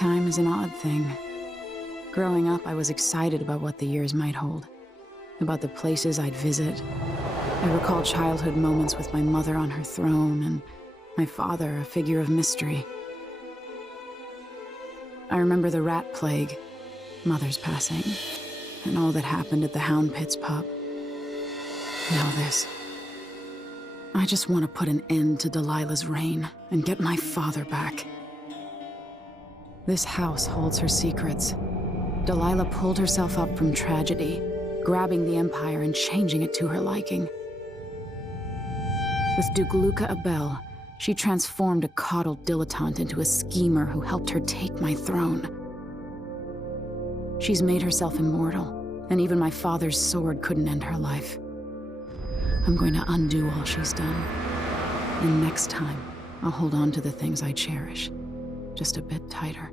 Time is an odd thing. Growing up, I was excited about what the years might hold, about the places I'd visit. I recall childhood moments with my mother on her throne, and my father, a figure of mystery. I remember the rat plague, Mother's passing, and all that happened at the Hound Pits pub. Now this. I just want to put an end to Delilah's reign and get my father back. This house holds her secrets. Delilah pulled herself up from tragedy, grabbing the Empire and changing it to her liking. With Duke Luca Abel, she transformed a coddled dilettante into a schemer who helped her take my throne. She's made herself immortal, and even my father's sword couldn't end her life. I'm going to undo all she's done. And next time, I'll hold on to the things I cherish, just a bit tighter.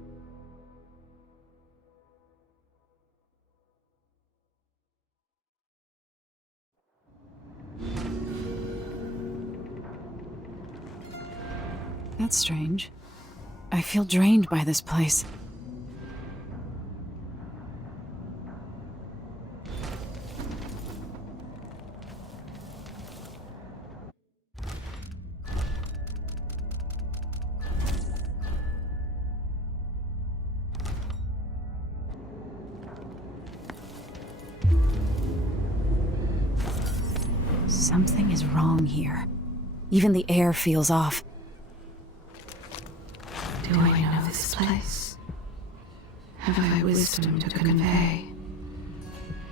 That's strange. I feel drained by this place. Something is wrong here. Even the air feels off. Do I know this place? Have I wisdom to convey?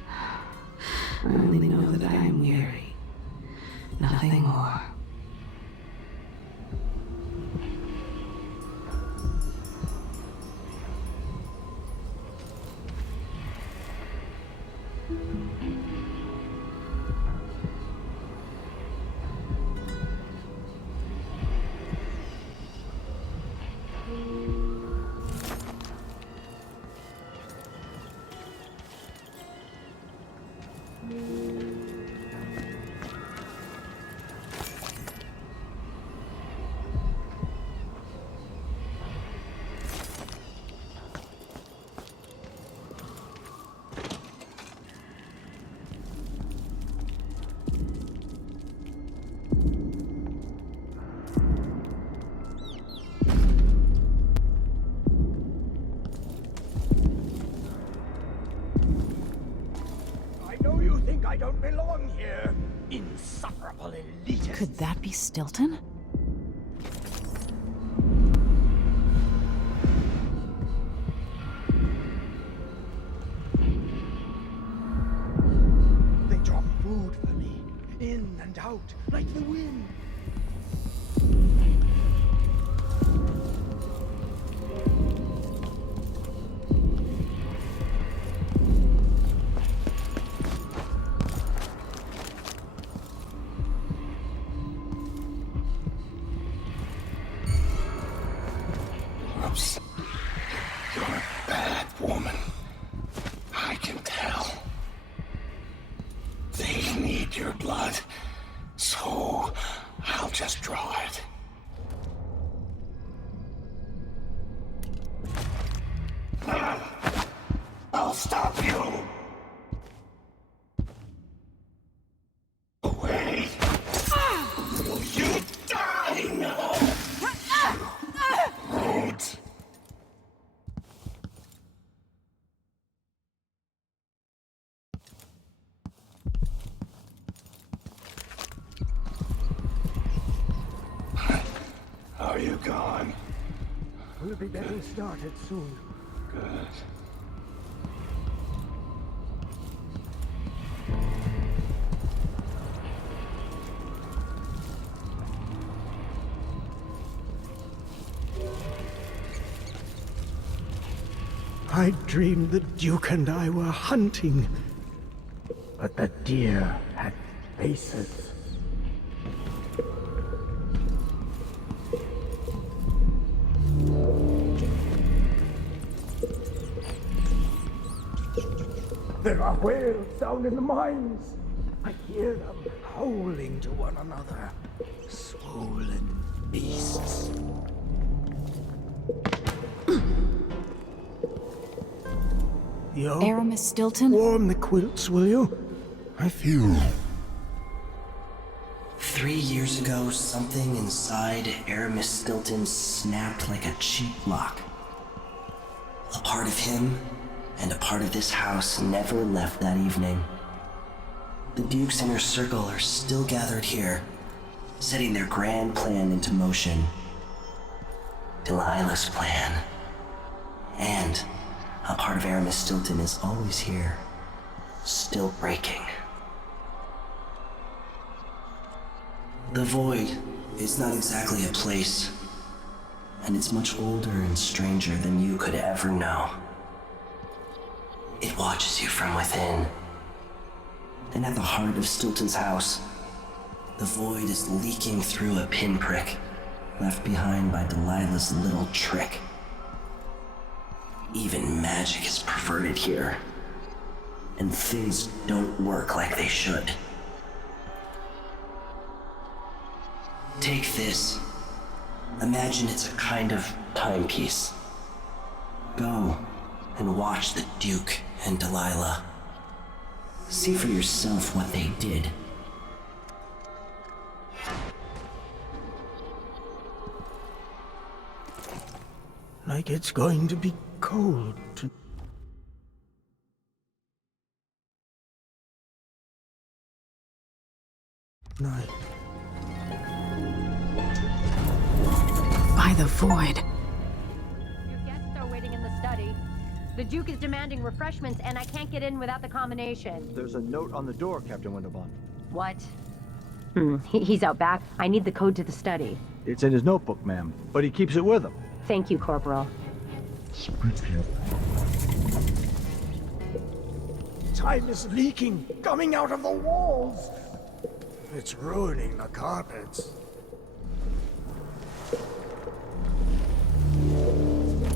I only know that I am weary. Nothing more. I don't belong here, insufferable elitist. Could that be Stilton? They drop food for me, in and out, like the wind. You're a bad woman. I can tell. They need your blood, so I'll just draw it. I'll stop you. Away. You die now. Right. Are you gone? We'll be getting started soon. Good. I dreamed the Duke and I were hunting, but the deer had faces. There are whales down in the mines. I hear them howling to one another. Swollen beasts. Theo? Aramis Stilton? Warm the quilts, will you? I feel... 3 years ago, something inside Aramis Stilton snapped like a cheap lock. A part of him and a part of this house never left that evening. The Duke's inner circle are still gathered here, setting their grand plan into motion. Delilah's plan. And a part of Aramis Stilton is always here, still breaking. The Void is not exactly a place, and it's much older and stranger than you could ever know. It watches you from within. And at the heart of Stilton's house, the Void is leaking through a pinprick left behind by Delilah's little trick. Even magic is perverted here, and things don't work like they should. Take this. Imagine it's a kind of timepiece. Go and watch the Duke and Delilah. See for yourself what they did. Like it's going to be cold tonight. By the Void. Your guests are waiting in the study. The Duke is demanding refreshments, and I can't get in without the combination. There's a note on the door, Captain Winterbond. What? He's out back. I need the code to the study. It's in his notebook, ma'am, but he keeps it with him. Thank you, Corporal. Time is leaking, coming out of the walls. It's ruining the carpets.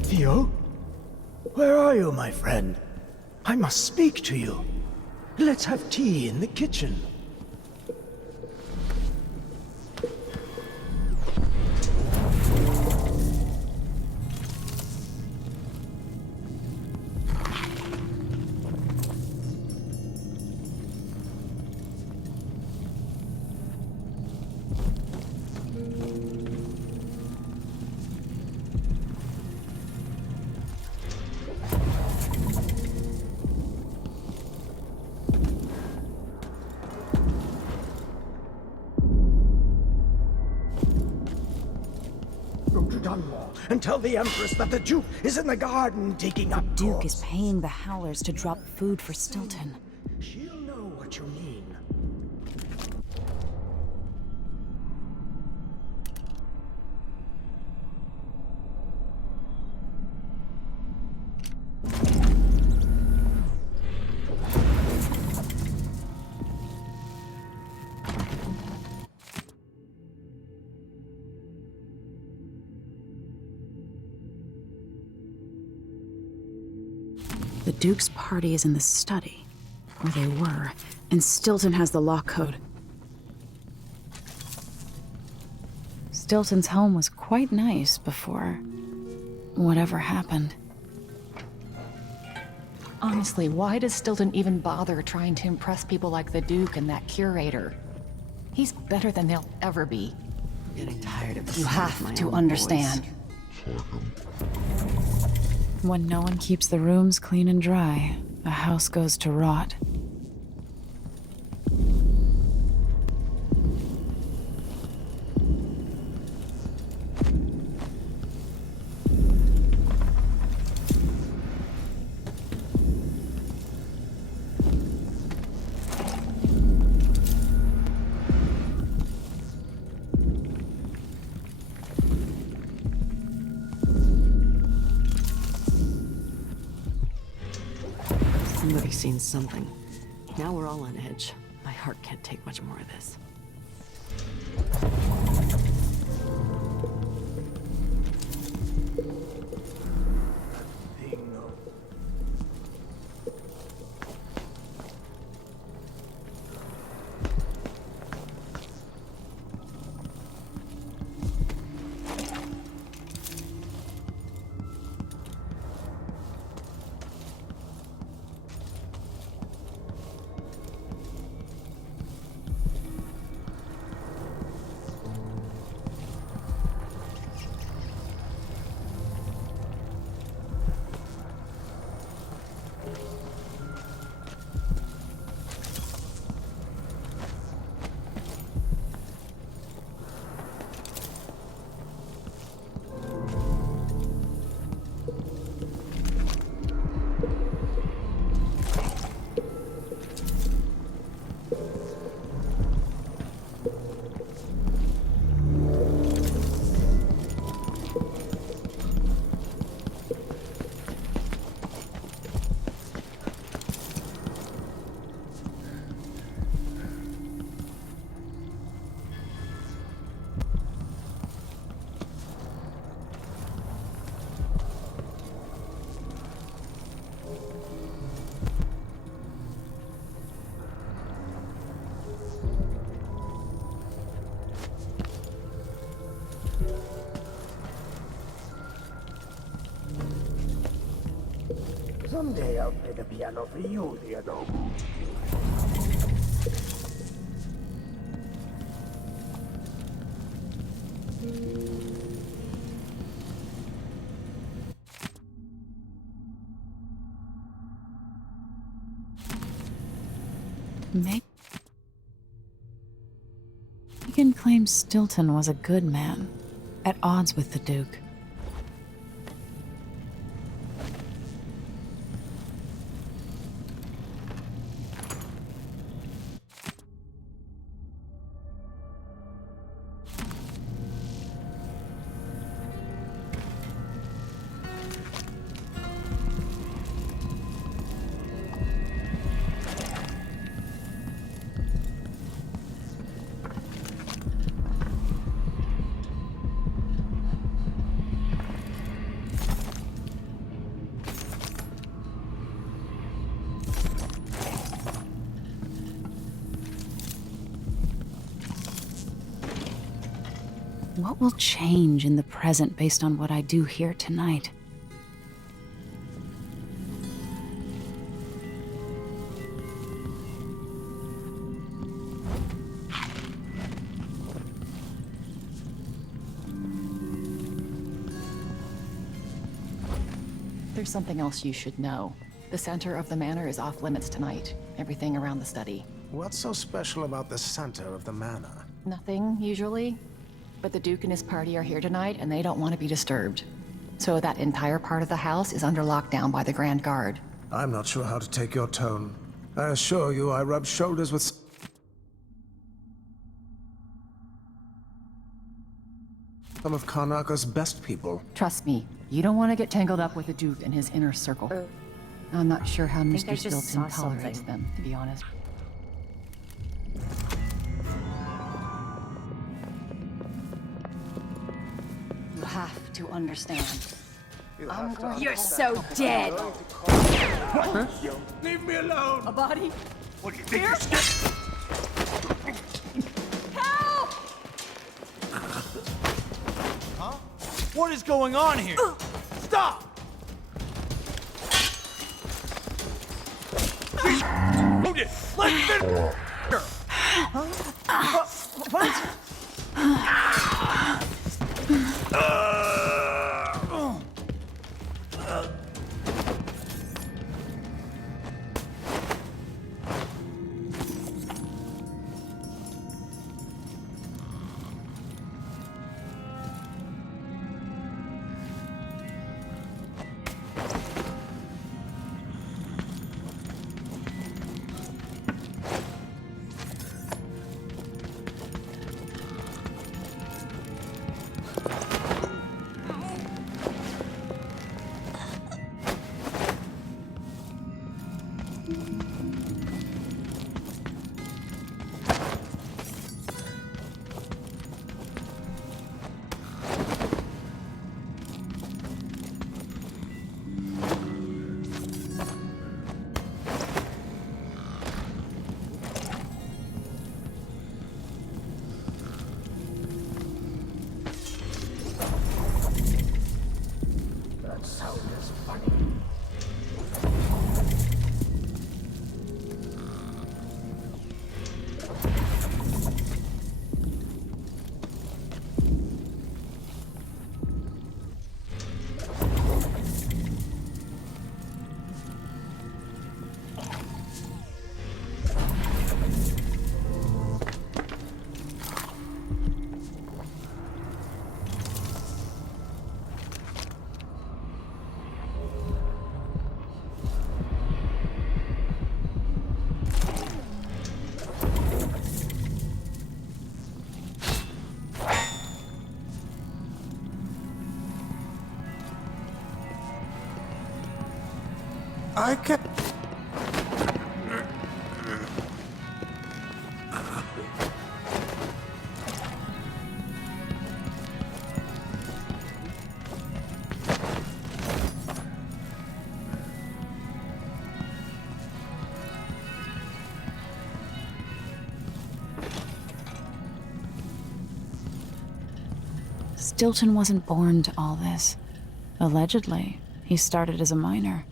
Theo? Where are you, my friend? I must speak to you. Let's have tea in the kitchen. And tell the Empress that the Duke is in the garden digging up Duke corpses. is paying the Howlers to drop food for Stilton. She'll know what you mean. The Duke's party is in the study, or they were, and Stilton has the lock code. Stilton's home was quite nice before whatever happened. Honestly, why does Stilton even bother trying to impress people like the Duke and that curator? He's better than they'll ever be. Getting tired of You have to understand. When no one keeps the rooms clean and dry, a house goes to rot. Somebody's seen something. Now we're all on edge. My heart can't take much more of this. Someday I'll play the piano for you, Theodore. Megan claims Stilton was a good man, at odds with the Duke. What will change in the present based on what I do here tonight? There's something else you should know. The center of the manor is off limits tonight. Everything around the study. What's so special about the center of the manor? Nothing, usually. But the Duke and his party are here tonight, and they don't want to be disturbed. So that entire part of the house is under lockdown by the Grand Guard. I'm not sure how to take your tone. I assure you I rub shoulders with some of Karnaka's best people. Trust me, you don't want to get tangled up with the Duke and his inner circle. I'm not sure how think I Mr. just Stilton saw tolerates something. them, to be honest. You have to understand. You're so dead! Leave me alone! A body? What do you think you're scared? Help! Huh? What is going on here? Stop! Hold it! Let's finish! What? That sound is funny. I can... Stilton wasn't born to all this. Allegedly, he started as a miner.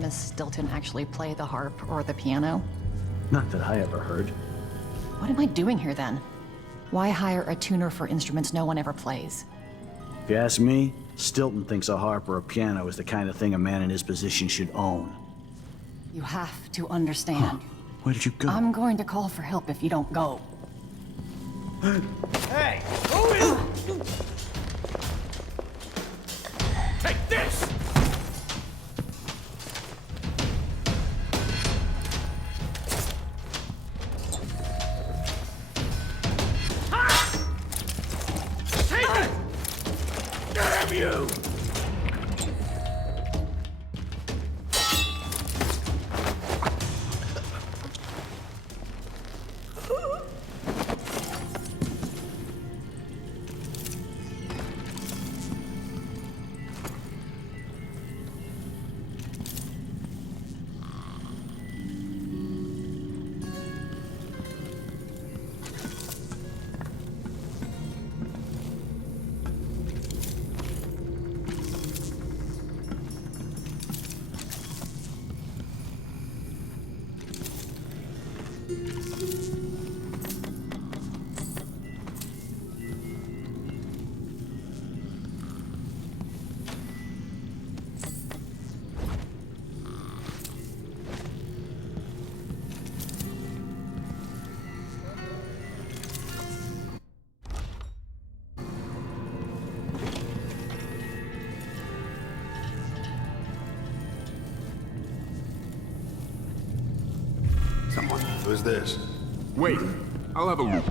Aramis Stilton actually play the harp or the piano? Not that I ever heard. What am I doing here then? Why hire a tuner for instruments no one ever plays? If you ask me, Stilton thinks a harp or a piano is the kind of thing a man in his position should own. You have to understand. Where did you go? I'm going to call for help if you don't go. Hey! Who is... Take this! Take it! Damn you! Who's this? Wait, I'll have a look.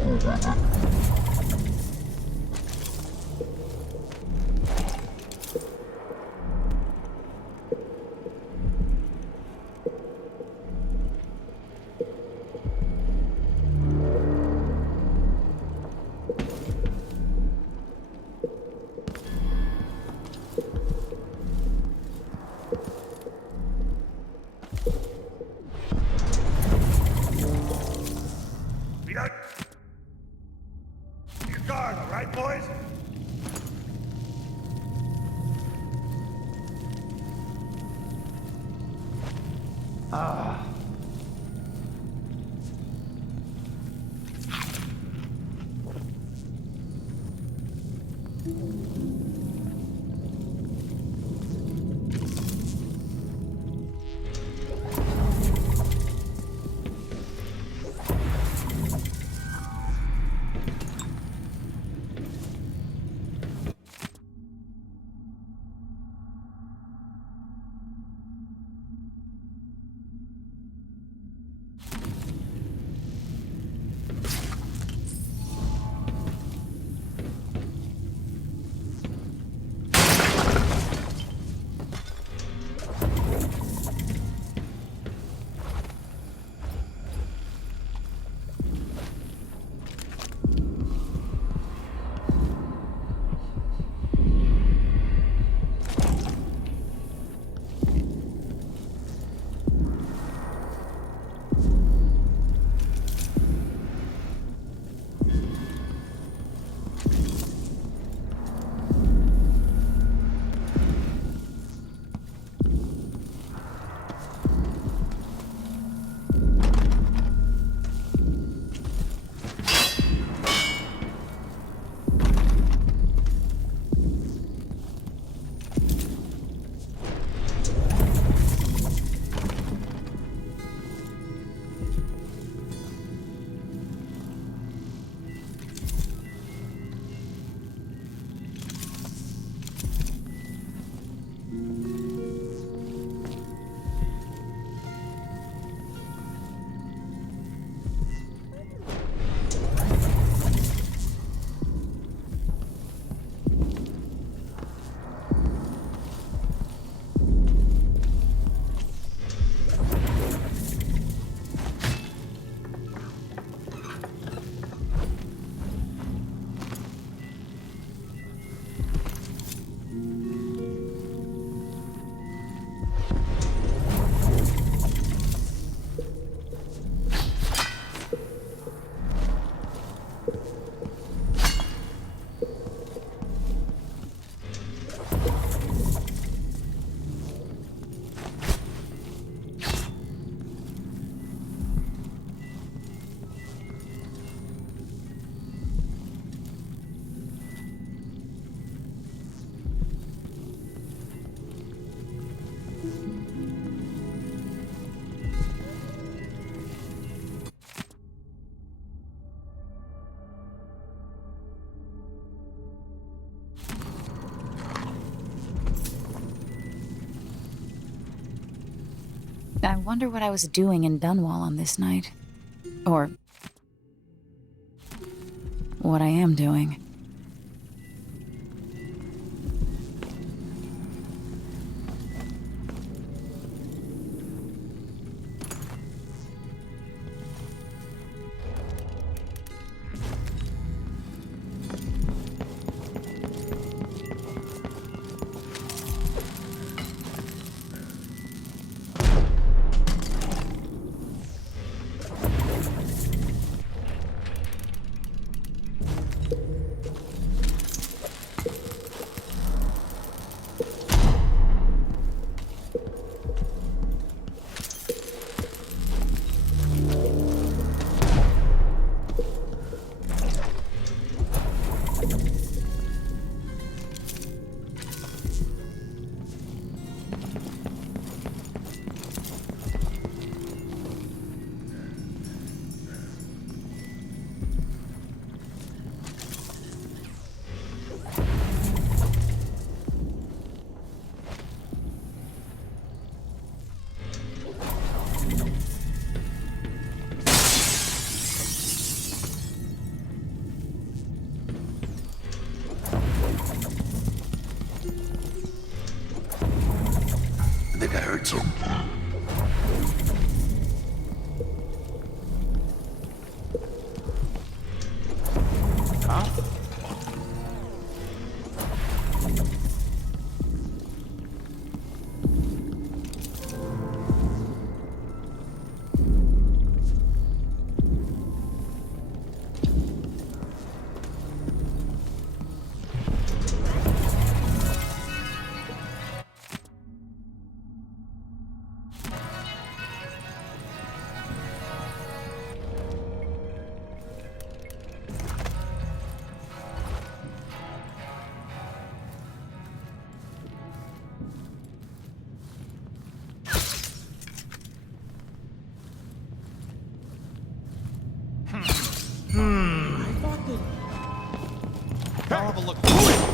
I wonder what I was doing in Dunwall on this night. Or what I am doing. I think I heard some. I'll have a look through it.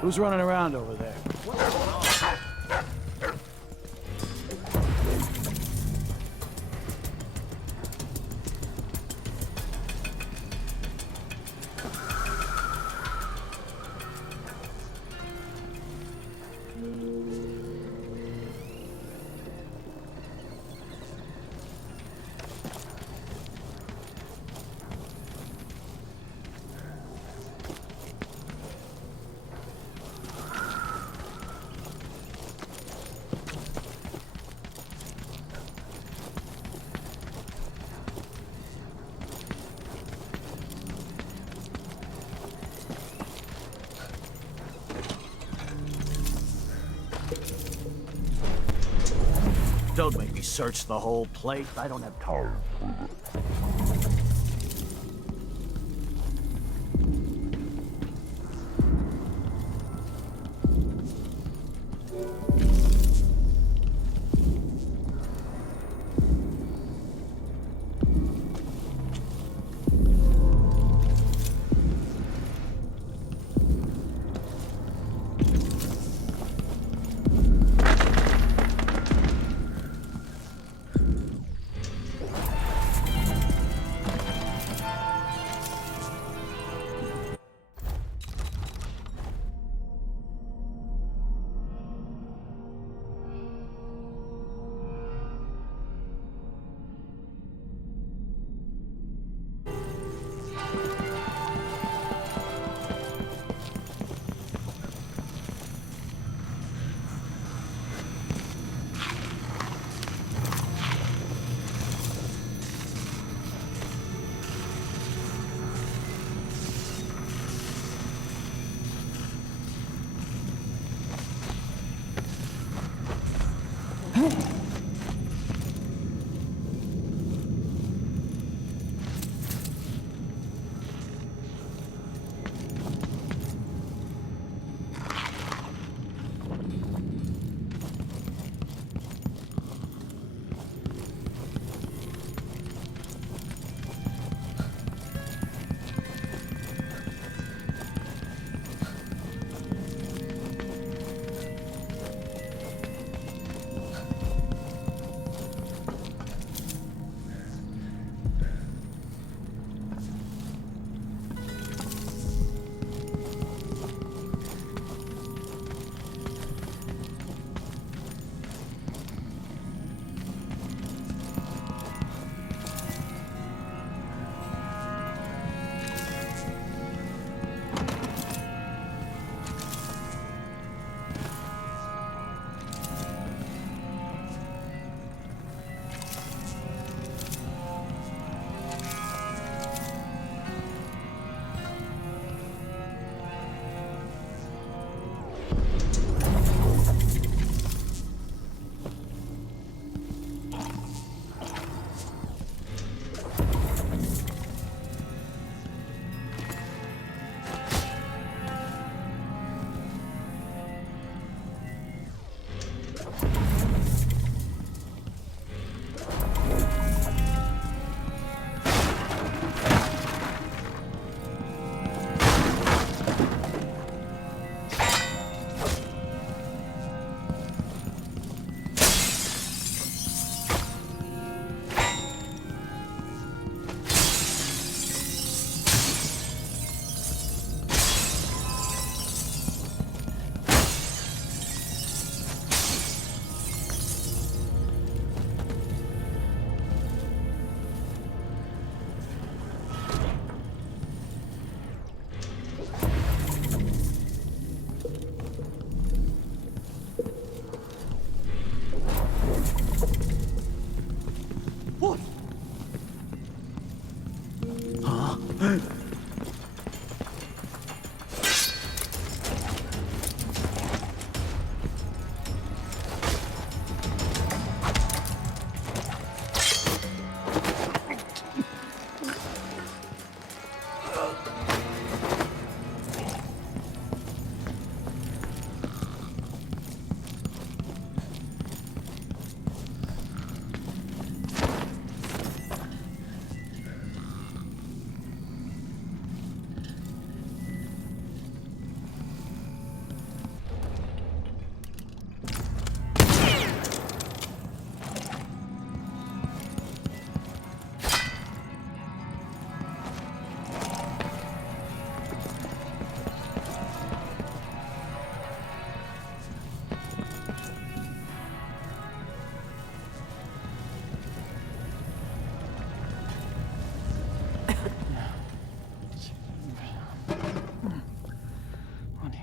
Who's running around over there? search the whole place. I don't have time.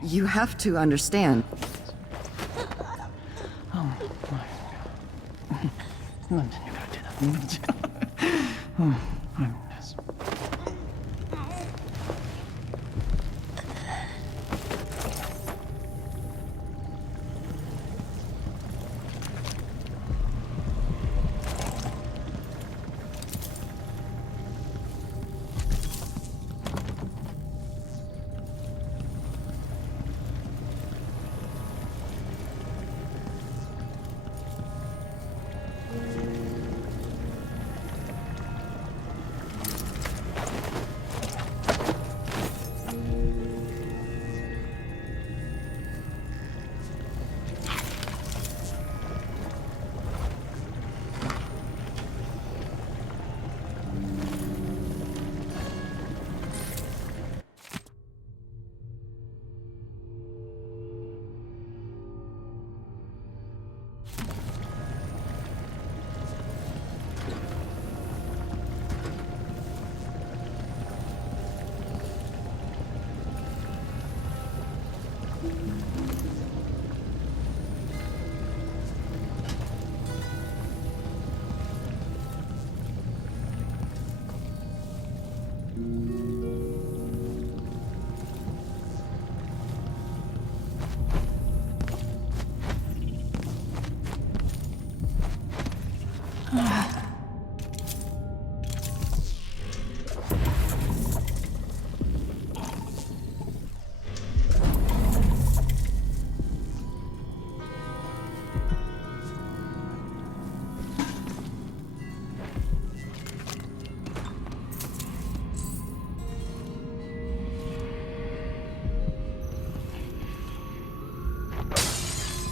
You have to understand. Oh my God. You gotta do that. Oh, I'm just...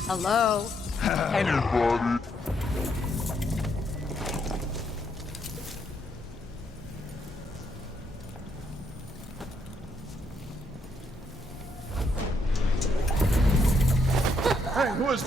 Hello? Anybody? Hey, who is...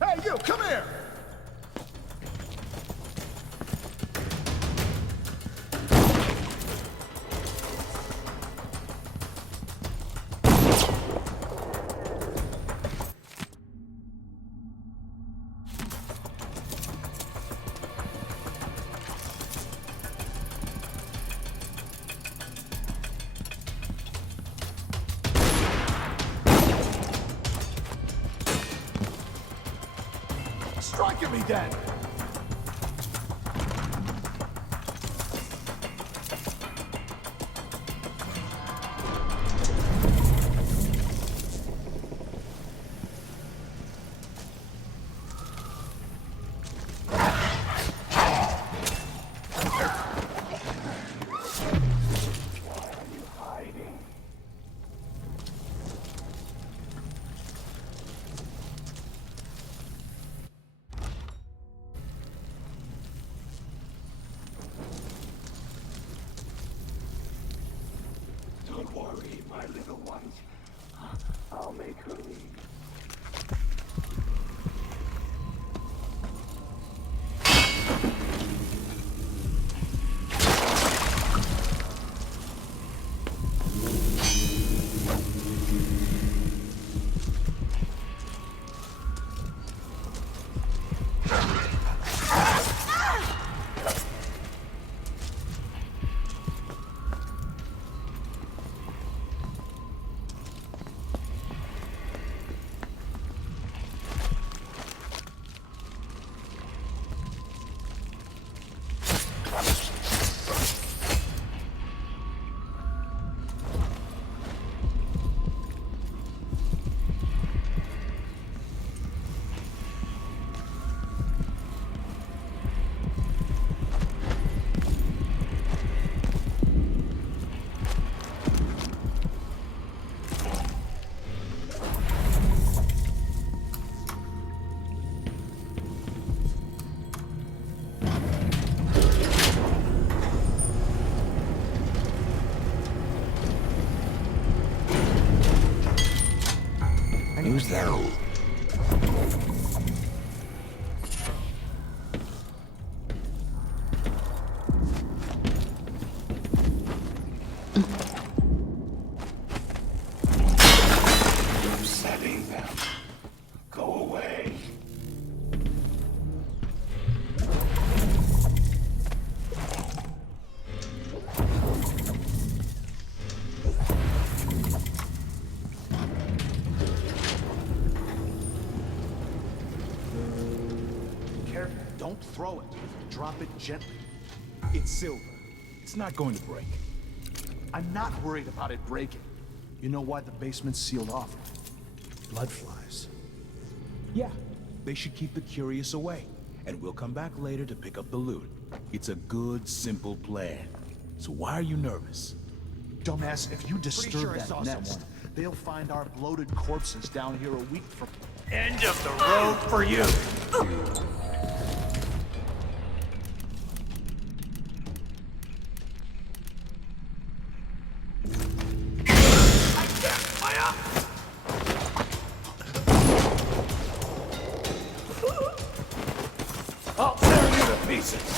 Hey, you, come here! Strike at me then! Don't worry, my little ones. I'll make her leave. Who's that? Upsetting them. Go away. Don't throw it. Drop it gently. It's silver. It's not going to break. I'm not worried about it breaking. You know why the basement's sealed off? Blood flies. Yeah, they should keep the curious away. And we'll come back later to pick up the loot. It's a good, simple plan. So why are you nervous? Dumbass, if you disturb that nest, They'll find our bloated corpses down here a week from... End of the road for you! I'll tear you to pieces!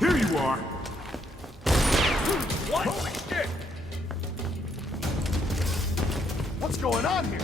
Here you are! What? Holy shit! What's going on here?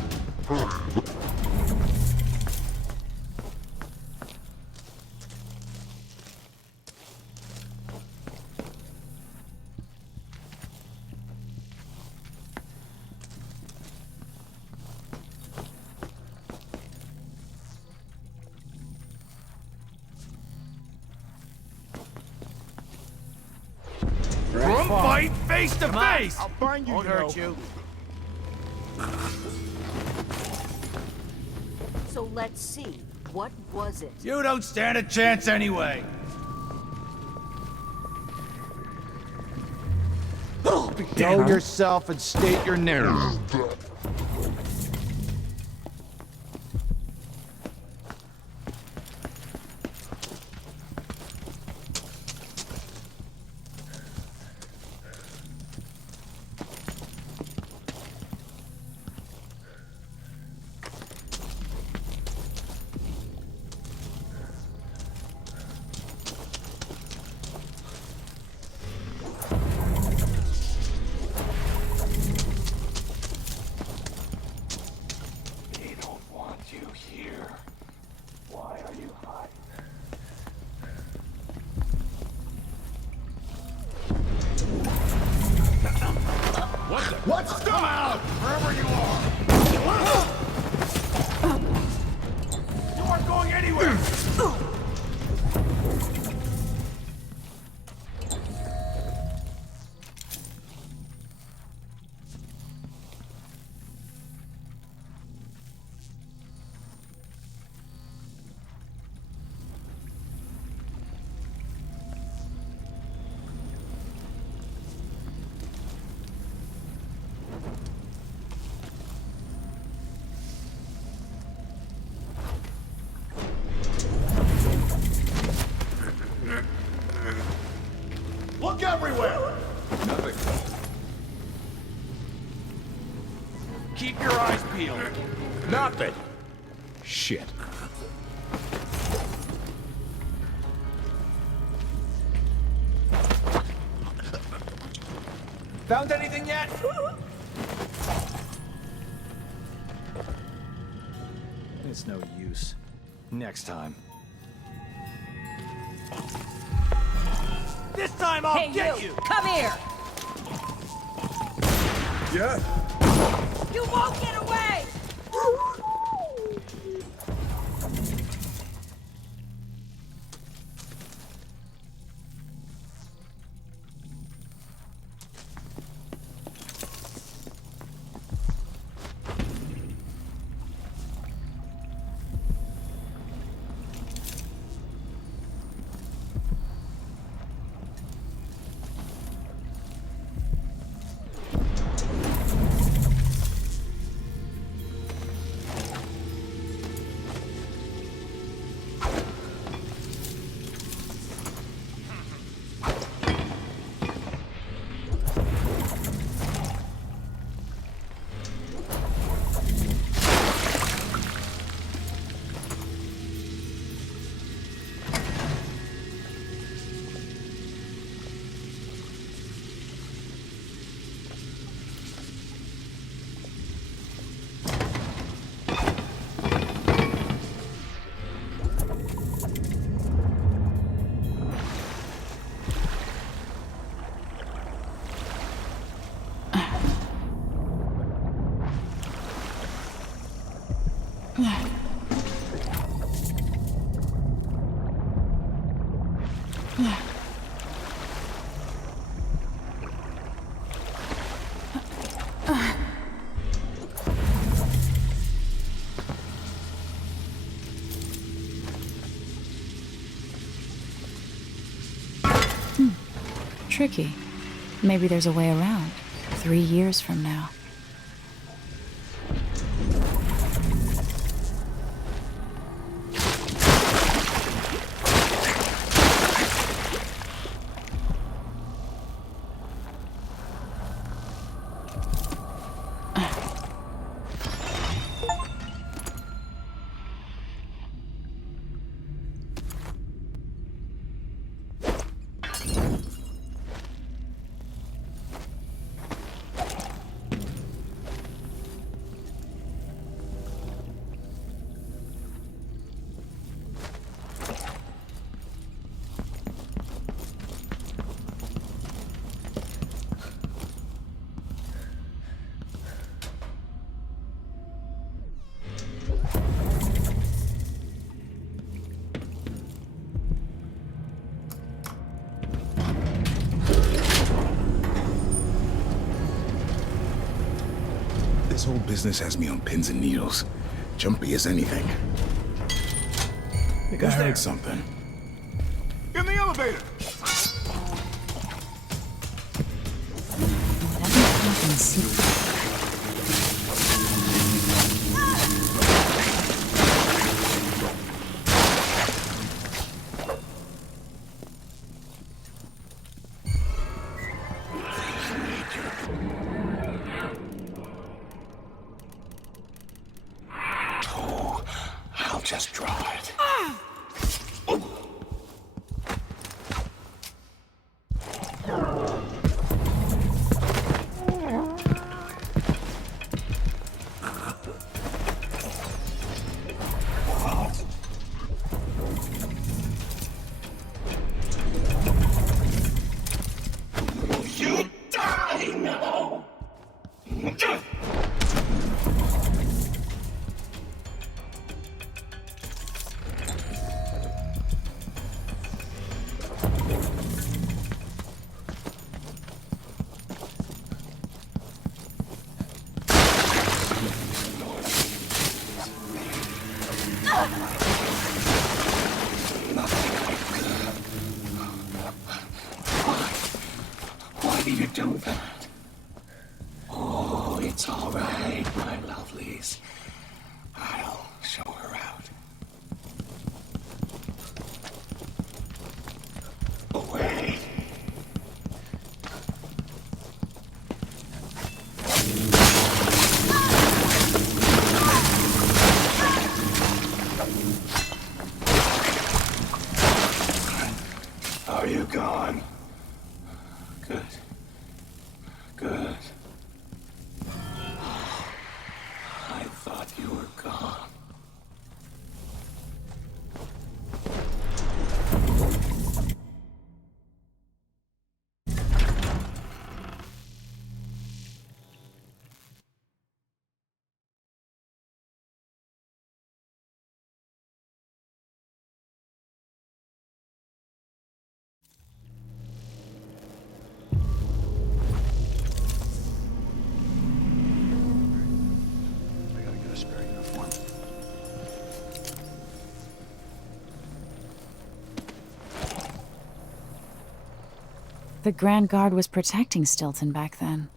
Fight face to face! I'll find you, hurt you. So let's see. What was it? You don't stand a chance anyway! Know yourself and state your narrative. What's come out? Wherever you are! You aren't going anywhere! Look everywhere! Nothing. Keep your eyes peeled. Nothing. Shit. Found anything yet? It's no use. Next time. This time I'll get you! Come here! Yeah? You won't get away! Tricky. Maybe there's a way around. 3 years from now. This whole business has me on pins and needles. Jumpy as anything. I think I heard something. In the elevator! I'll just draw it. You die now! Why do you do that? Oh, it's all right, my lovelies. I'll show her out. Oh, wait. Are you gone? Good. Good. I thought you were gone. The Grand Guard was protecting Stilton back then.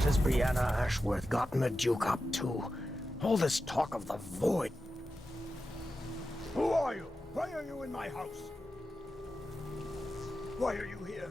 What has Brianna Ashworth gotten the Duke up to? All this talk of the void. Who are you? Why are you in my house? Why are you here?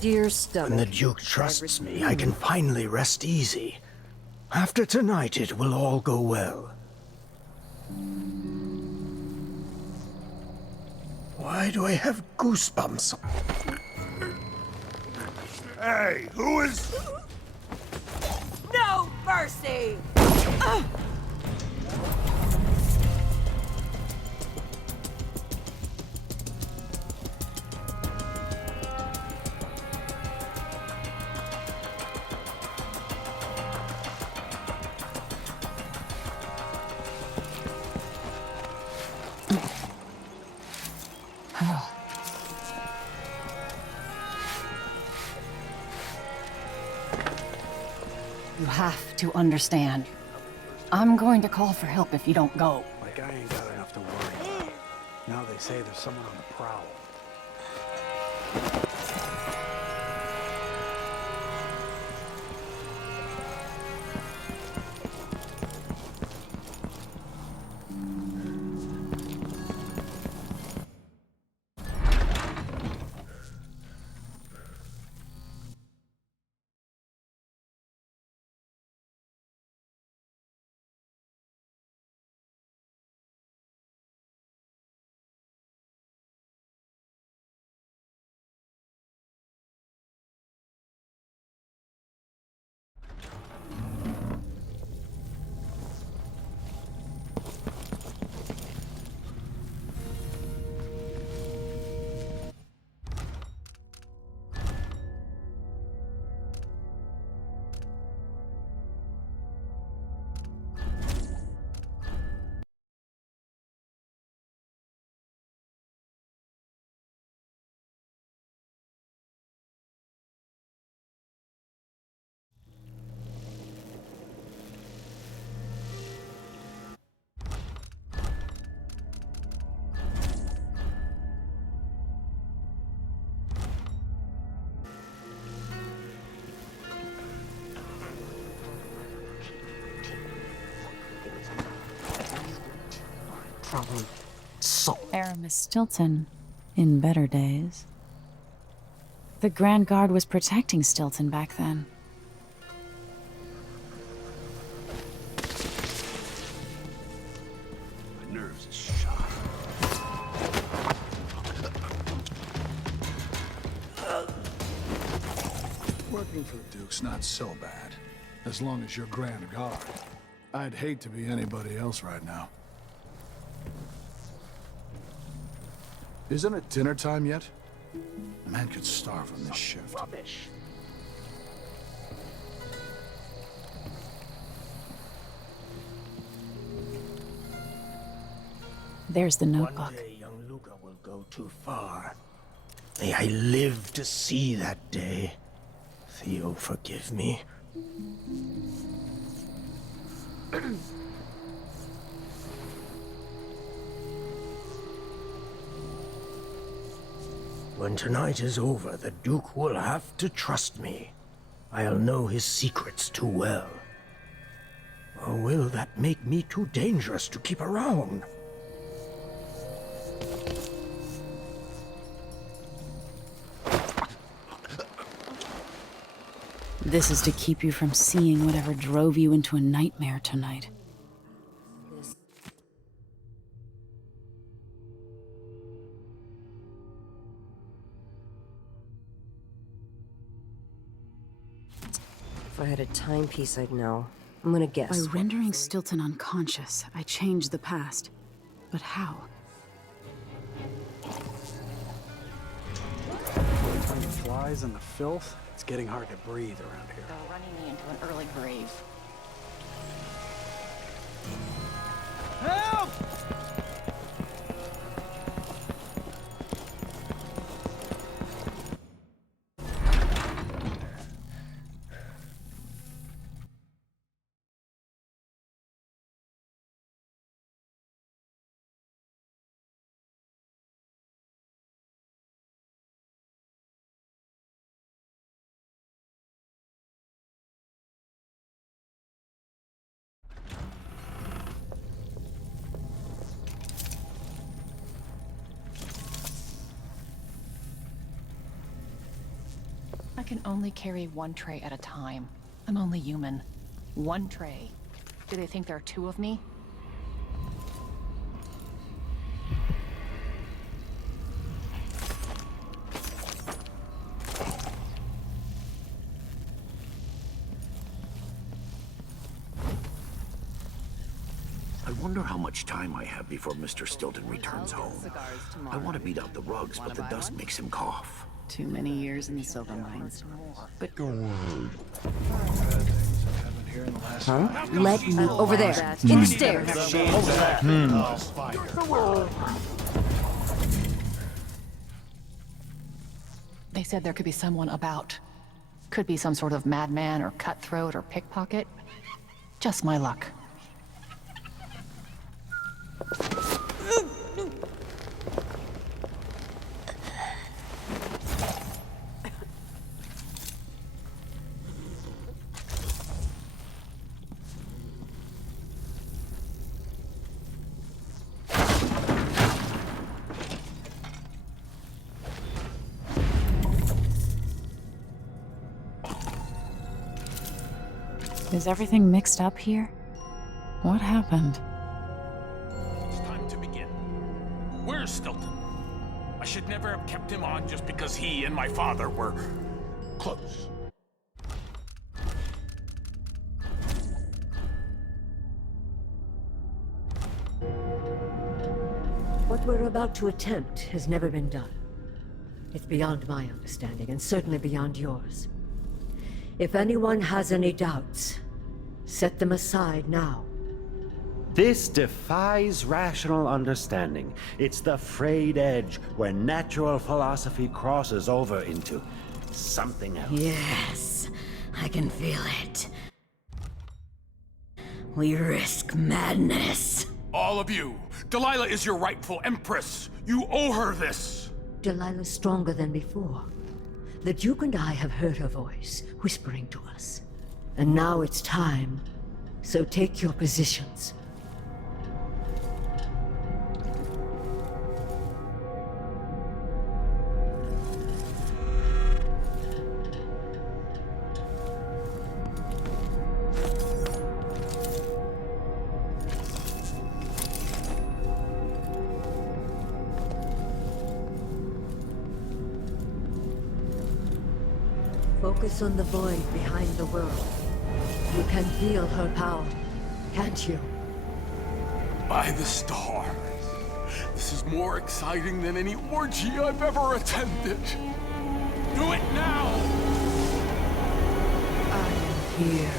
Dear stomach. When the Duke trusts me, I can finally rest easy. After tonight, it will all go well. Why do I have goosebumps? Hey, who is... No mercy! You have to understand. I'm going to call for help if you don't go. Like I ain't got enough to worry about. Now they say there's someone on the prowl. Probably so. Aramis Stilton, in better days. The Grand Guard was protecting Stilton back then. My nerves are shot. Working for the Duke's not so bad, as long as you're Grand Guard. I'd hate to be anybody else right now. Isn't it dinner time yet? A man could starve on this shift. Rubbish. There's the notebook. One day, young Luca will go too far. May I live to see that day. Theo, forgive me. When tonight is over, the Duke will have to trust me. I'll know his secrets too well. Or will that make me too dangerous to keep around? This is to keep you from seeing whatever drove you into a nightmare tonight. If I had a timepiece, I'd know. I'm gonna guess. By rendering Stilton unconscious, I changed the past. But how? Flies and the filth, it's getting hard to breathe around here. They're running me into an early grave. Help! I can only carry one tray at a time. I'm only human. One tray. Do they think there are two of me? I wonder how much time I have before Mr. Stilton returns home. I want to beat out the rugs, but the dust makes him cough. Too many years in the silver mines. But go on. Huh? Let me over there. In the stairs. They said there could be someone about. Could be some sort of madman or cutthroat or pickpocket. Just my luck. is everything mixed up here? What happened? It's time to begin. Where's Stilton? I should never have kept him on just because he and my father were close. What we're about to attempt has never been done. It's beyond my understanding, and certainly beyond yours. If anyone has any doubts, set them aside now. This defies rational understanding. It's the frayed edge where natural philosophy crosses over into something else. Yes, I can feel it. We risk madness. All of you, Delilah is your rightful Empress. You owe her this. Delilah's stronger than before. The Duke and I have heard her voice, whispering to us. And now it's time. So take your positions. Focus on the void behind the world. You can feel her power, can't you? By the stars. This is more exciting than any orgy I've ever attended. Do it now! I am here,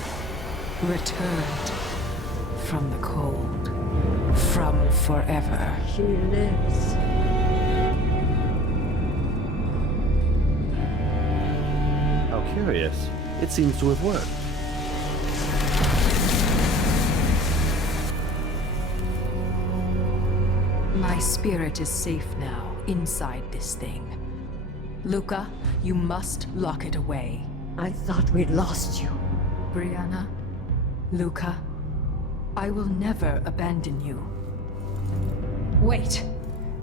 returned from the cold, from forever. She lives. How curious. It seems to have worked. My spirit is safe now, inside this thing. Luca, you must lock it away. I thought we'd lost you. Brianna, Luca, I will never abandon you. Wait,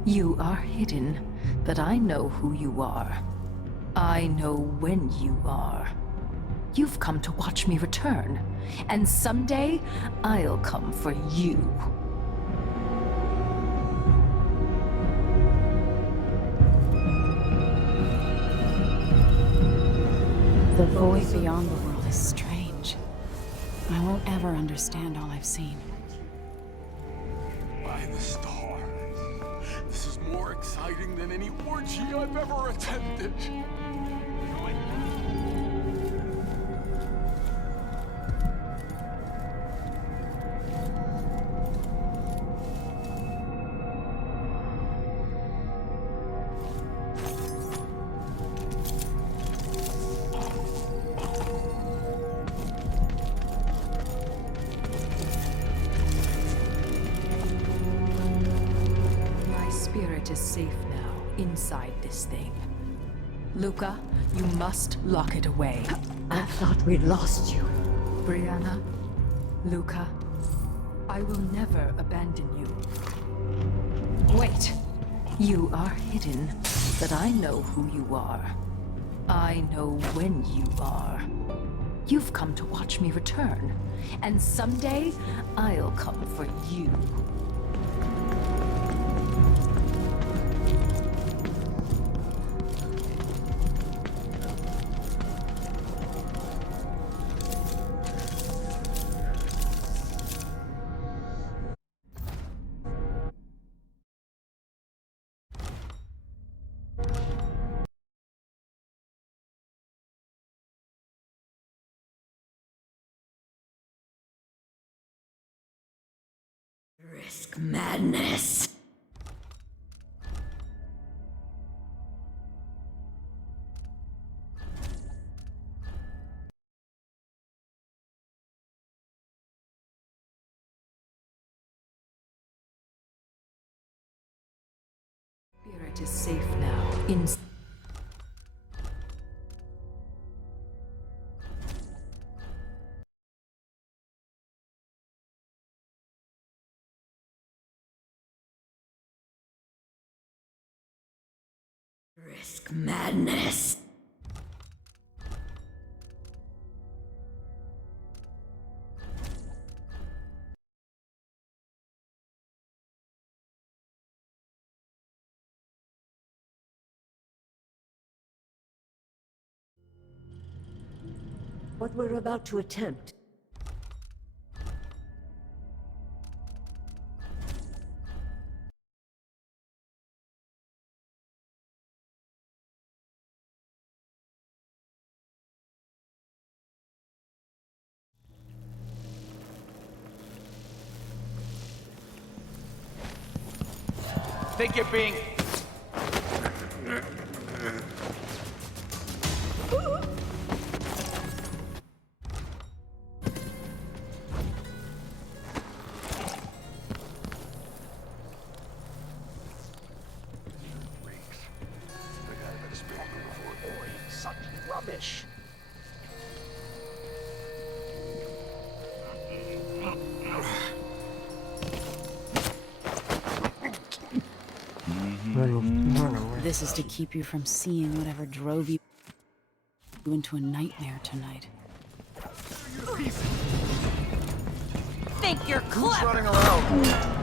you are hidden, but I know who you are. I know when you are. You've come to watch me return, and someday I'll come for you. The void beyond the world is strange. I won't ever understand all I've seen. By the stars. This is more exciting exciting than any orgy I've ever attended. Is safe now, inside this thing. Luca, you must lock it away. I thought we'd lost you. Brianna, Luca, I will never abandon you. Wait! You are hidden, but I know who you are. I know when you are. You've come to watch me return, and someday I'll come for you. Risk madness. Spirit is safe now. Risk madness. What we're about to attempt. Think you're being... Such rubbish. This is to keep you from seeing whatever drove you into a nightmare tonight. Think you're Who's clever? running around?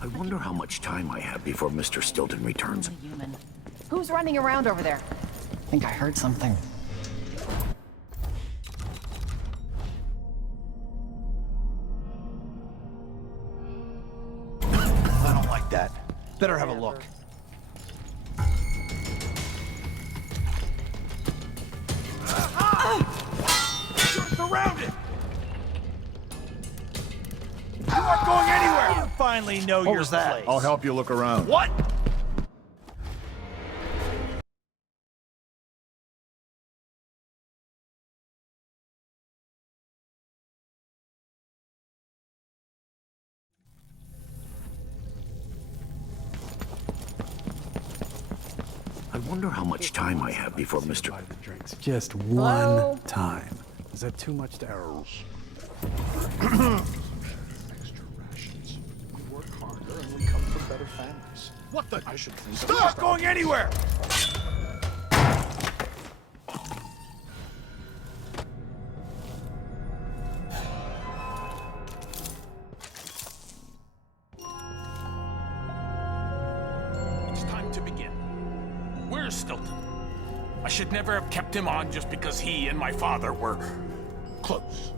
I wonder how much time I have before Mr. Stilton returns. Who's running around over there? I think I heard something. I don't like that. Better have a look. Surrounded! You aren't going anywhere! You finally know your place. I'll help you look around. What? wonder how much time I have before Mr. Just one time. Is that too much to ask? Extra rations. We work harder and we come from better families. What the? I should think. Stop going anywhere! It's time to begin. Where's Stilton? I should never have kept him on just because he and my father were close.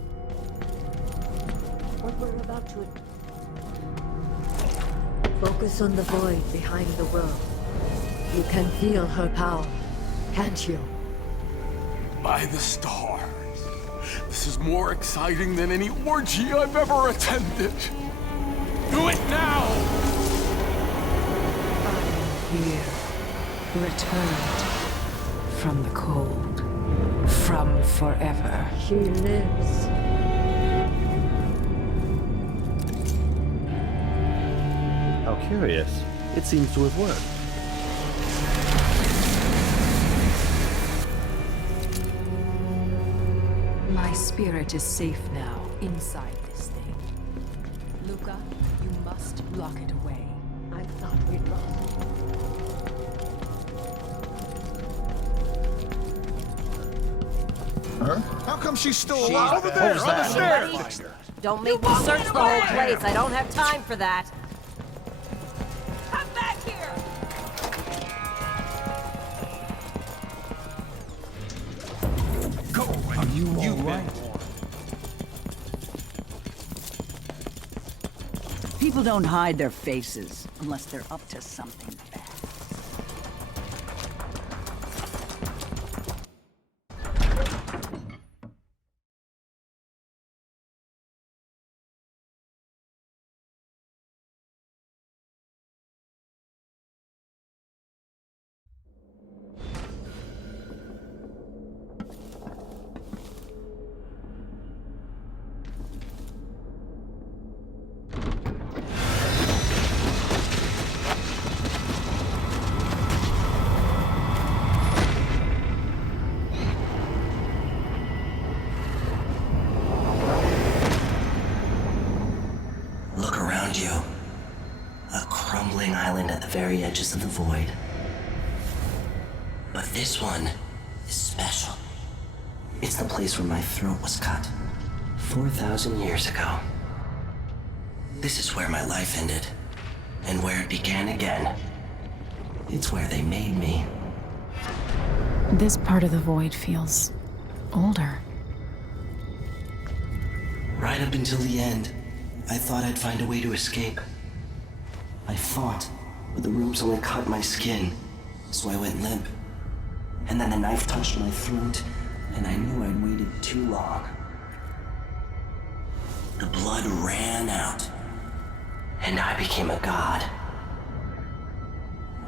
What we're about to... Focus on the void behind the world. You can feel her power, can't you? By the stars. This is more exciting than any orgy I've ever attended. Do it now! Here, returned from the cold, from forever. She lives. How curious. It seems to have worked. My spirit is safe now, inside this thing. Luca, you must lock it away. I thought we'd lost. Her? How come she's still alive? Over there, on the stairs! Don't make me search the whole place. I don't have time for that. Come back here! Go away. Are you all right? People don't hide their faces unless they're up to something bad. Look around you. A crumbling island at the very edges of the void. But this one is special. It's the place where my throat was cut 4,000 years ago. This is where my life ended, and where it began again. It's where they made me. This part of the void feels older. Right up until the end, I thought I'd find a way to escape. I fought, but the ropes only cut my skin, so I went limp. And then the knife touched my throat, and I knew I'd waited too long. The blood ran out, and I became a god.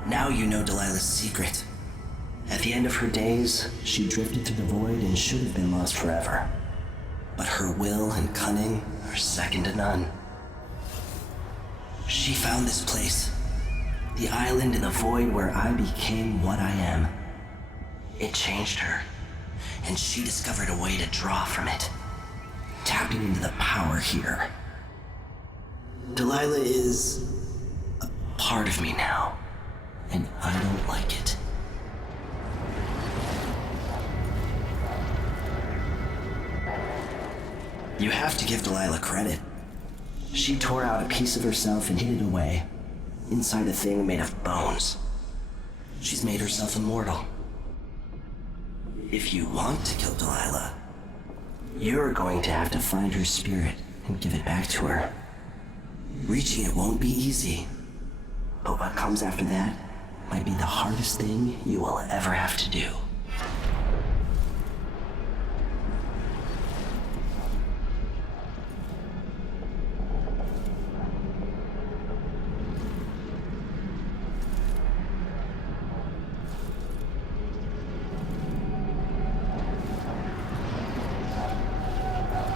Now you know Delilah's secret. At the end of her days, she drifted through the void and should have been lost forever. But her will and cunning are second to none. She found this place, the island in the void where I became what I am. It changed her, and she discovered a way to draw from it, tapping into the power here. Delilah is a part of me now, and I don't like it. You have to give Delilah credit. She tore out a piece of herself and hid it away, inside a thing made of bones. She's made herself immortal. If you want to kill Delilah, you're going to have to find her spirit and give it back to her. Reaching it won't be easy, but what comes after that might be the hardest thing you will ever have to do.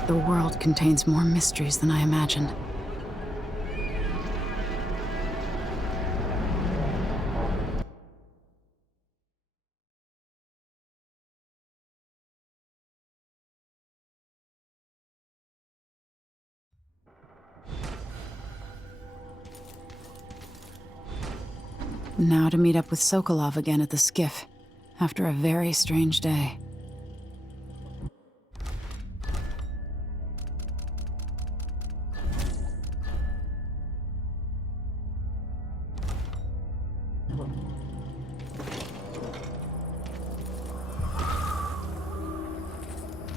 The world contains more mysteries than I imagined. Now to meet up with Sokolov again at the skiff, after a very strange day.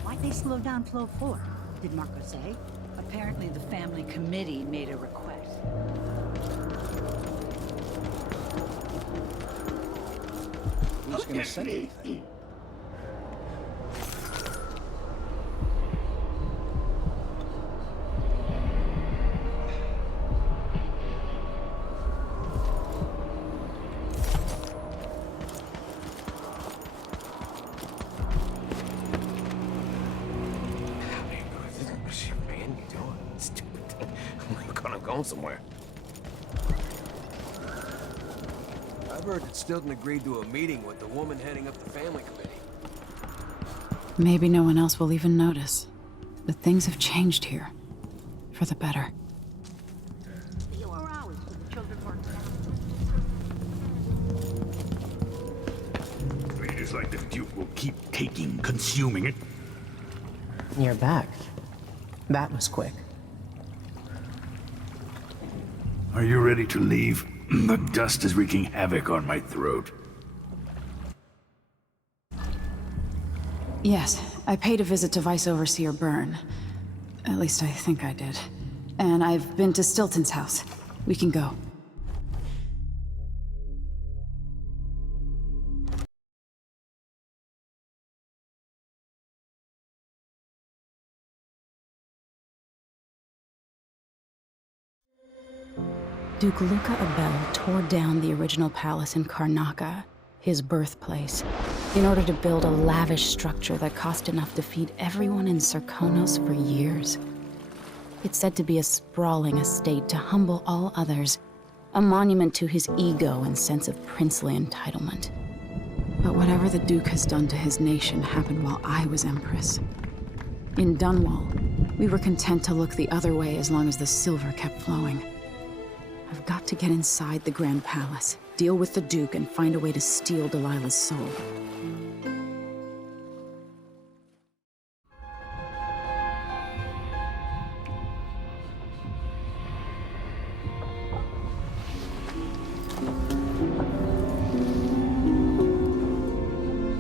Why'd they slow down flow 4? Did Marco say? Apparently the family committee made a request. Who's gonna say anything? Man, you doing? Stupid thing. We're gonna go somewhere. I've heard that Stilton agreed to a meeting with the woman heading up the family committee. Maybe no one else will even notice. But things have changed here. For the better. Fewer hours for the children work It's like the Duke will keep taking, consuming it. You're back. That was quick. Are you ready to leave? The dust is wreaking havoc on my throat. Yes, I paid a visit to Vice Overseer Byrne. At least I think I did. And I've been to Stilton's house. We can go. Duke Luca Abel tore down the original palace in Karnaca, his birthplace, in order to build a lavish structure that cost enough to feed everyone in Serkonos for years. It's said to be a sprawling estate to humble all others, a monument to his ego and sense of princely entitlement. But whatever the Duke has done to his nation happened while I was Empress. In Dunwall, we were content to look the other way as long as the silver kept flowing. I've got to get inside the Grand Palace, deal with the Duke, and find a way to steal Delilah's soul.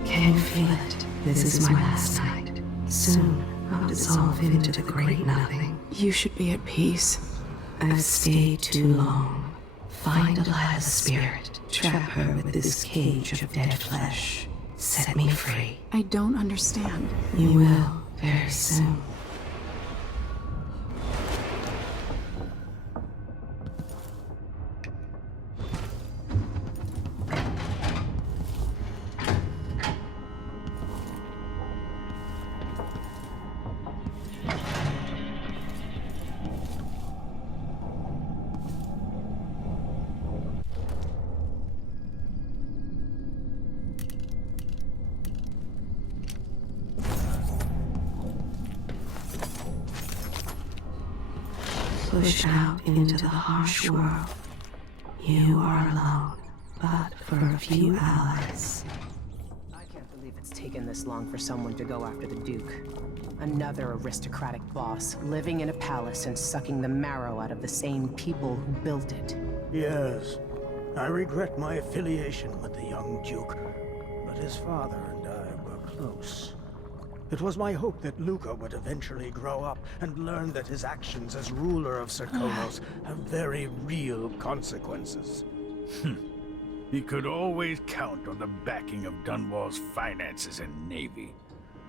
Can you feel it? This is my last night. Soon, I'll dissolve into the great nothing. You should be at peace. I've stayed too long. Find Delilah's spirit. Trap her with this cage of dead flesh. Set me free. I don't understand. You will, very soon. Pushed out into the harsh world. You are alone, but for a few allies. I can't believe it's taken this long for someone to go after the Duke. Another aristocratic boss, living in a palace and sucking the marrow out of the same people who built it. Yes, I regret my affiliation with the young Duke, but his father and I were close. It was my hope that Luca would eventually grow up and learn that his actions as ruler of Serkonos have very real consequences. He could always count on the backing of Dunwall's finances and navy.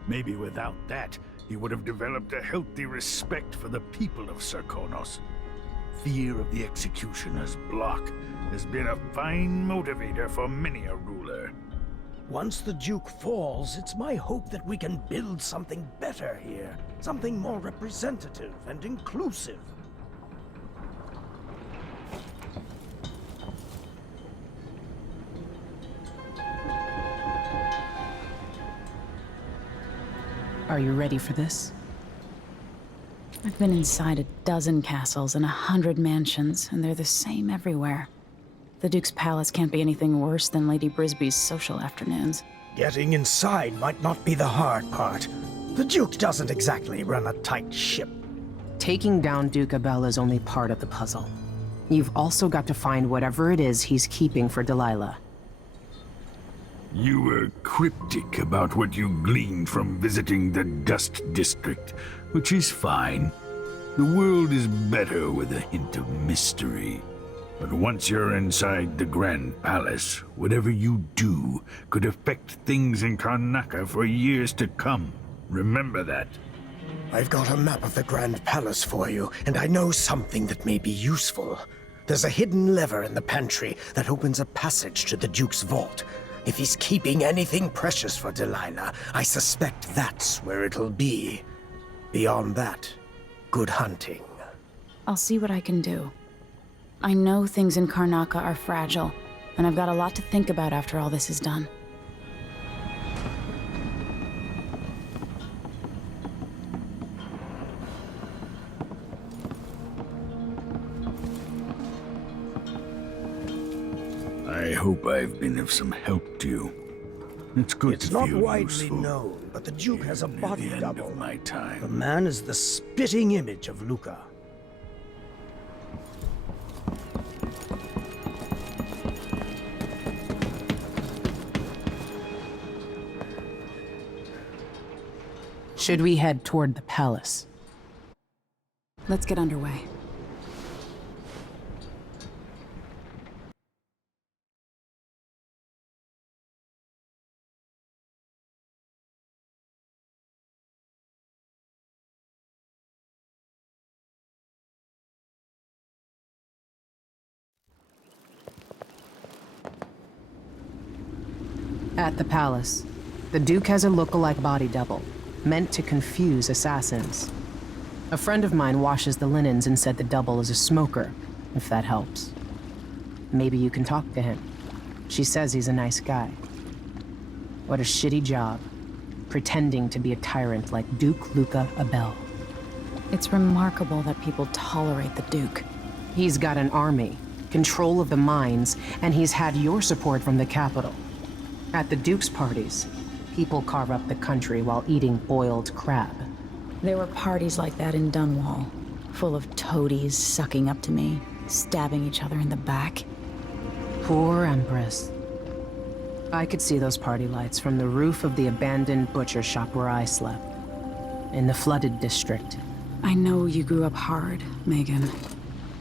Maybe without that, he would have developed a healthy respect for the people of Serkonos. Fear of the executioner's block has been a fine motivator for many a ruler. Once the Duke falls, it's my hope that we can build something better here. Something more representative and inclusive. Are you ready for this? I've been inside a dozen castles and 100 mansions, and they're the same everywhere. The Duke's palace can't be anything worse than Lady Brisby's social afternoons. Getting inside might not be the hard part. The Duke doesn't exactly run a tight ship. Taking down Duke Abel is only part of the puzzle. You've also got to find whatever it is he's keeping for Delilah. You were cryptic about what you gleaned from visiting the Dust District, which is fine. The world is better with a hint of mystery. But once you're inside the Grand Palace, whatever you do could affect things in Karnaca for years to come. Remember that. I've got a map of the Grand Palace for you, and I know something that may be useful. There's a hidden lever in the pantry that opens a passage to the Duke's vault. If he's keeping anything precious for Delilah, I suspect that's where it'll be. Beyond that, good hunting. I'll see what I can do. I know things in Karnaca are fragile, and I've got a lot to think about after all this is done. I hope I've been of some help to you. It's good It's to not feel widely useful. known, but the Duke has a body End double. of my time. The man is the spitting image of Luca. Should we head toward the palace? Let's get underway. At the palace, the Duke has a look-alike body double, meant to confuse assassins. A friend of mine washes the linens and said the double is a smoker, if that helps. Maybe you can talk to him. She says he's a nice guy. What a shitty job, pretending to be a tyrant like Duke Luca Abel. It's remarkable that people tolerate the Duke. He's got an army, control of the mines, and he's had your support from the capital. At the Duke's parties, people carve up the country while eating boiled crab. There were parties like that in Dunwall, full of toadies sucking up to me, stabbing each other in the back. Poor Empress. I could see those party lights from the roof of the abandoned butcher shop where I slept, in the flooded district. I know you grew up hard, Megan.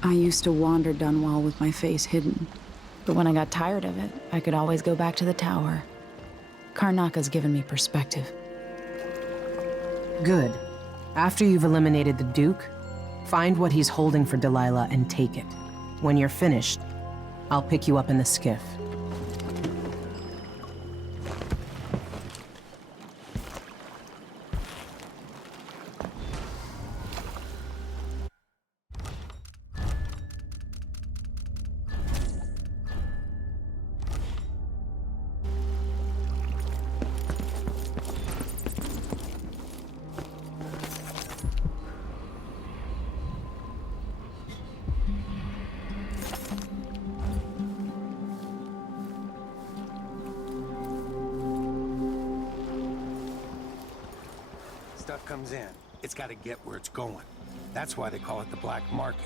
I used to wander Dunwall with my face hidden. But when I got tired of it, I could always go back to the tower. Karnaca's given me perspective. Good. After you've eliminated the Duke, find what he's holding for Delilah and take it. When you're finished, I'll pick you up in the skiff. Stuff comes in, it's got to get where it's going. That's why they call it the black market.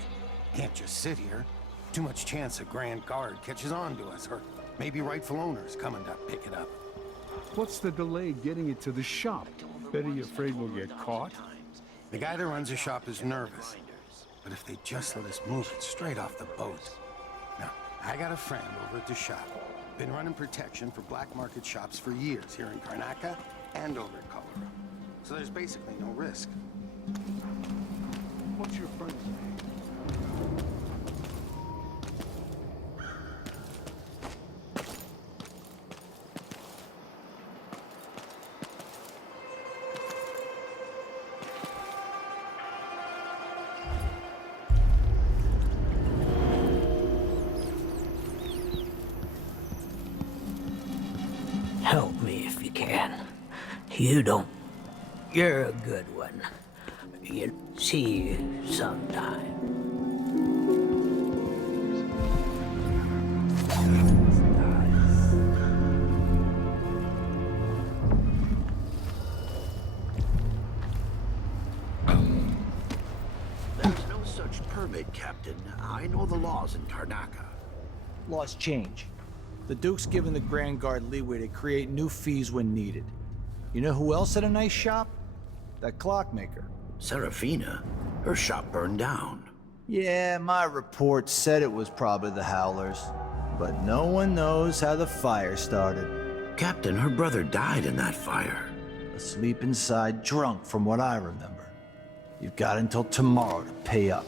Can't just sit here. Too much chance a Grand Guard catches on to us, or maybe rightful owners coming to pick it up. What's the delay getting it to the shop? Better you afraid we'll get caught? The guy that runs the shop is nervous. But if they just let us move it straight off the boat. Now, I got a friend over at the shop. Been running protection for black market shops for years here in Karnaca and over at Colorado. So there's basically no risk. What's your friend's name? Help me if you can. You don't. You're a good one. You see you sometime. mermaid captain, I know the laws in Karnaca. Laws change. The Duke's given the Grand Guard leeway to create new fees when needed. You know who else had a nice shop? That clockmaker. Serafina? Her shop burned down. Yeah, my report said it was probably the Howlers. But no one knows how the fire started. Captain, her brother died in that fire. Asleep inside, drunk from what I remember. You've got until tomorrow to pay up.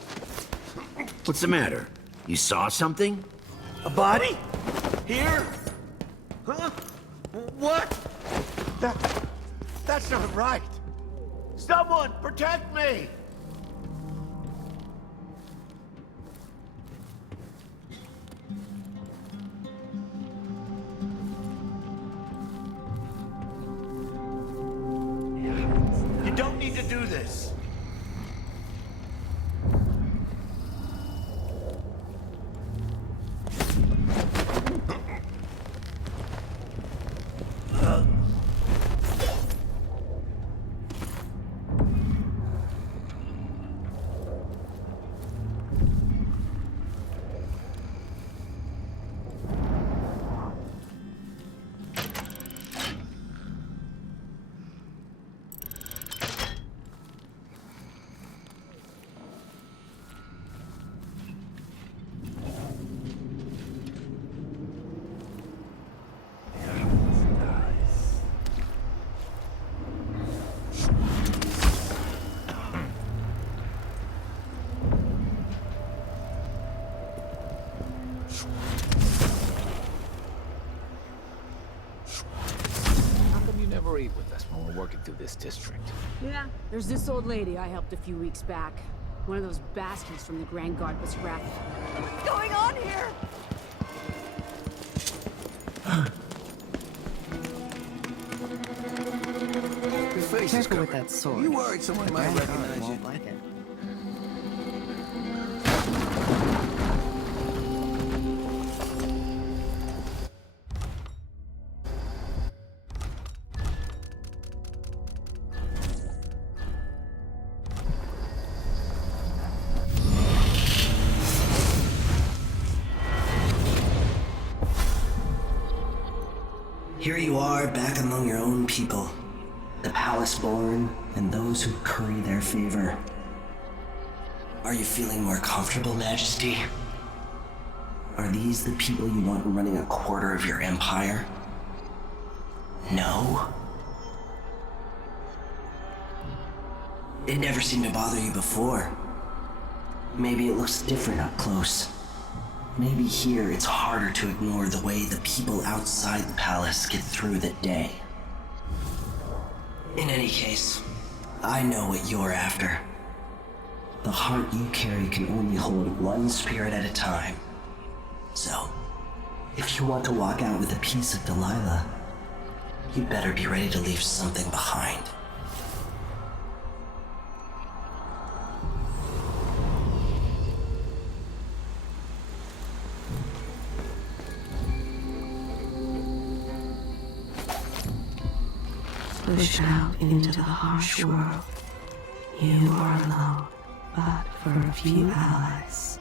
What's the matter? You saw something? A body? Here? Huh? What? That's not right. Someone protect me! You don't need to do this. Eat with us when we're working through this district. Yeah, there's this old lady I helped a few weeks back. One of those bastards from the Grand Guard was wrathful. What's going on here? Your face is covered. With that sword. You worried someone might recognize you? Won't like it. Here you are, back among your own people. The palace-born, and those who curry their favor. Are you feeling more comfortable, Majesty? Are these the people you want running a quarter of your empire? No? It never seemed to bother you before. Maybe it looks different up close. Maybe here it's harder to ignore the way the people outside the palace get through the day. In any case, I know what you're after. The heart you carry can only hold one spirit at a time. So, if you want to walk out with a piece of Delilah, you better be ready to leave something behind. Pushed out into the harsh world, you are alone, but for a few allies.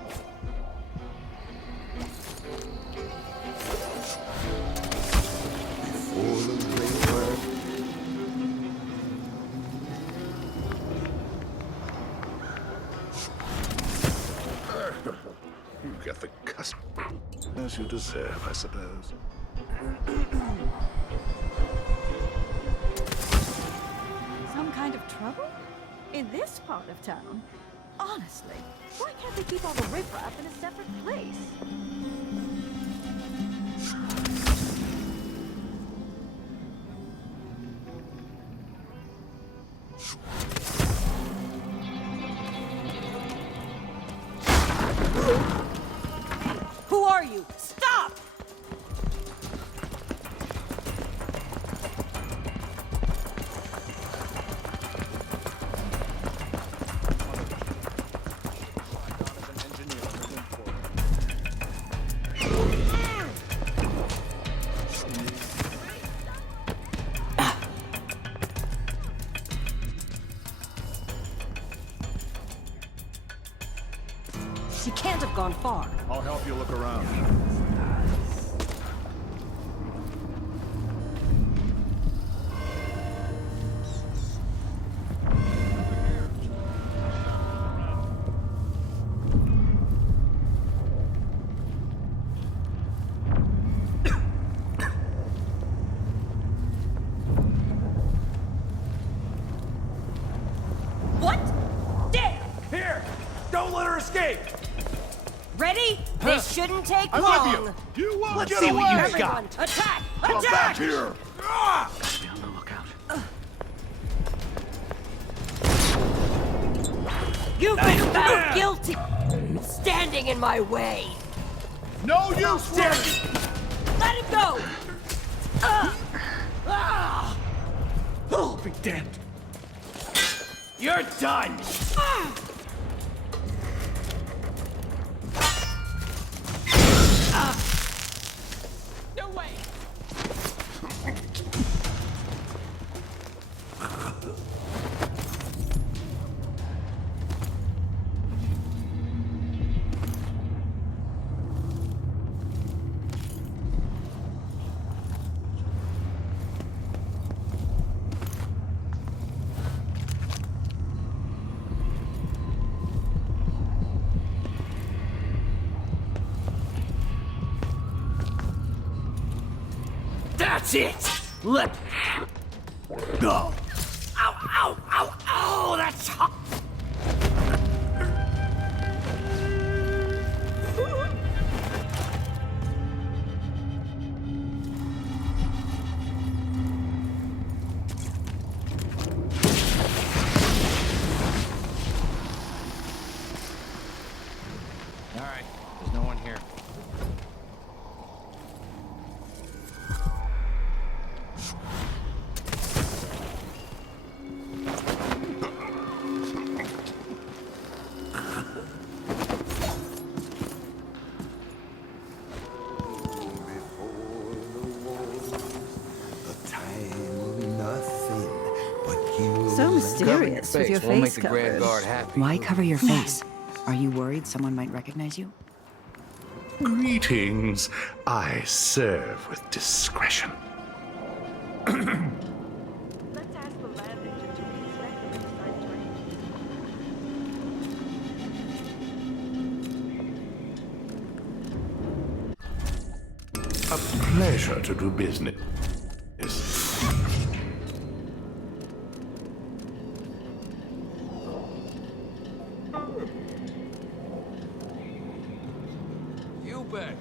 Before the great work. You got the cusp. As you deserve, I suppose. Some kind of trouble? In this part of town? Honestly, why can't they keep all the riffraff in a separate place? Who are you? Stop! She can't have gone far. I'll help you look around. What? Damn! Here! Don't let her escape! Ready? This shouldn't take I'm long. with you! You won't Let's get see away! what you've Everyone, got. attack! Come Attack! back here! Ah! Be on the lookout. You've been found guilty! Standing in my way! No use, Daddy! Let him go! Oh, be damned. You're done! No way! That's it! Let go! Ow, ow, ow, ow! That's hot! All right, there's no one here. So mysterious with your Won't make face the Grand covered. Guard happy. Why cover your face? Are you worried someone might recognize you? Greetings. I serve with discretion. Let's ask the land agent to reinspect the side A pleasure to do business. You bet.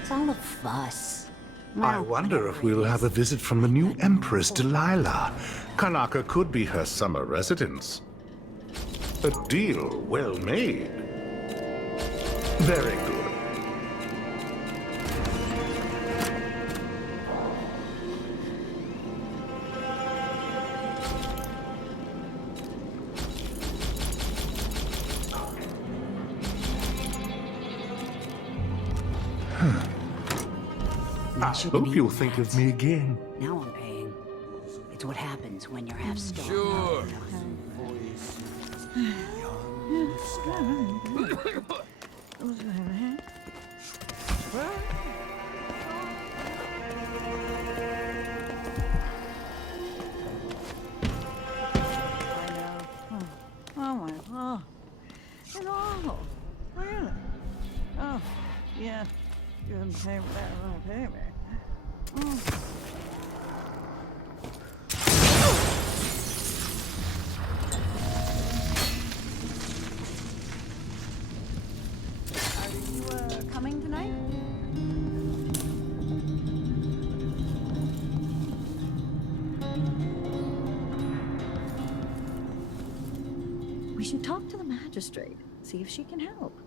It's all a fuss. I wonder if we'll have a visit from the new Empress, Delilah. Kanaka could be her summer residence. A deal well made. Very good. I hope you'll think of me again. Now I'm paying. It's what happens when you're half starved. Sure. Oh my god. It's awful. Really? Oh, yeah. You didn't pay for that, right, pay me. Are you, coming tonight? We should talk to the magistrate, see if she can help.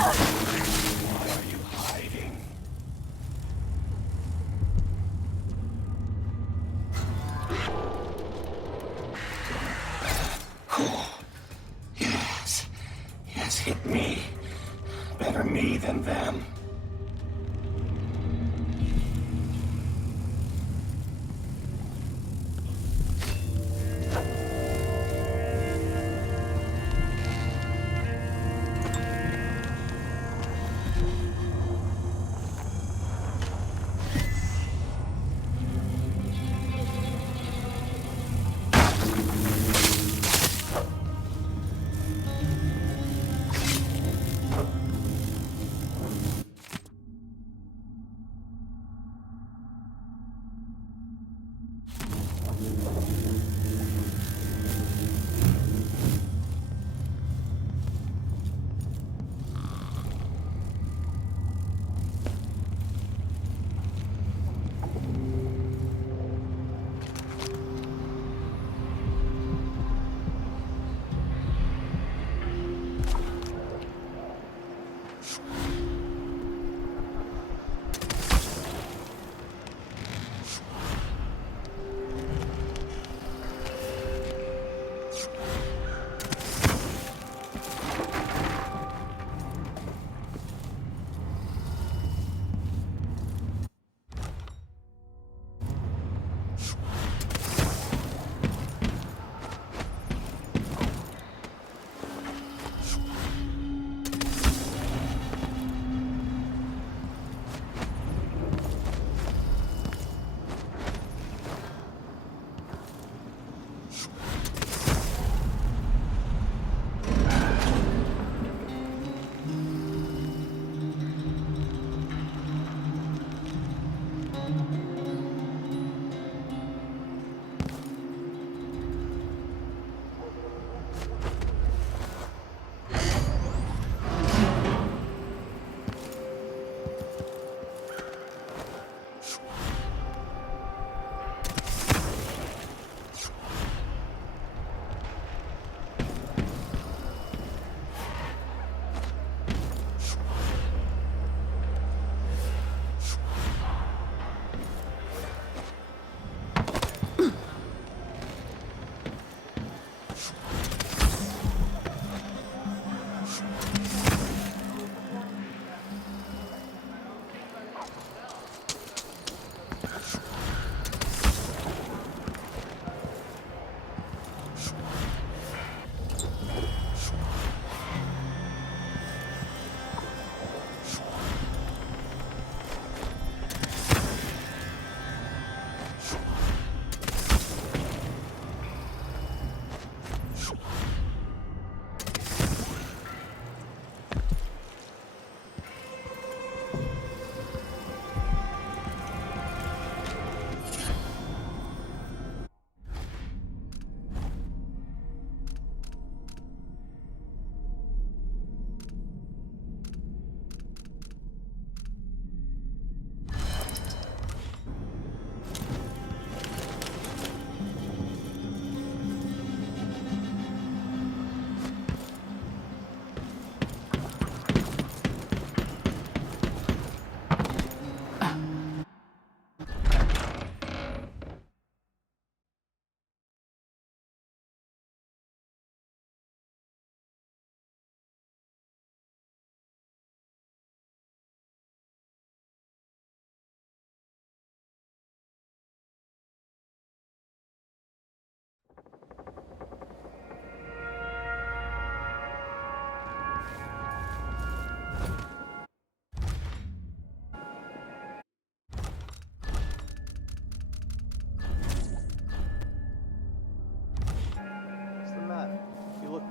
Why are you hiding? Yes. Yes, hit me. Better me than them.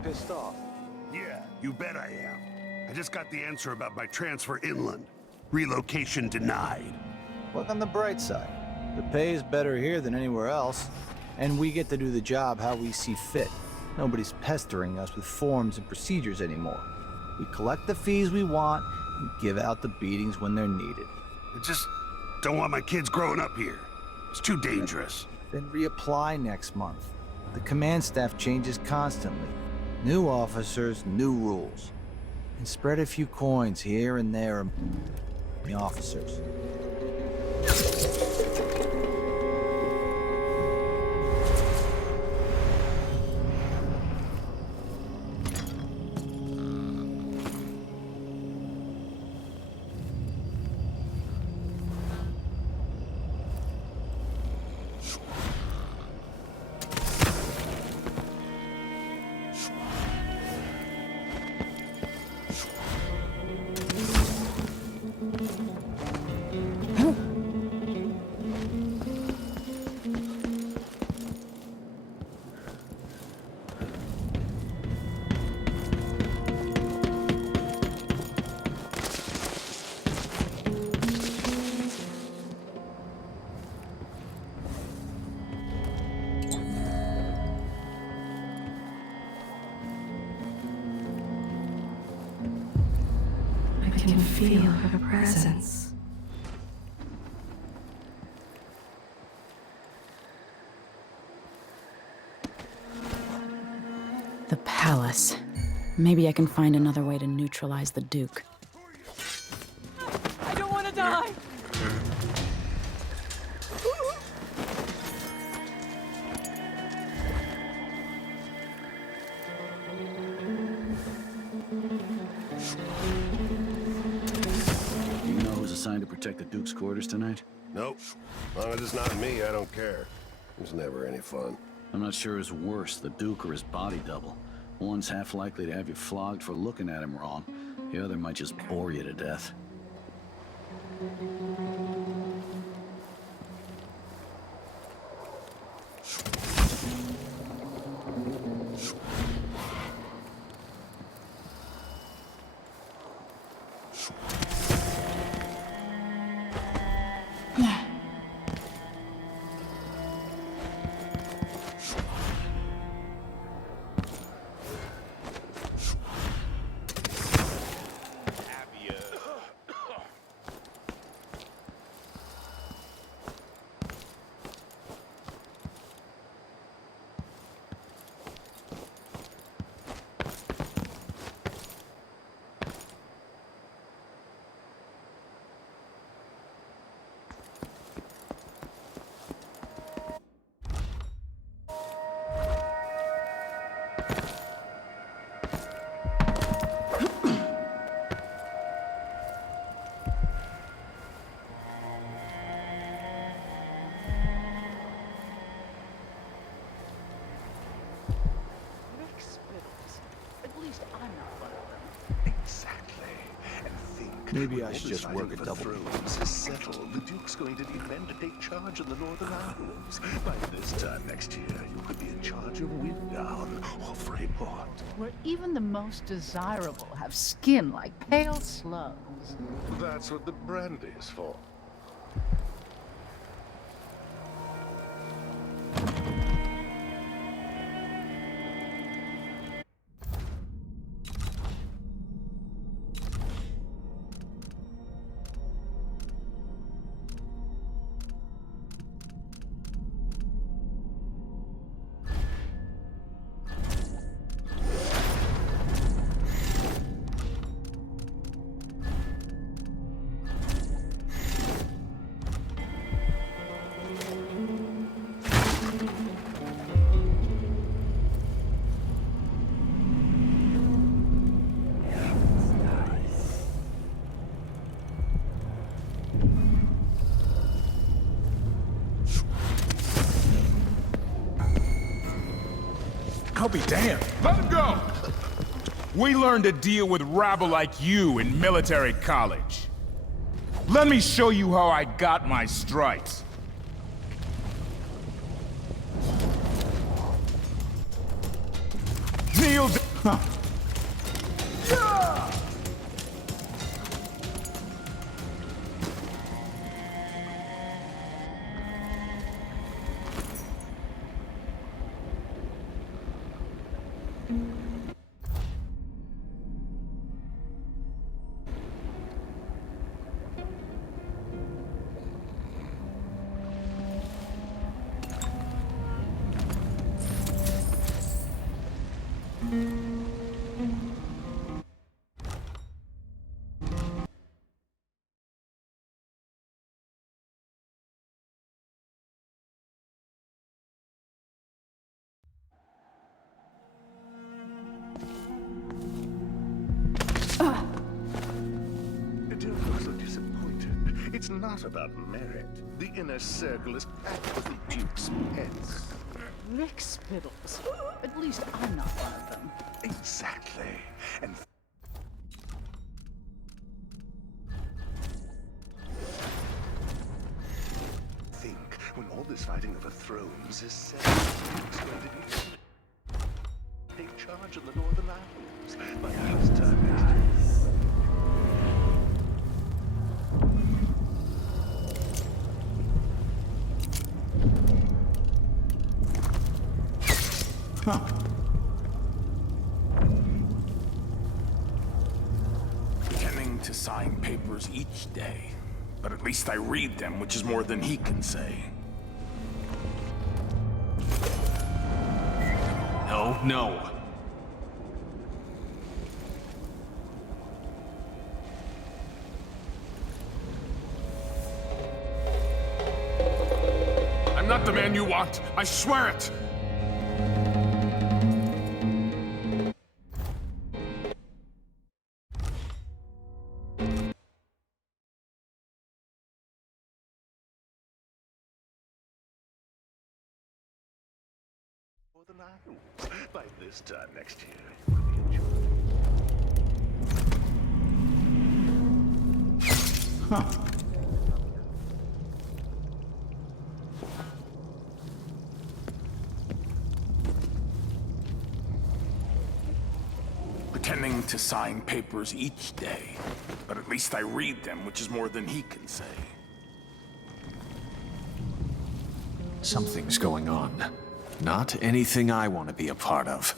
Pissed off. Yeah, you bet I am. I just got the answer about my transfer inland. Relocation denied. Look on the bright side. The pay is better here than anywhere else, and we get to do the job how we see fit. Nobody's pestering us with forms and procedures anymore. We collect the fees we want and give out the beatings when they're needed. I just don't want my kids growing up here. It's too dangerous. Then reapply next month. The command staff changes constantly. New officers, new rules. and spread a few coins here and there among the officers. I can feel her presence. The palace. Maybe I can find another way to neutralize the Duke. I don't want to die! Do you know who's assigned to protect the Duke's quarters tonight? Nope. As long as it's not me, I don't care. It's never any fun. I'm not sure who's worse, the Duke or his body double. One's half likely to have you flogged for looking at him wrong. The other might just bore you to death. Maybe I should just work a double. Thrones is settled. The Duke's going to need men to take charge of the Northern Isles. By this time next year, you could be in charge of Winddown or Freeport. Where even the most desirable have skin like pale slugs. That's what the brandy's for. I'll be damned. Let him go! We learned to deal with rabble like you in military college. Let me show you how I got my stripes. Kneel down. It's not about merit. The inner circle is packed with the Duke's pets. Lickspittles. At least I'm not one of them. Exactly. And think, when all this fighting over thrones is settled, who's going to be take charge of the Northern Isles by this time next year. Huh. Pretending to sign papers each day. But at least I read them, which is more than he can say. No, no. I'm not the man you want. I swear it. Northern Isles. By this time next year, you could be in charge. Huh. Pretending to sign papers each day. But at least I read them, which is more than he can say. Something's going on. Not anything I want to be a part of.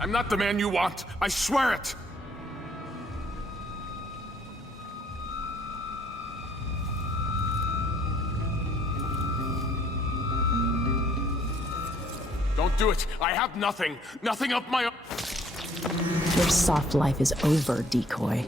I'm not the man you want. I swear it. Don't do it. I have nothing. Nothing of my own. Your soft life is over, decoy.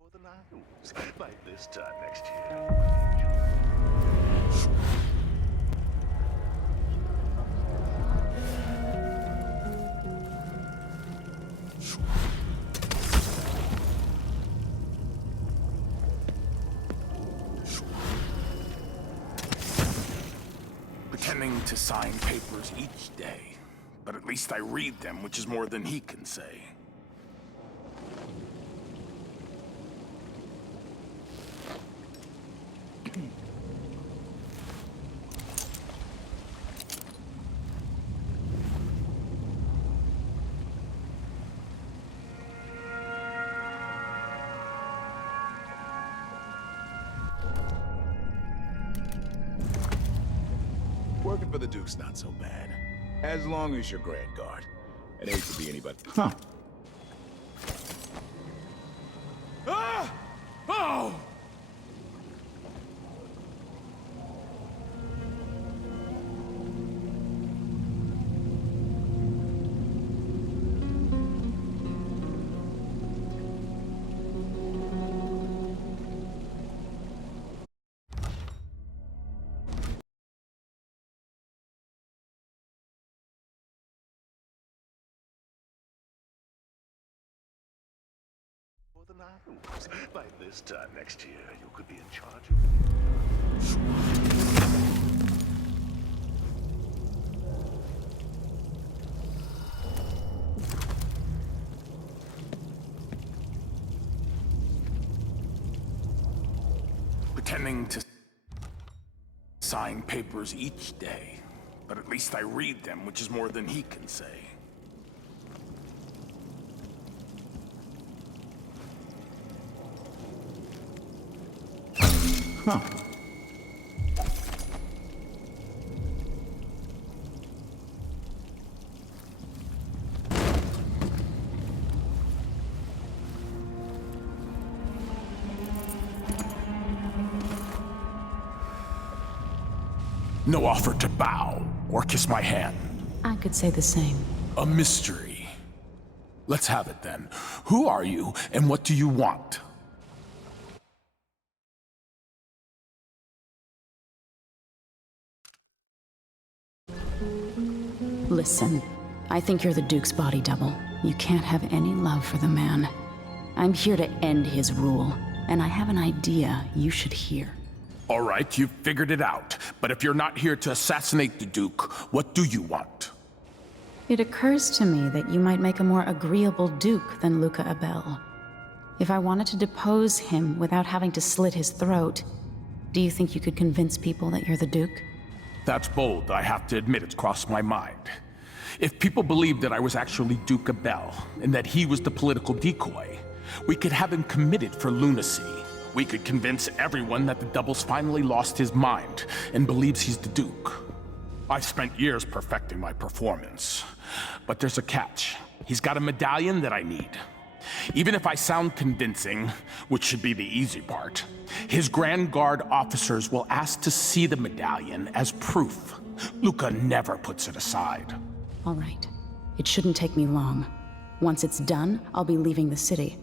Northern Isles. By this time next year, you could be in charge. Pretending to sign papers each day. But at least I read them, which is more than he can say. Working for the Duke's not so bad. As long as you're Grand Guard. It ain't to be anybody. Huh. Ah! Oh! Northern Isles. By this time next year, you could be in charge of... Pretending to sign papers each day. But at least I read them, which is more than he can say. Huh. No offer to bow or kiss my hand. I could say the same. A mystery. Let's have it then. Who are you, and what do you want? Listen, I think you're the Duke's body double. You can't have any love for the man. I'm here to end his rule, and I have an idea you should hear. All right, you've figured it out. But if you're not here to assassinate the Duke, what do you want? It occurs to me that you might make a more agreeable Duke than Luca Abel. If I wanted to depose him without having to slit his throat, do you think you could convince people that you're the Duke? That's bold, I have to admit it's crossed my mind. If people believed that I was actually Duke Abel, and that he was the political decoy, we could have him committed for lunacy. We could convince everyone that the Double's finally lost his mind, and believes he's the Duke. I've spent years perfecting my performance. But there's a catch. He's got a medallion that I need. Even if I sound convincing, which should be the easy part, his Grand Guard officers will ask to see the medallion as proof. Luca never puts it aside. All right. It shouldn't take me long. Once it's done, I'll be leaving the city.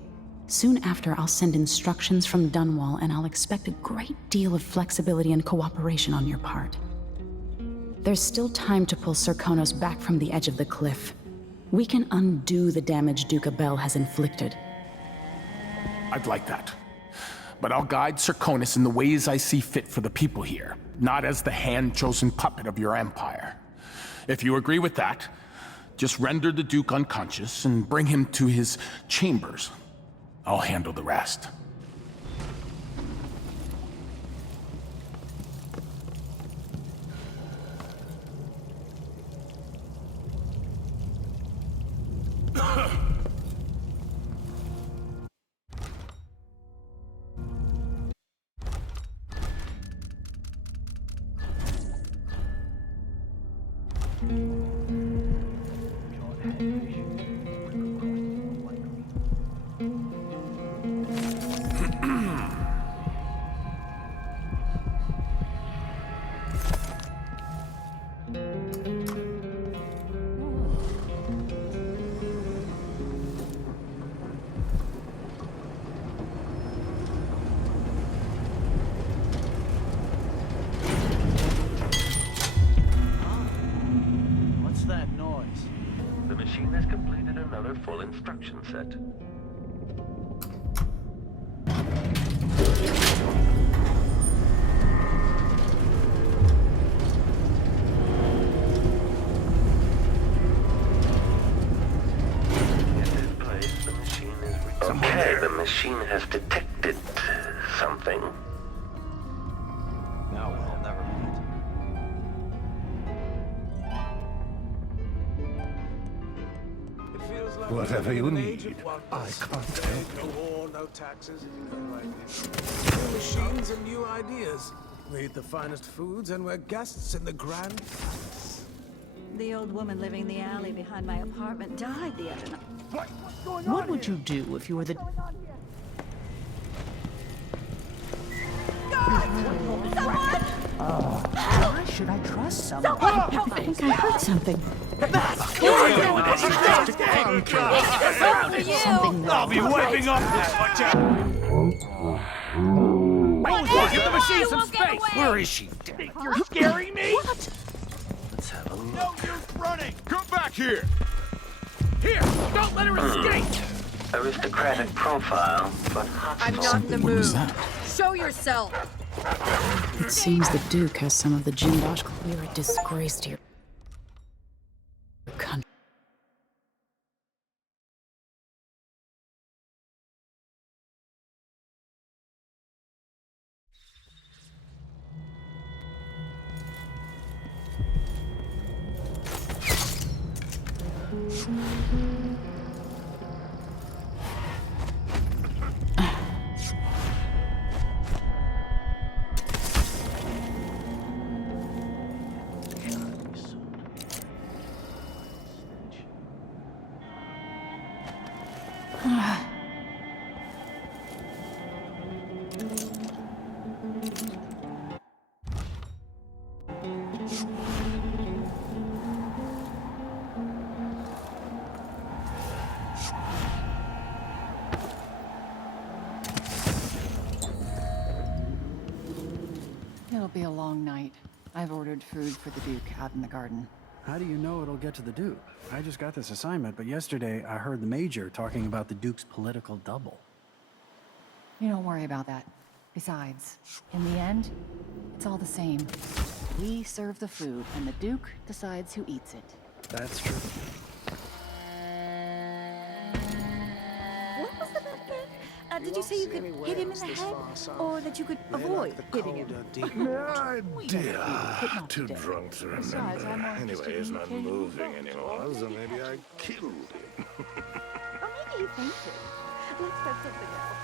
Soon after, I'll send instructions from Dunwall, and I'll expect a great deal of flexibility and cooperation on your part. There's still time to pull Serkonos back from the edge of the cliff. We can undo the damage Duke Abel has inflicted. I'd like that. But I'll guide Serkonos in the ways I see fit for the people here, not as the hand-chosen puppet of your empire. If you agree with that, just render the Duke unconscious and bring him to his chambers. I'll handle the rest. Full instruction set. Okay, the machine has detected something. No, we'll never meet. Whatever you need. I can't help. No war, no taxes. New machines and new ideas. We eat the finest foods and we're guests in the Grand Palace. The old woman living in the alley behind my apartment died the other night. What's going on? What would you do if you were the... Why should I trust someone? I think I heard something. I'll be wiping off this give the machine some space! Where is she? Think you're scaring me? What? Let's have a look. No use running! Come back here! Here! Don't let her escape! Aristocratic profile, but I'm not in the mood. Show yourself! It seems the Duke has some of the Jindosh. You're a disgrace to your country. be a long night. I've ordered food for the Duke out in the garden. How do you know it'll get to the Duke? I just got this assignment, but yesterday I heard the Major talking about the Duke's political double. You don't worry about that. Besides, in the end, it's all the same. We serve the food, and the Duke decides who eats it. That's true. What was the bet again? Did you say you could hit him in the head? Or that you could avoid hitting him? No idea. Too drunk to remember. Anyway, he's not moving anymore, so maybe I killed him. Or maybe you fainted. Let's bet something else.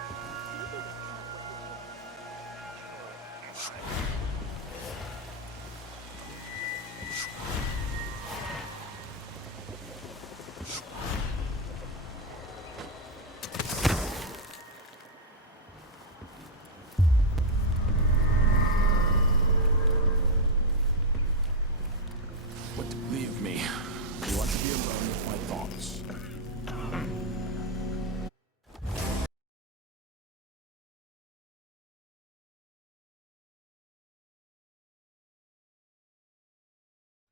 Leave me. I want to be alone with my thoughts.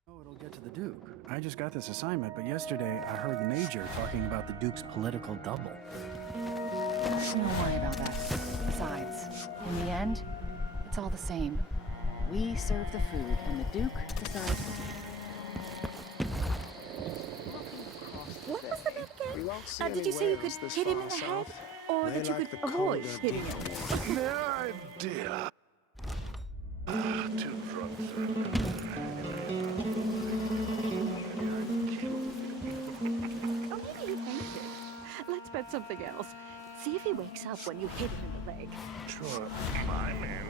Oh, it'll get to the Duke. I just got this assignment, but yesterday I heard the Major talking about the Duke's political double. Don't worry about that. Besides, in the end, it's all the same. We serve the food, and the Duke decides. What was the bet again? Did you say you could hit him in the head? Or that you could avoid hitting him? No idea. Too drunk to remember. Or maybe you fainted. Let's bet something else. See if he wakes up when you hit him in the leg. Sure, my man.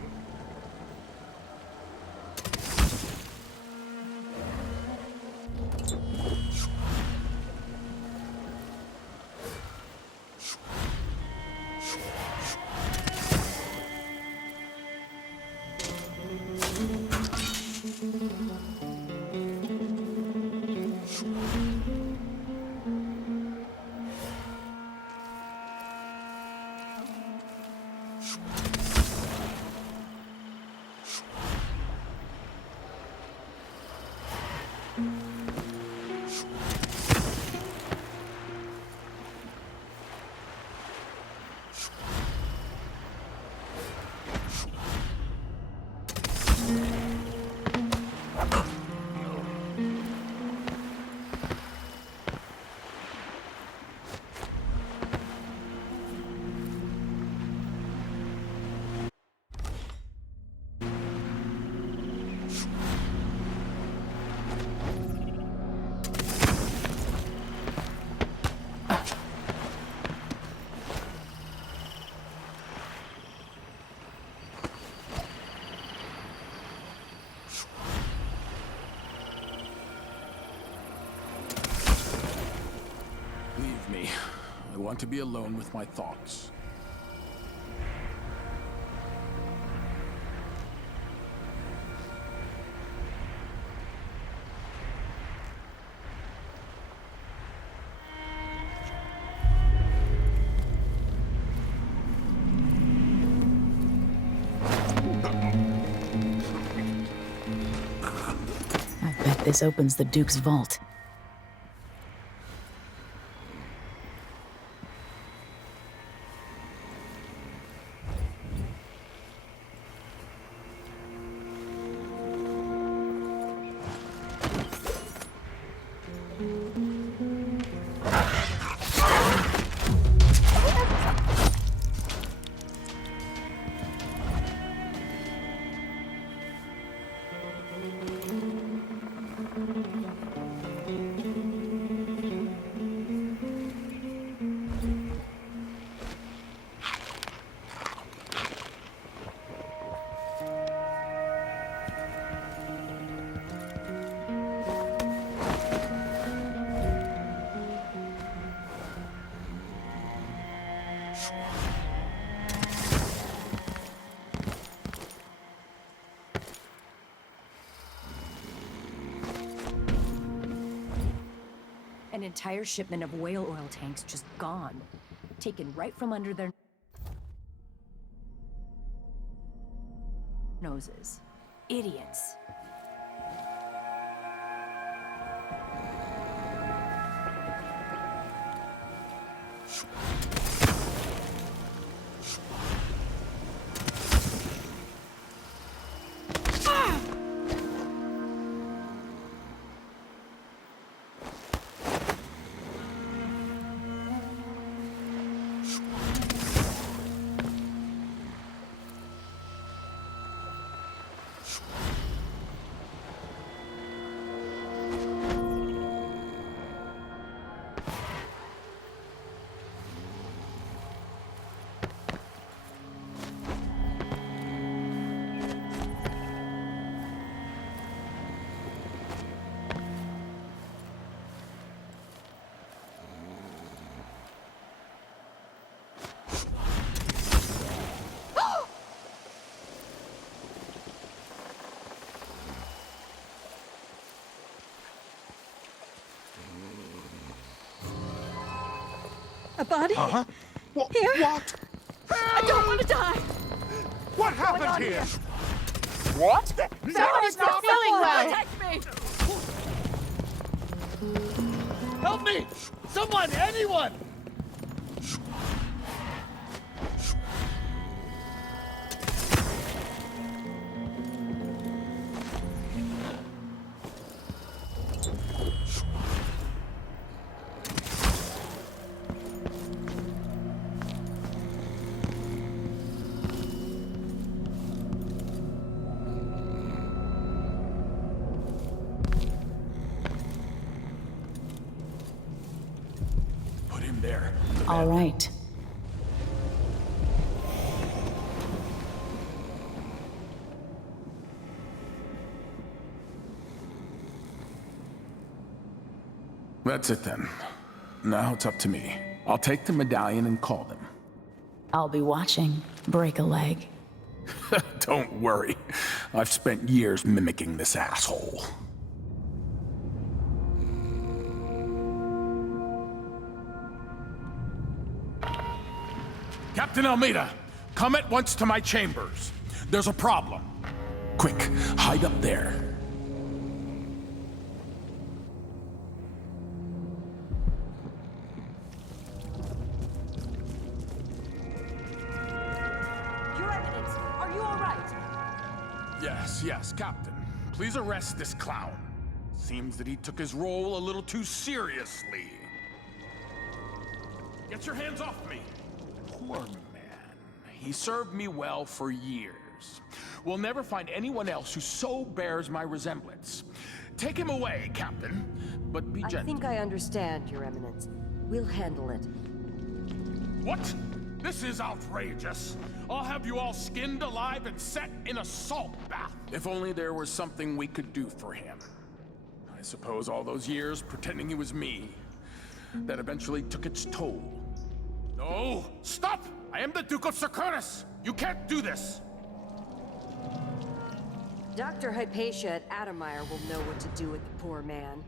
Leave me. I want to be alone with my thoughts. I bet this opens the Duke's vault. An entire shipment of whale oil tanks just gone. Taken right from under their noses. idiots. A body? Huh? Here? What? I don't want to die! What happened on here? here? What? Someone's not feeling well! Protect me! Help me! Someone! Anyone! There. All right. That's it then. Now it's up to me. I'll take the medallion and call them. I'll be watching. Break a leg. Don't worry. I've spent years mimicking this asshole. Captain Almeida, come at once to my chambers. There's a problem. Quick, hide up there. Your Eminence, are you all right? Yes, Captain. Please arrest this clown. Seems that he took his role a little too seriously. Get your hands off me! Poor man. He served me well for years. We'll never find anyone else who so bears my resemblance. Take him away, Captain, but be gentle. I think I understand, Your Eminence. We'll handle it. What? This is outrageous. I'll have you all skinned alive and set in a salt bath. If only there was something we could do for him. I suppose all those years pretending he was me, that eventually took its toll. No! Stop! I am the Duke of Circurus! You can't do this! Dr. Hypatia at Adamire will know what to do with the poor man.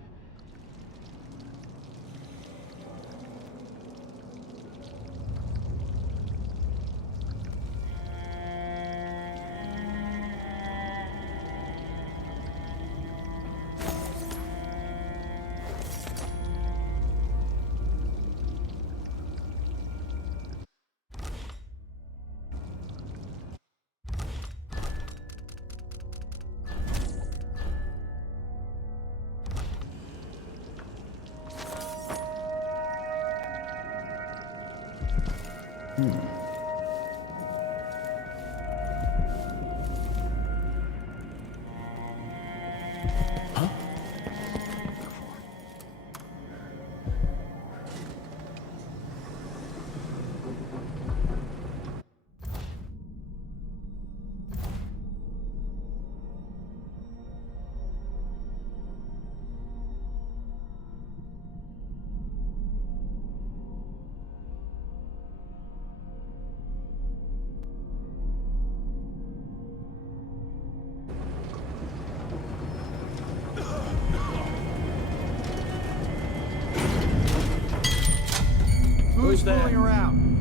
Who's fooling around?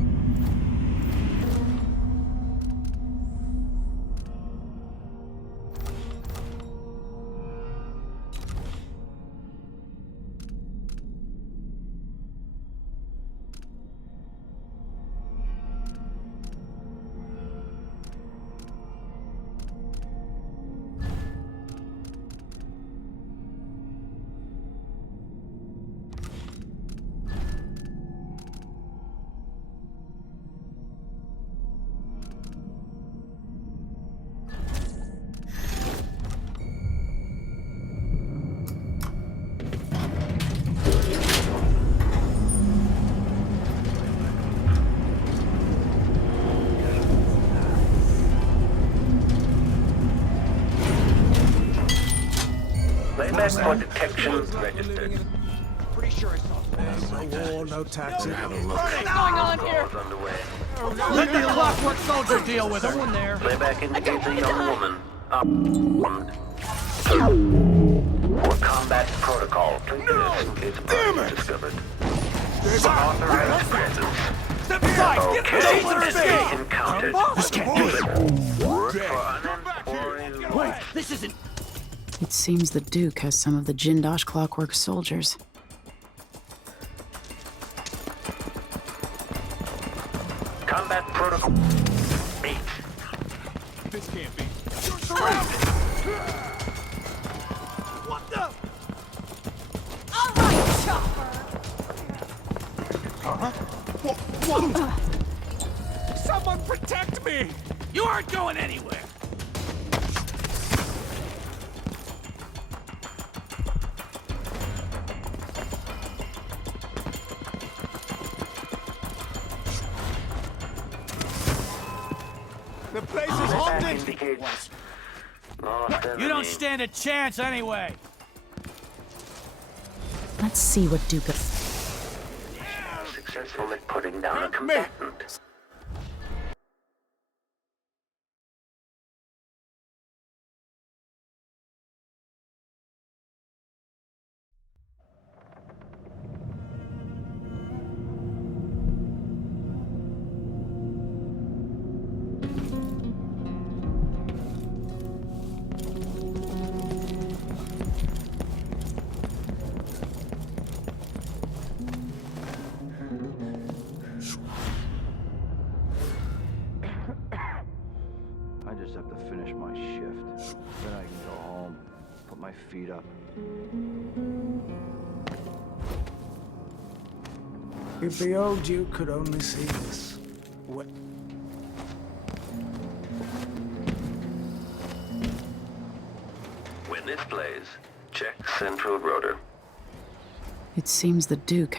Suspect for detection registered. Pretty sure I saw no wall, no taxi. What's going on here? Let the clockwork soldier deal with her. Someone there. Playback indicates a young woman. For combat protocol. Damn it! Discovered. Authorized presence. Step aside! Okay, Get escape! encountered. This can't be it. Wait, this isn't... It seems the Duke has some of the Jindosh clockwork soldiers. Combat protocol. 8. This can't be. You're surrounded! What the? All right, chopper! Huh? What? Someone protect me! You aren't going anywhere! The place is haunted! You don't stand a chance anyway! Let's see what Duke... Successful at putting down a combatant. I just have to finish my shift. Then I can go home, put my feet up. If the old Duke could only see this. What? When this plays, check central rotor. It seems the Duke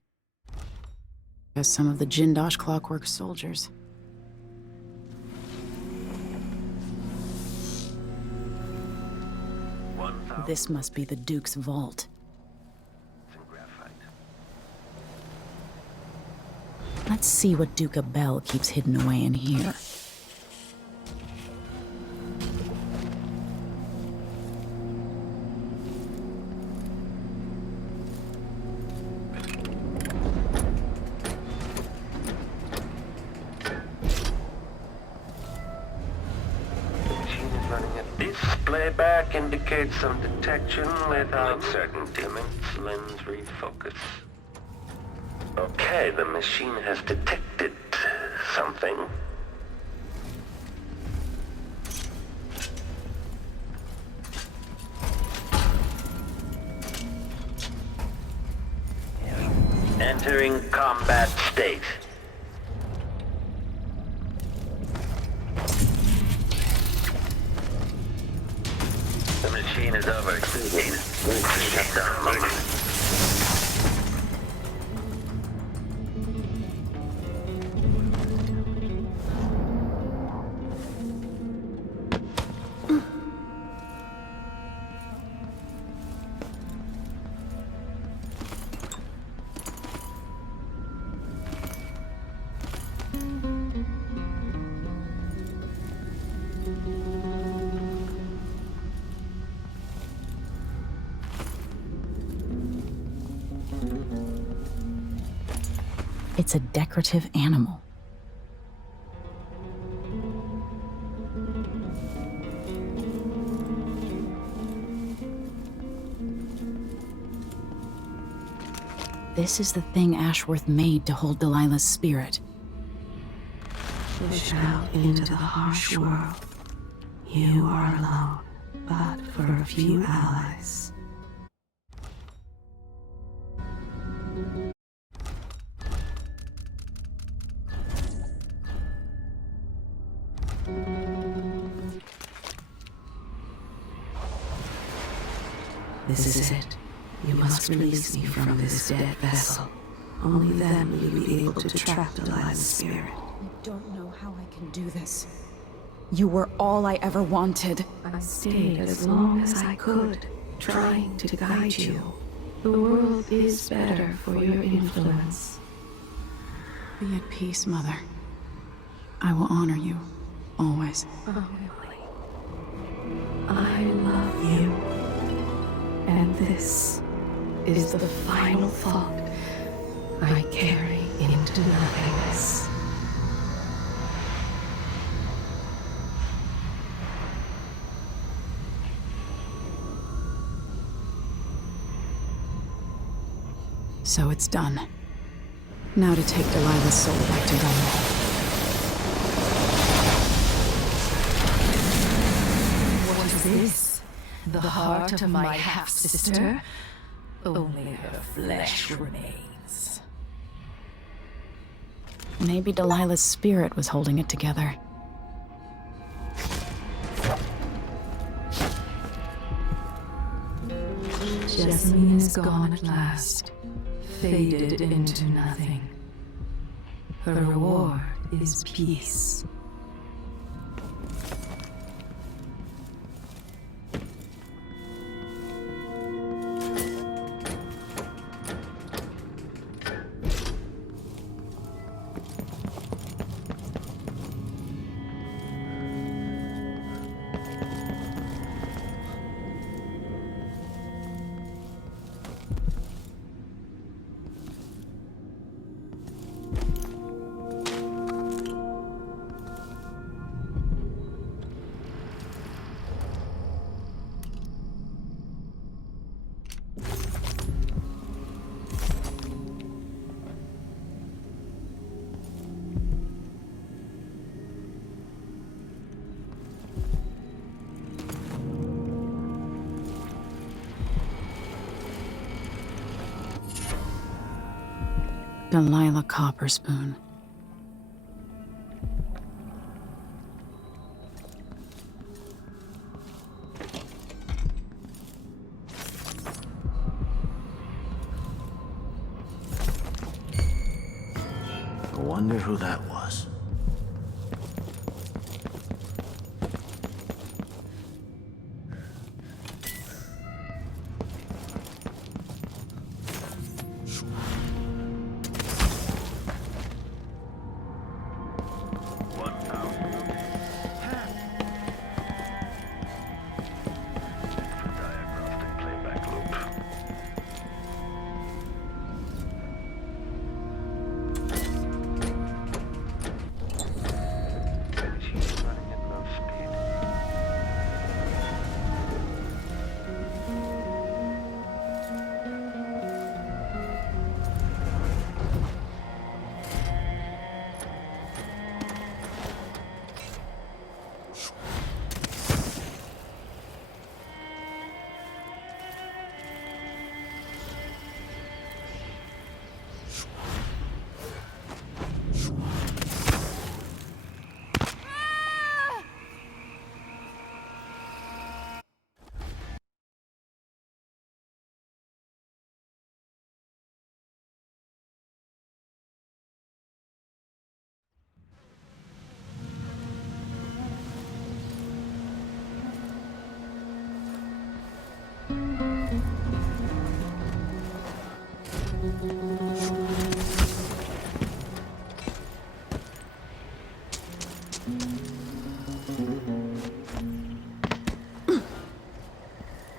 has some of the Jindosh clockwork soldiers. This must be the Duke's vault. Let's see what Duke Bell keeps hidden away in here. Playback indicates some detection without certain dimming lens refocus. Okay, the machine has detected something. Entering combat state. The machine is overexceeding. Shut down mode. It's a decorative animal. This is the thing Ashworth made to hold Delilah's spirit. Push out into the harsh world. You are alone, but for a few allies. This is it. You must release me from this dead vessel. Only then will you be able to trap Delilah's spirit. I don't know how I can do this. You were all I ever wanted. I stayed as long as I could, trying to guide you. The world is better for your influence. Be at peace, Mother. I will honor you, always. I love you. And this is the final thought I carry into nothingness. So it's done. Now to take Delilah's soul back to Dunwall. What is this? The heart of my half-sister? Only her flesh remains. Maybe Delilah's spirit was holding it together. Jessamine is gone at last, faded into nothing. Her reward is peace. Delilah Copperspoon. I wonder who that was.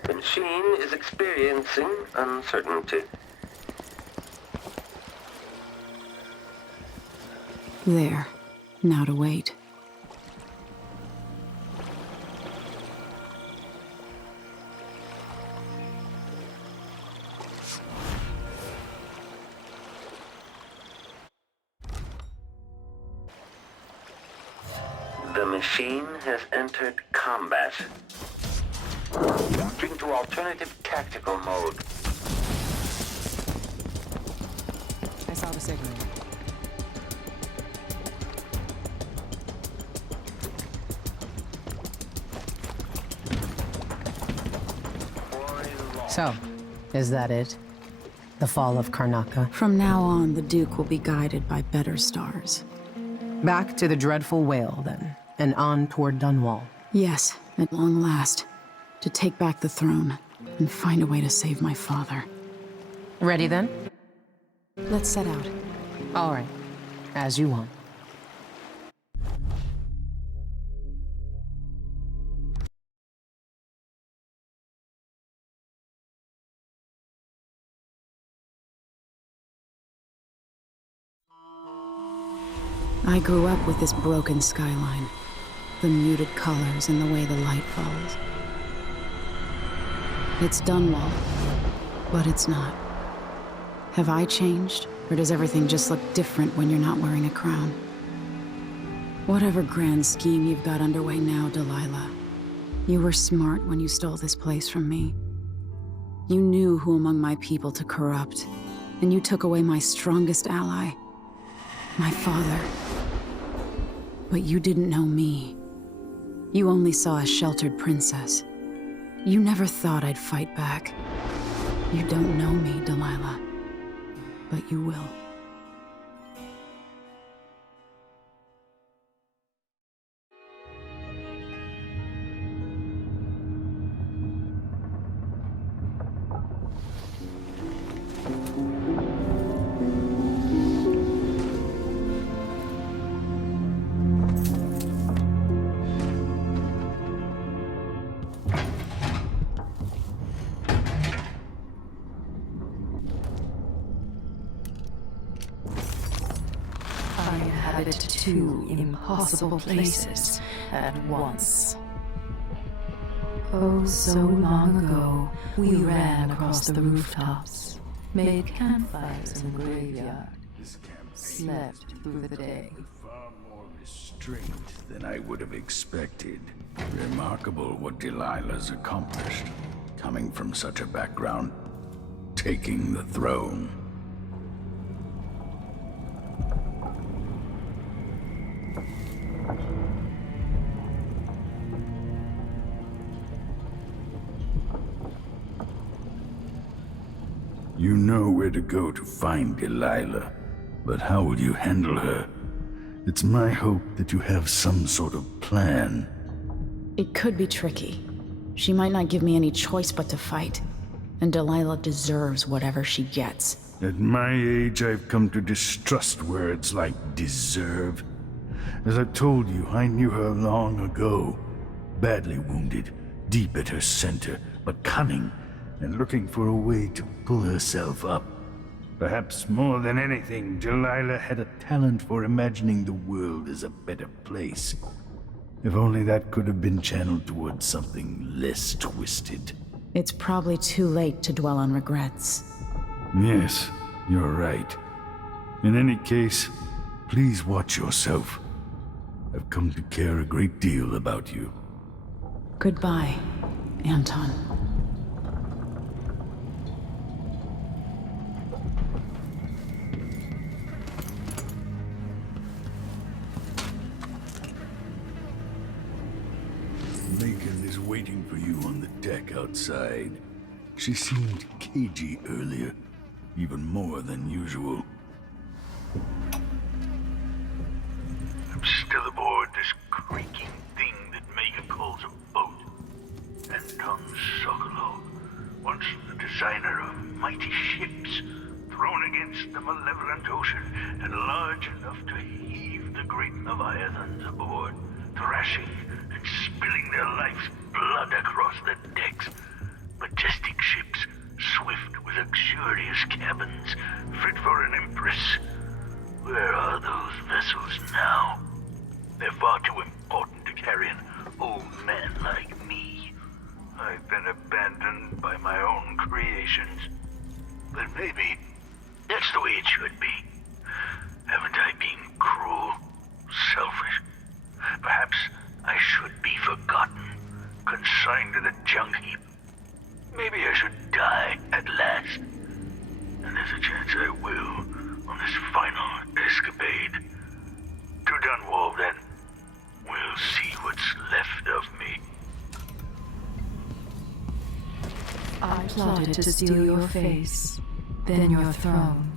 The machine is experiencing uncertainty. There. Now to wait. The machine has entered combat. Switching to alternative tactical mode. I saw the signal. So, is that it? The fall of Karnaca? From now on, the Duke will be guided by better stars. Back to the dreadful whale, then, and on toward Dunwall. Yes, at long last. To take back the throne. and find a way to save my father. Ready then? Let's set out. All right. As you want. I grew up with this broken skyline, the muted colors and the way the light falls. It's Dunwall, but it's not. Have I changed, or does everything just look different when you're not wearing a crown? Whatever grand scheme you've got underway now, Delilah, you were smart when you stole this place from me. You knew who among my people to corrupt, and you took away my strongest ally, my father. But you didn't know me. You only saw a sheltered princess. You never thought I'd fight back. You don't know me, Delilah, but you will. Two impossible places at once. Oh, so long ago, we ran across the rooftops, made campfires in the graveyard, slept through the day. Far more restraint than I would have expected. Remarkable what Delilah's accomplished, coming from such a background, taking the throne. You know where to go to find Delilah, but how will you handle her? It's my hope that you have some sort of plan. It could be tricky. She might not give me any choice but to fight, and Delilah deserves whatever she gets. At my age, I've come to distrust words like deserve. As I told you, I knew her long ago. Badly wounded, deep at her center, but cunning, and looking for a way to pull herself up. Perhaps more than anything, Delilah had a talent for imagining the world as a better place. If only that could have been channeled towards something less twisted. It's probably too late to dwell on regrets. Yes, you're right. In any case, please watch yourself. I've come to care a great deal about you. Goodbye, Anton. Megan is waiting for you on the deck outside. She seemed cagey earlier, even more than usual. I'm still aboard this creaking thing that Megan calls a boat. Anton Sokolov, once the designer of mighty ships, thrown against the malevolent ocean and large enough to heave the great Leviathans aboard, thrashing and spilling their life's blood across the decks. Majestic ships, swift with luxurious cabins, fit for an Empress. Where are those vessels now? They're far too important to carry an old man like me. I've been abandoned by my own creations. But maybe that's the way it should be. Haven't I been cruel, selfish? Perhaps I should be forgotten, consigned to the junk heap. Maybe I should die at last. And there's a chance I will on this final escapade. To Dunwall, then. We'll see what's left of me. I plotted to steal your face, then your throne.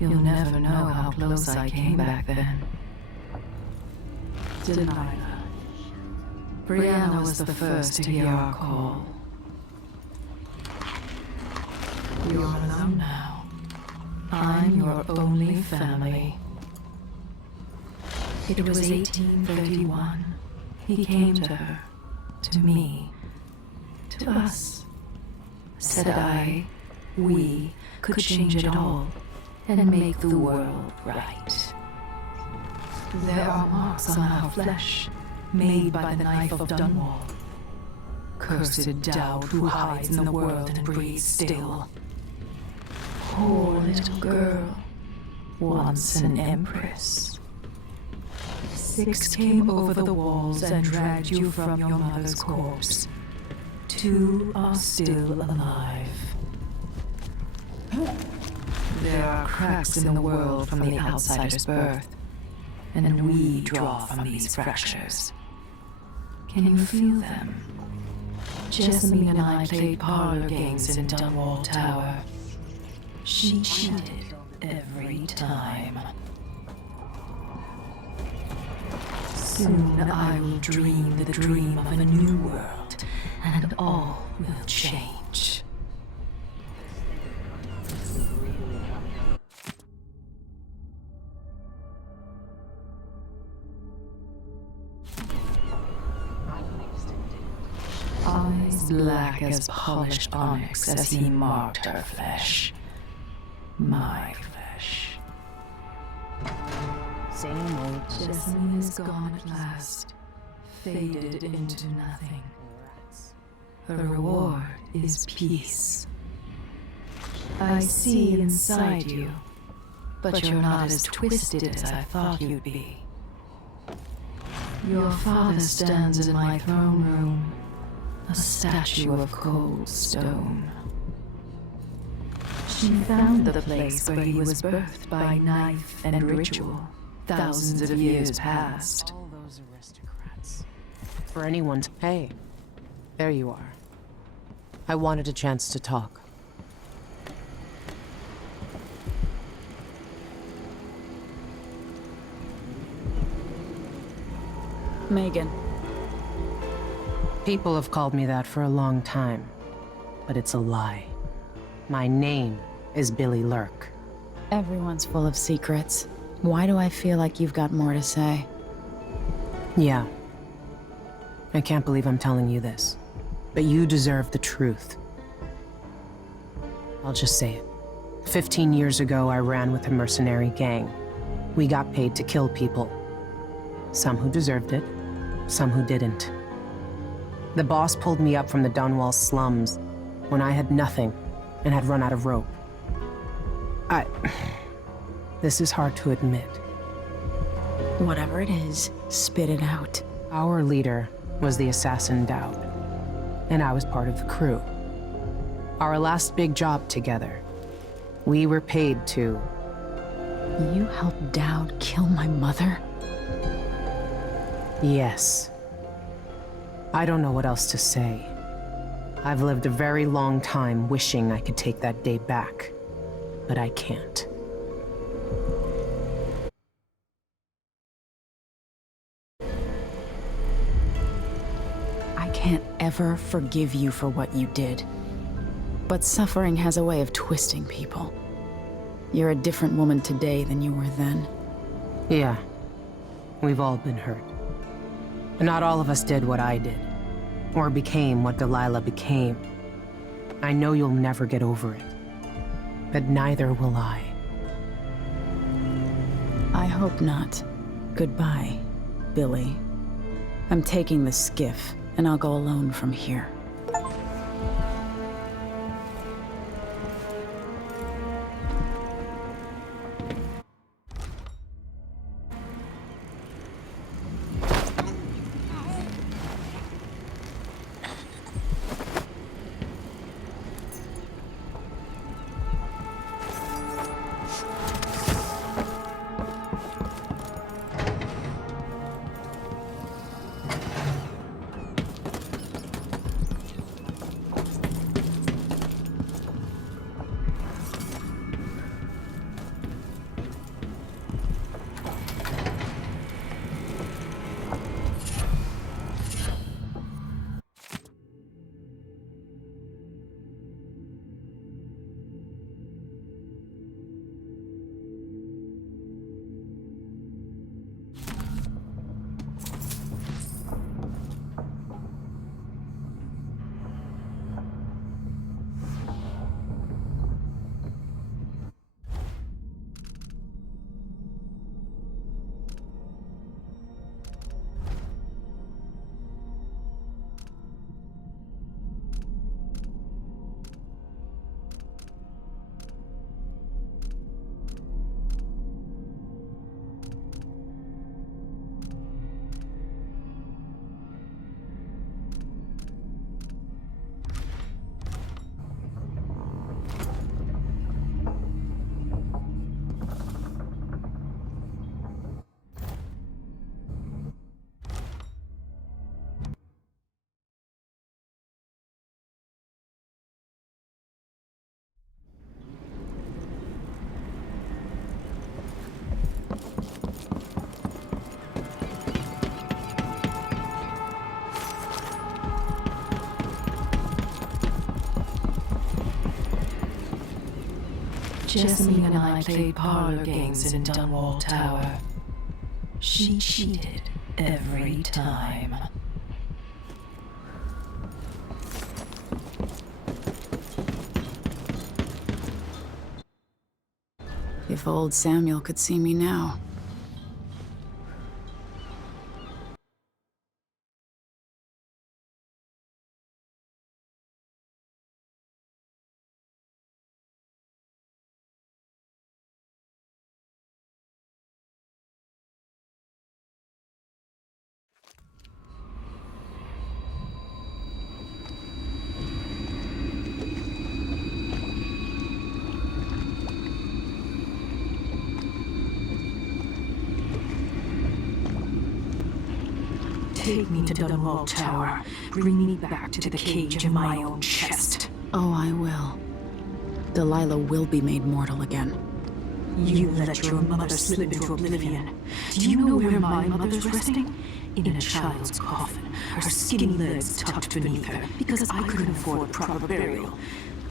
You'll never know how close I came back then. Delilah. Brianna was the first to hear our call. You're alone now. I'm your only family. It was 1831. He came to her, to me, to us. Said we could change it all and make the world right. There are marks on our flesh, made by the knife of Dunwall. Cursed doubt who hides in the world and breathes still. Poor little girl, once an empress. 6 came over the walls and dragged you from your mother's corpse. 2 are still alive. There are cracks in the world from the outsider's birth, and we draw from these fractures. Can you feel them? Jessamine and I played parlor games in Dunwall Tower. She cheated every time. Soon I will dream the dream of a new world, and all will change. Eyes black as polished onyx as he marked her flesh. My flesh. Same old Jessamine is gone at last, faded into nothing. The reward is peace. I see inside you, but you're not as twisted as I thought you'd be. Your father stands in my throne room, a statue of cold stone. She found the place where he was birthed by knife and ritual, thousands of years past. All those aristocrats. For anyone's... Hey, there you are. I wanted a chance to talk. Megan. People have called me that for a long time, but it's a lie. My name is Billy Lurk. Everyone's full of secrets. Why do I feel like you've got more to say? Yeah. I can't believe I'm telling you this, but you deserve the truth. I'll just say it. 15 years ago, I ran with a mercenary gang. We got paid to kill people. Some who deserved it, some who didn't. The boss pulled me up from the Dunwall slums when I had nothing and had run out of rope. This is hard to admit. Whatever it is, spit it out. Our leader was the assassin Dowd, and I was part of the crew. Our last big job together, we were paid to... You helped Dowd kill my mother? Yes. I don't know what else to say. I've lived a very long time wishing I could take that day back, but I can't. I can't ever forgive you for what you did. But suffering has a way of twisting people. You're a different woman today than you were then. Yeah. We've all been hurt. Not all of us did what I did, or became what Delilah became. I know you'll never get over it, but neither will I. I hope not. Goodbye, Billy. I'm taking the skiff, and I'll go alone from here. Jessamine and I played parlor games in Dunwall Tower. She cheated every time. If old Samuel could see me now. Take me to Dunwall Tower. Bring me back to the cage in my own chest. Oh, I will. Delilah will be made mortal again. You let your mother slip into oblivion. Do you know where my mother's resting? In a child's coffin, her skinny legs tucked beneath her, because I couldn't afford proper burial,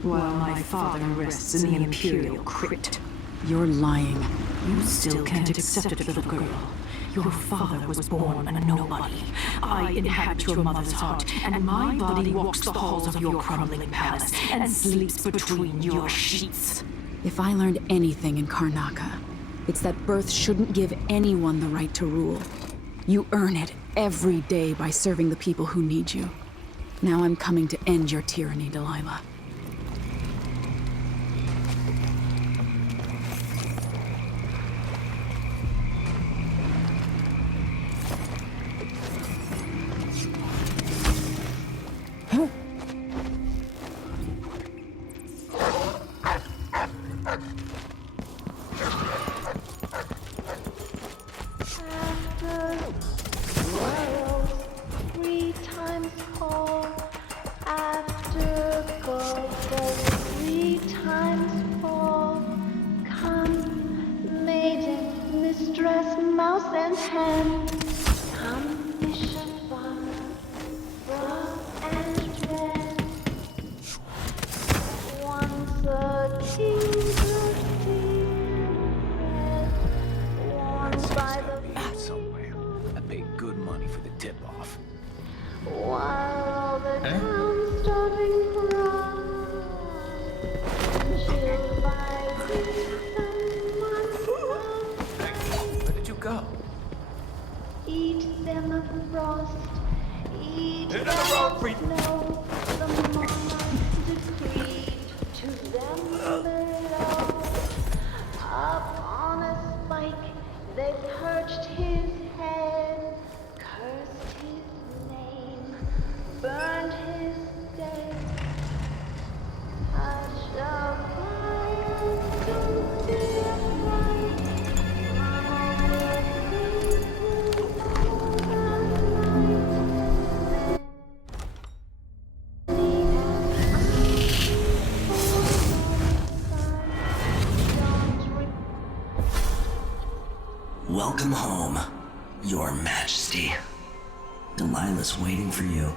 while my father rests in the Imperial crypt. You're lying. You still can't accept it, little girl. Your father was born a nobody. I inhabit your mother's heart, and my body walks the halls of your crumbling palace and sleeps between your sheets. If I learned anything in Karnaca, it's that birth shouldn't give anyone the right to rule. You earn it every day by serving the people who need you. Now I'm coming to end your tyranny, Delilah. Welcome home, Your Majesty. Delilah's waiting for you.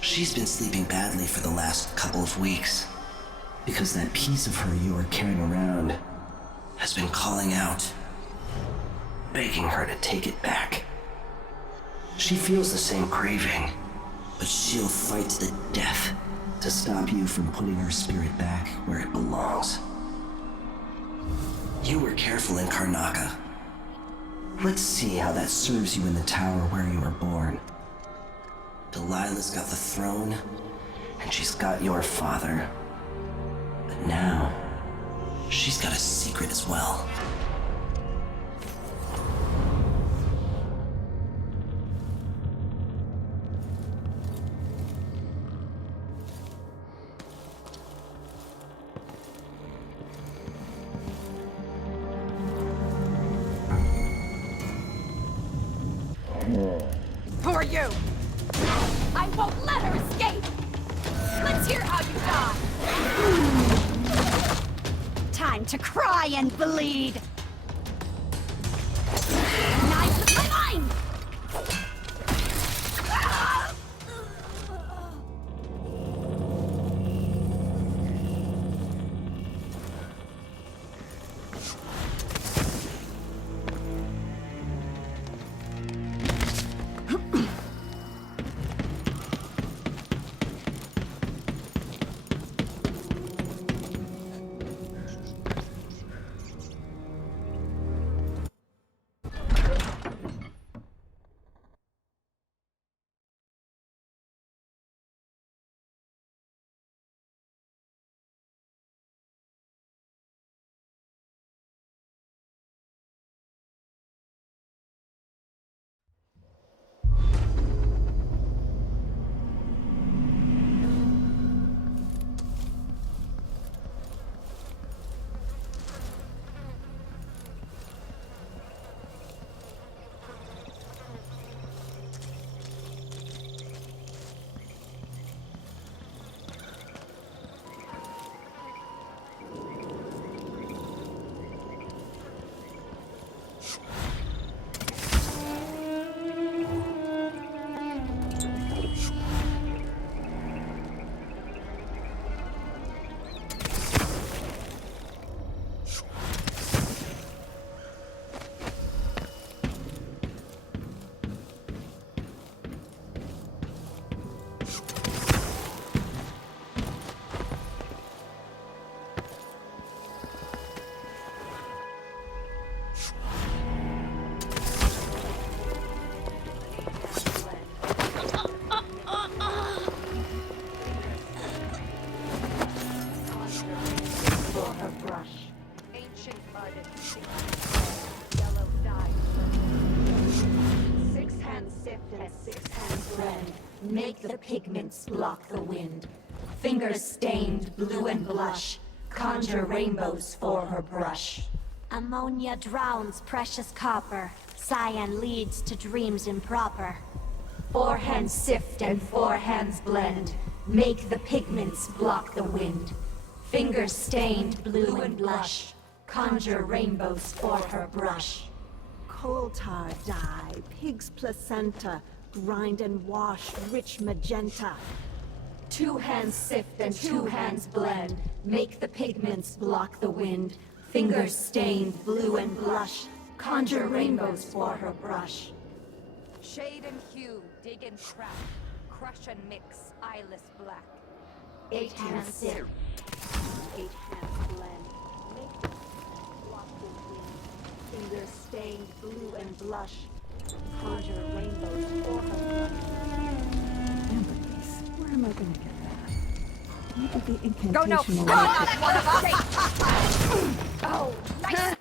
She's been sleeping badly for the last couple of weeks, because that piece of her you are carrying around has been calling out, begging her to take it back. She feels the same craving, but she'll fight to the death to stop you from putting her spirit back where it belongs. You were careful in Karnaca. Let's see how that serves you in the tower where you were born. Delilah's got the throne, and she's got your father. But now, she's got a secret as well. Who are you? I won't let her escape! Let's hear how you die! Time to cry and bleed! Knife with my mind! Make the pigments block the wind. Fingers stained blue and blush. Conjure rainbows for her brush. Ammonia drowns precious copper. Cyan leads to dreams improper. 4 hands sift and 4 hands blend. Make the pigments block the wind. Fingers stained blue and blush. Conjure rainbows for her brush. Coal tar dye, pig's placenta. Grind and wash rich magenta. 2 hands sift and 2 hands blend. Make the pigments block the wind. Fingers stained blue and blush. Conjure rainbows for her brush. Shade and hue, dig and crack. Crush and mix, eyeless black. 8 hands sift. 8 hands blend. Make the block the wind. Fingers stained blue and blush. Conjure rainbows for her brush. Empress, where am I gonna get that? Look at the incantation. Go no! will Not make one of us! Oh, nice!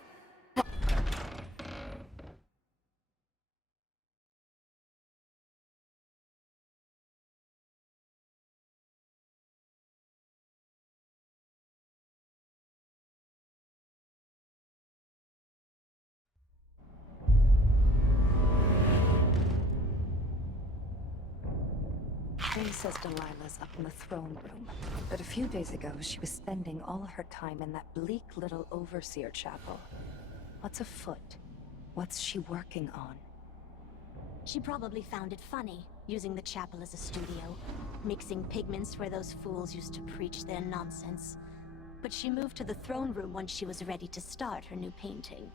Faye says Delilah's up in the throne room, but a few days ago she was spending all her time in that bleak little overseer chapel. What's afoot? What's she working on? She probably found it funny, using the chapel as a studio, mixing pigments where those fools used to preach their nonsense. But she moved to the throne room once she was ready to start her new painting.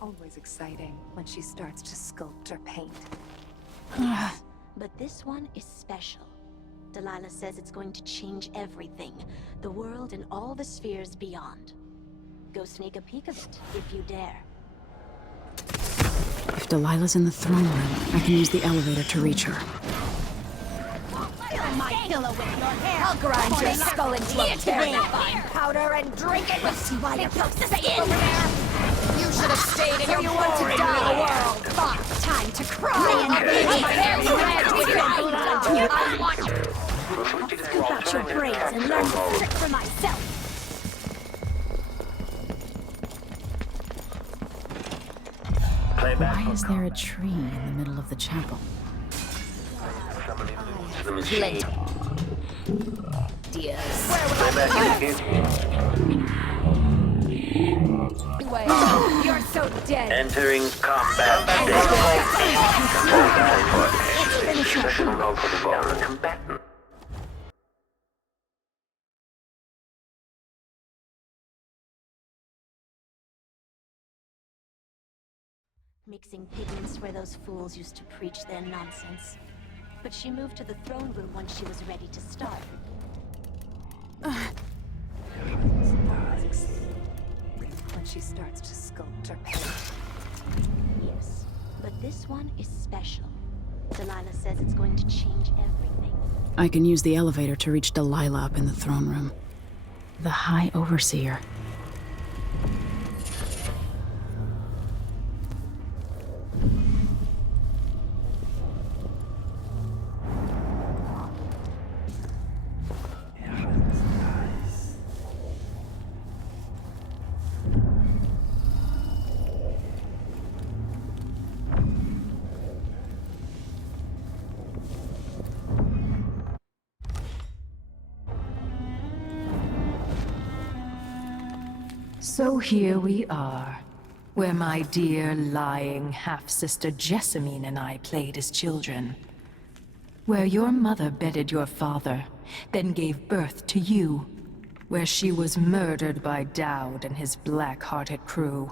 Always exciting when she starts to sculpt or paint. Yes, but this one is special. Delilah says it's going to change everything, the world and all the spheres beyond. Go sneak a peek of it, if you dare. If Delilah's in the throne room, I can use the elevator to reach her. Fill my pillow with your hair! I'll grind your skull into a very fine powder and drink it with spider skin over there! You should have stayed in your boring little world! Fuck, time to cry and bleed my hair red with your blood! I want you! Scoop out your braids and learn the trick for myself! Why is there a tree in the middle of the chapel? Plenty. Dears. You're so dead! Entering combat state. Session log for the vulnerable combatant. Mixing pigments where those fools used to preach their nonsense. But she moved to the throne room once she was ready to start. When she starts to sculpt or paint. Yes, but this one is special. Delilah says it's going to change everything. I can use the elevator to reach Delilah up in the throne room. The High Overseer. So here we are. Where my dear, lying half-sister Jessamine and I played as children. Where your mother bedded your father, then gave birth to you. Where she was murdered by Dowd and his black-hearted crew.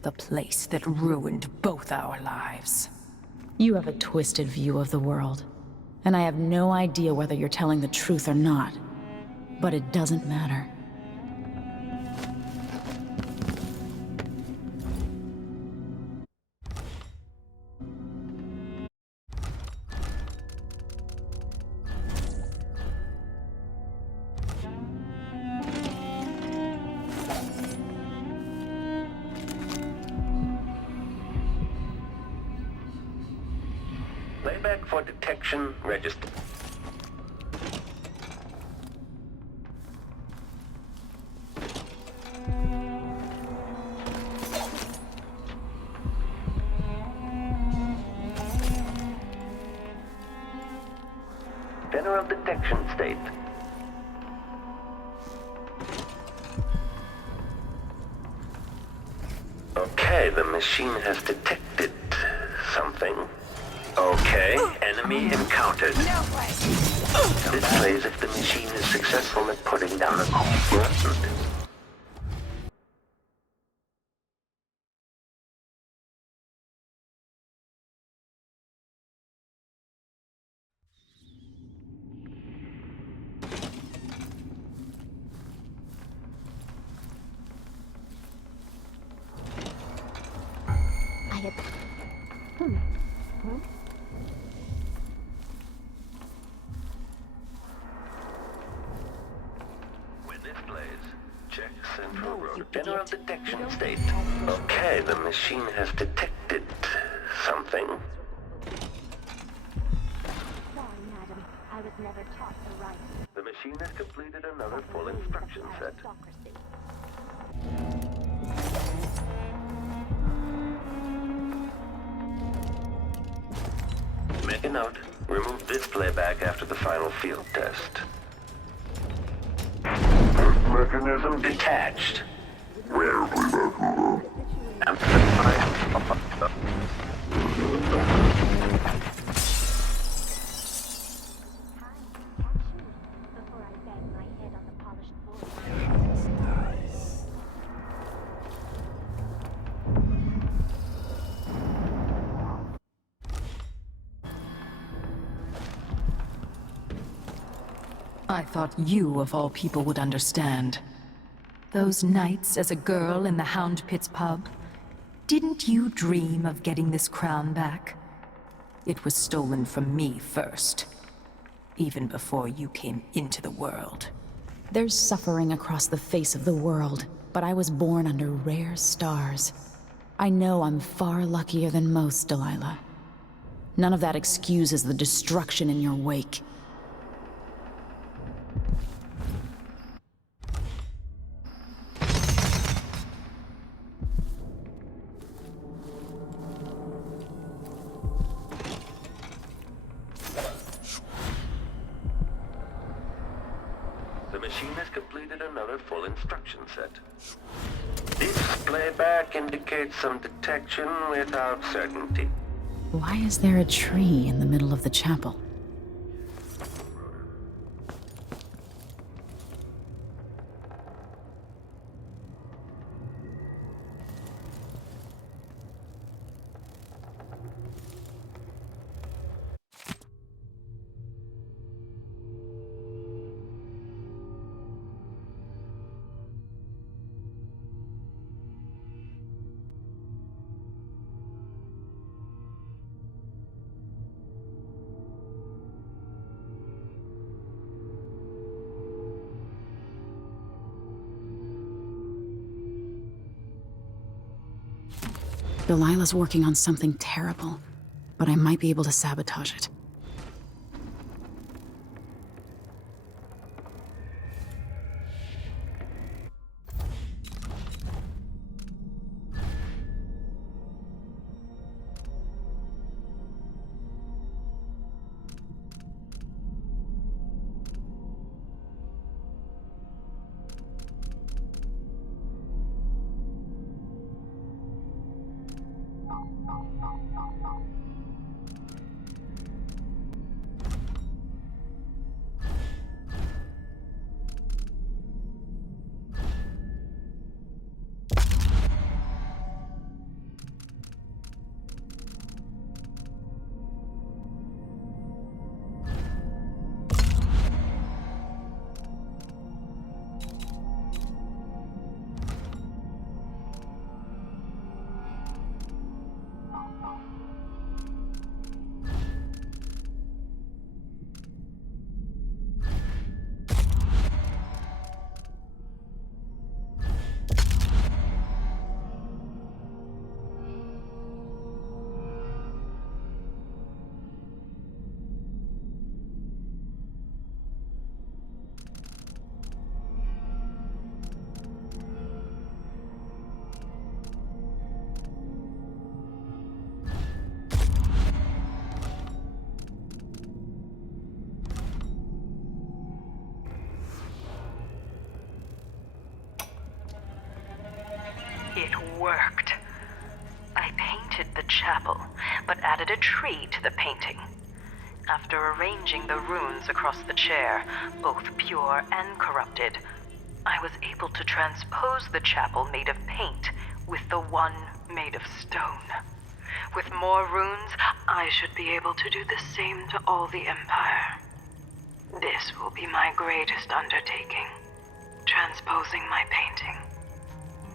The place that ruined both our lives. You have a twisted view of the world, and I have no idea whether you're telling the truth or not. But it doesn't matter. Playback for detection registered. General detection state. Okay, the machine has detected something. Okay, enemy encountered. This plays if the machine is successful at putting down a mutant. General detection state. Okay, the machine has detected something. Sorry, madam. I was never taught to write. The machine has completed another full instruction set. Make a note. Remove this playback after the final field test. Mechanism detached. I thought you, of all people, would understand. Those nights as a girl in the Hound Pit's pub, didn't you dream of getting this crown back? It was stolen from me first, even before you came into the world. There's suffering across the face of the world, but I was born under rare stars. I know I'm far luckier than most, Delilah. None of that excuses the destruction in your wake. The machine has completed another full instruction set. This playback indicates some detection without certainty. Why is there a tree in the middle of the chapel? Delilah's working on something terrible, but I might be able to sabotage it. It worked. I painted the chapel, but added a tree to the painting. After arranging the runes across the chair, both pure and corrupted, I was able to transpose the chapel made of paint with the one made of stone. With more runes, I should be able to do the same to all the Empire. This will be my greatest undertaking, transposing my painting.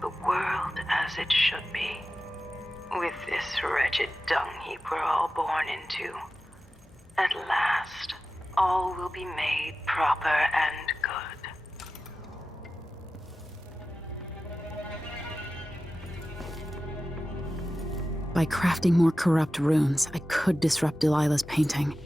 The world as it should be. With this wretched dung heap we're all born into. At last, all will be made proper and good. By crafting more corrupt runes, I could disrupt Delilah's painting.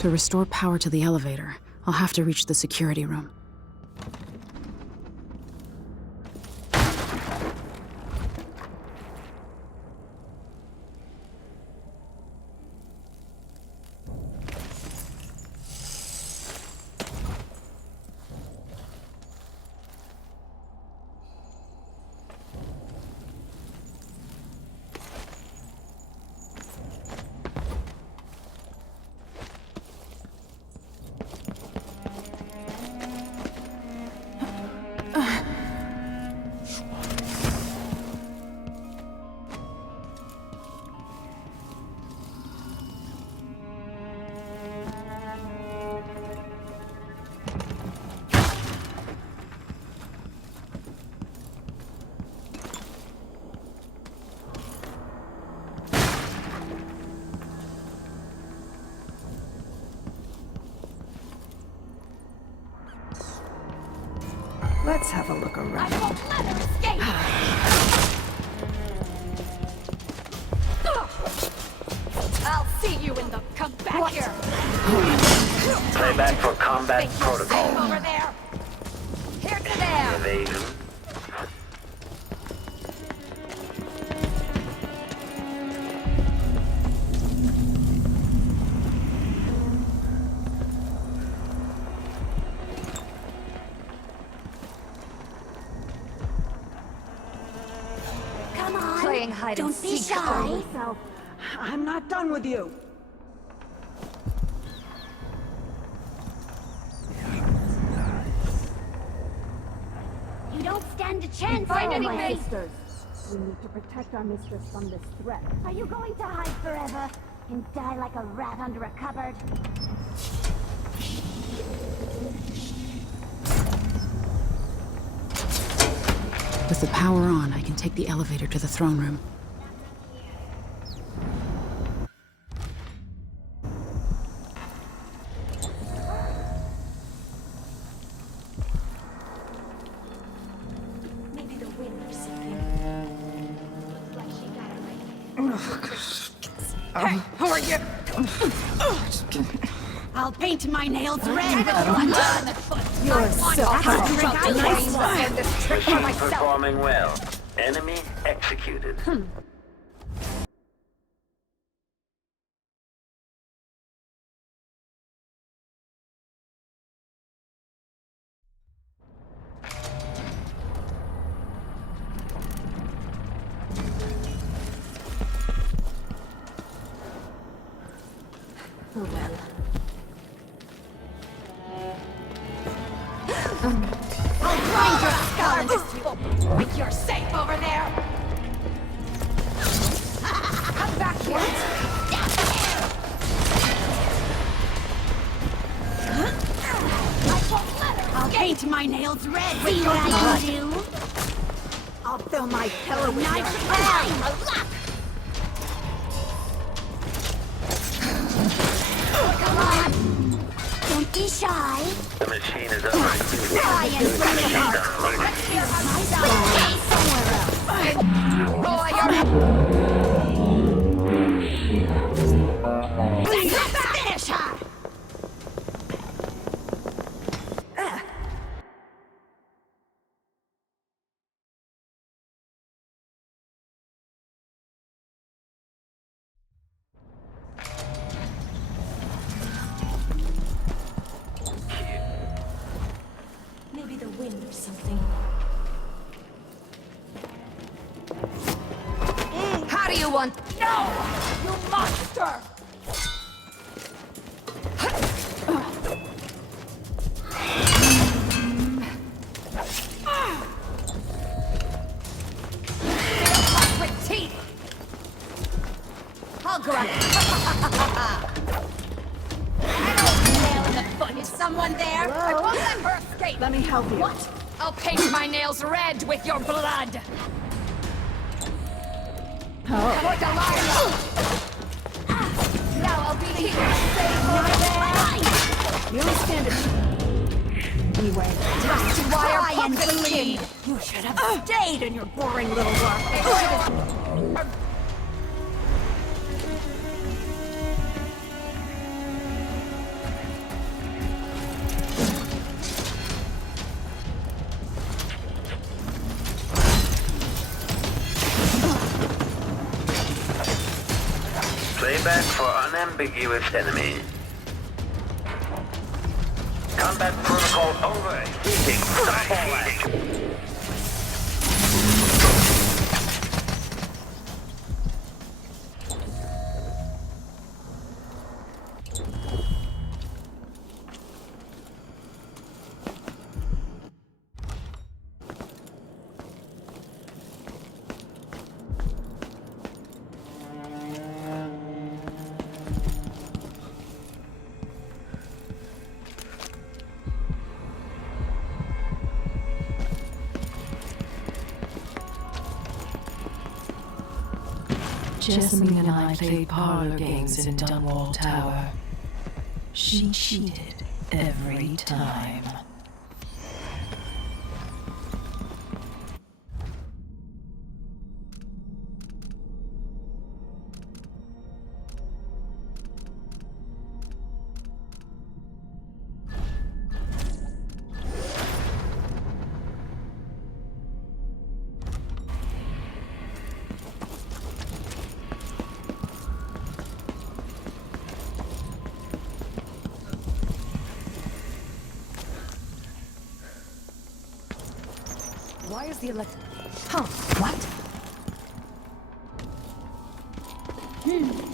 To restore power to the elevator, I'll have to reach the security room. Let's have a look around. I won't let her escape! I'll see you in the... Come back here! Playback for combat protocol. Over there! Here to there! Evasion. Come on! Playing hide and Don't be seek. shy! I'm not done with you. You don't stand a chance, Find Emily! my sisters! We need to protect our mistress from this threat. Are you going to hide forever and die like a rat under a cupboard? With the power on, I can take the elevator to the throne room. Maybe the wind or something. Looks like she got away. Hey, who are you? I'll paint my nails red! You're so hot. Nice one. This trick for Machine myself. performing well. Enemy executed. Oh well. I'll grind your skull into think you're safe over there! Come back here! I'll paint my nails red with your blood! I'll fill my pillow with Knife your time! Come on! Don't be shy! The machine is under Try and bring it up! Let's hear how my somewhere else! Roy, let's finish her! Maybe the wind or something. How do you want? No! You monster! With teeth! I'll grab it! Nail in the foot! Is someone there? I won't let her escape! Let me help you. What? I'll paint my nails red with your blood! For Delilah! Now I'll be here safe over there! You don't stand a Anyway, Rusty wire puppet skin! you should have stayed in your boring little work. Playback for unambiguous enemy. Combat protocol over. Heating. Jessamine and I played parlor games in Dunwall Tower. She cheated every time. is the elect... Huh, what?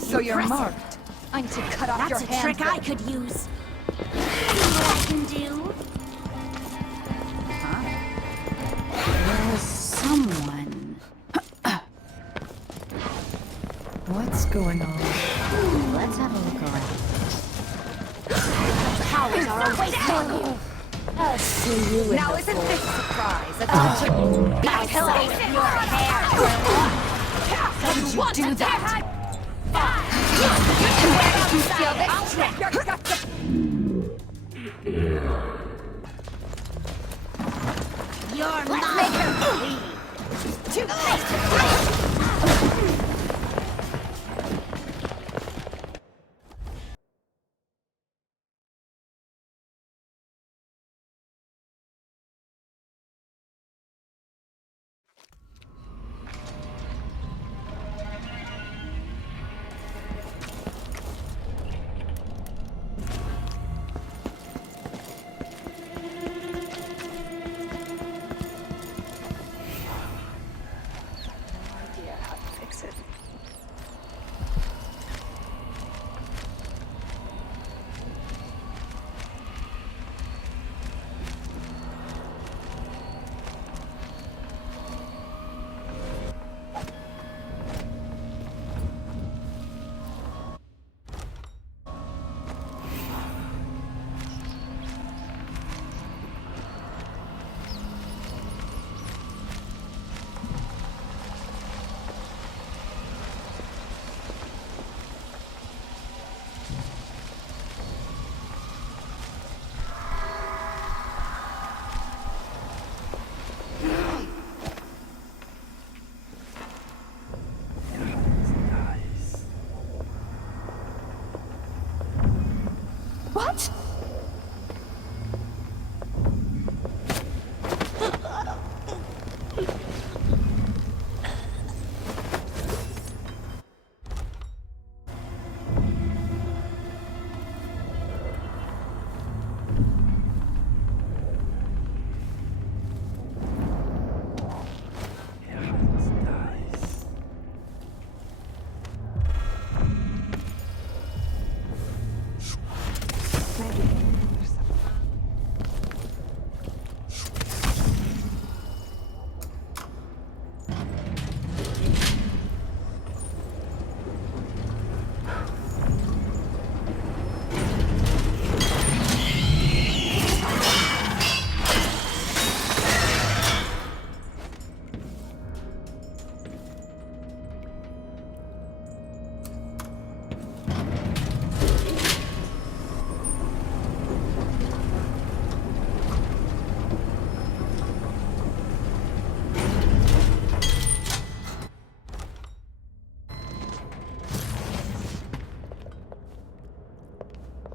So you're marked. I'm to cut off your hand. That's a trick I could use. See what I can do? There was someone. What's going on? Let's have a look around. Powers are a waste on you. I'll see you in Now the isn't floor. this a surprise? That's Your hair. How did you do that? You feel this trick? You're guts. You're Let's make her bleed. Too late. What?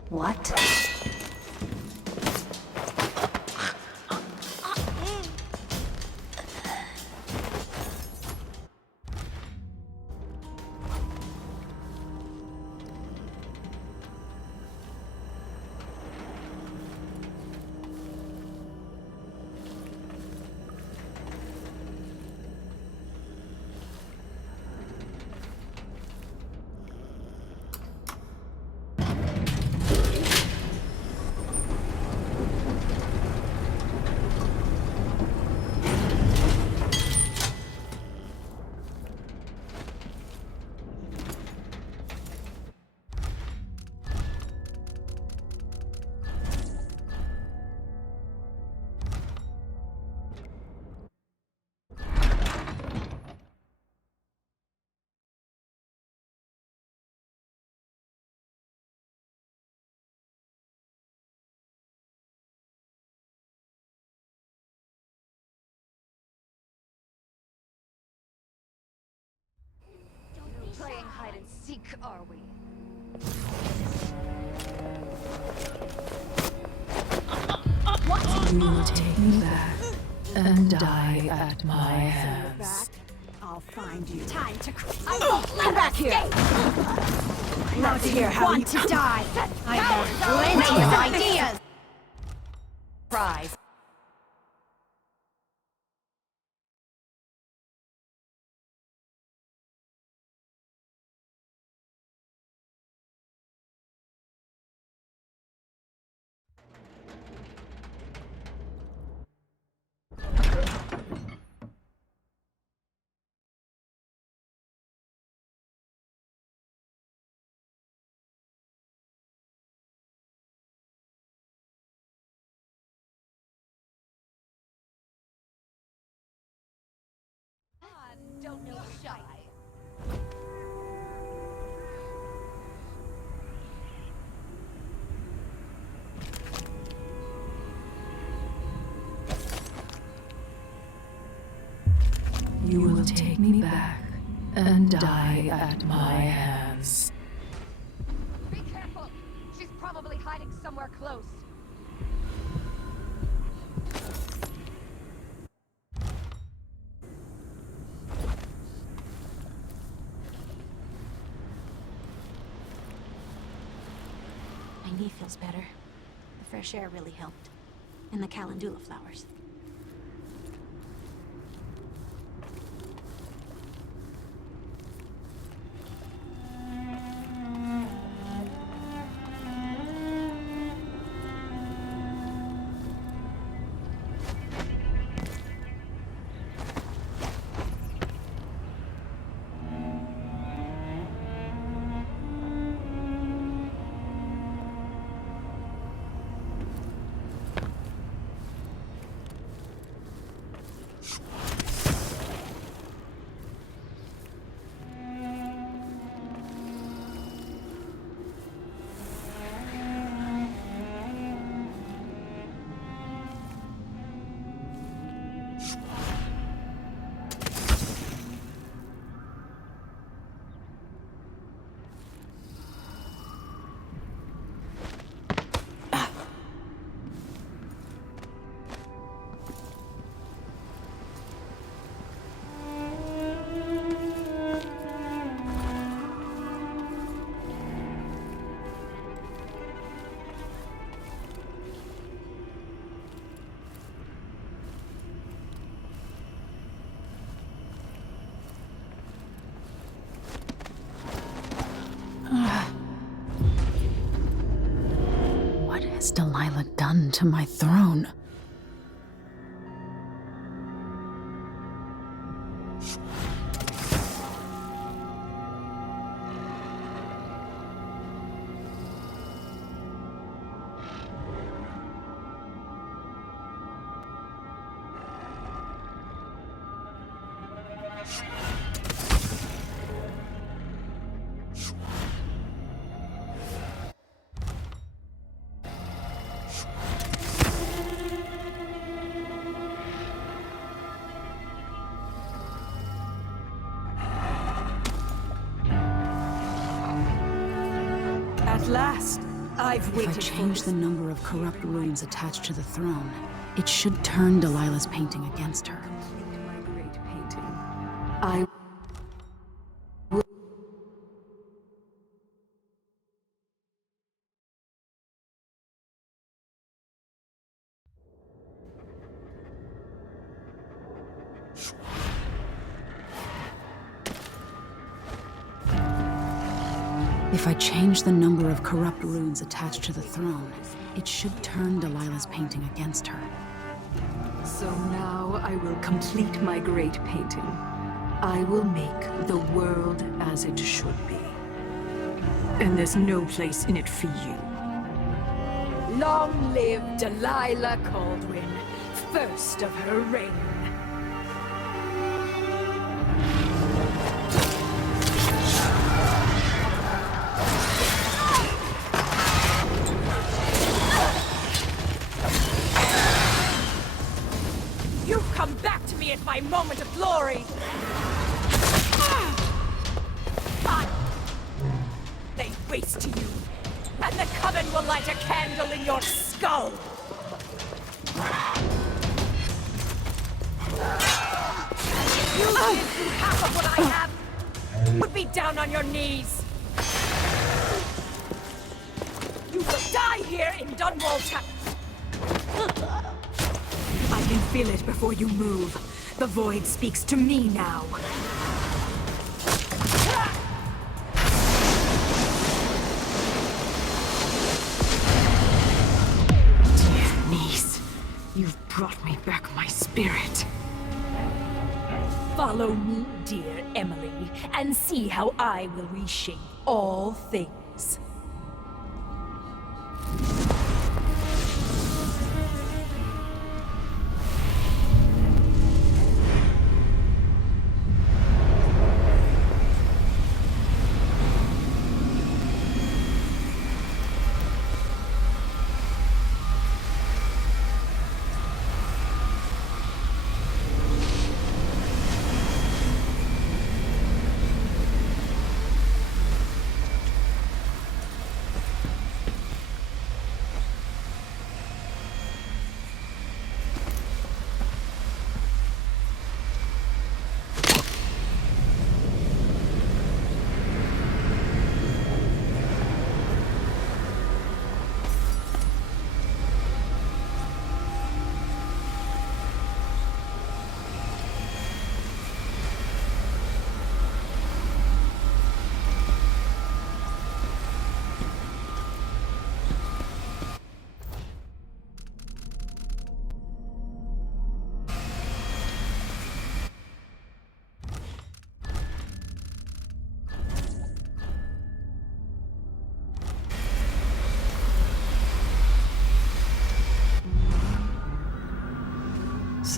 What? Playing hide and seek, are we? You will take me back and die at my hands. I'll find you. Time to Come back here! Now to hear how you want to die. I have plenty of ideas. Prize. You will take me back and die at my hands. Be careful! She's probably hiding somewhere close. My knee feels better. The fresh air really helped. And the calendula flowers. What has Delilah done to my throne? At last, I've waited. If I change the number of corrupt runes attached to the throne, it should turn Delilah's painting against her. My great painting. I will. If I change the number of corrupt runes attached to the throne, it should turn Delilah's painting against her. So now I will complete my great painting. I will make the world as it should be. And there's no place in it for you. Long live Delilah Kaldwin, first of her reign. You've come back to me at my moment of glory! Fine! They race to you, and the Coven will light a candle in your skull! You give you half of what I have, would be down on your knees! You will die here in Dunwall Town! I can feel it before you move. The void speaks to me now. Dear niece, you've brought me back my spirit. Follow me, dear Emily, and see how I will reshape all things.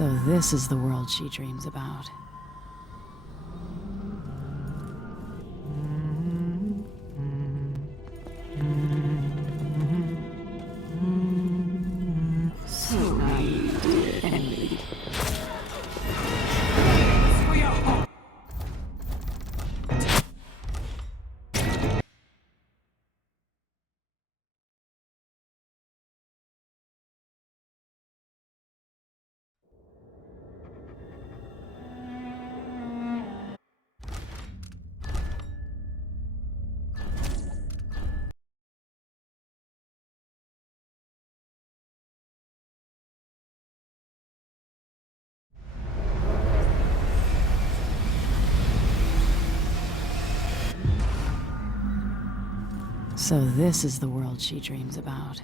So this is the world she dreams about. So naive, dear Emily. So this is the world she dreams about.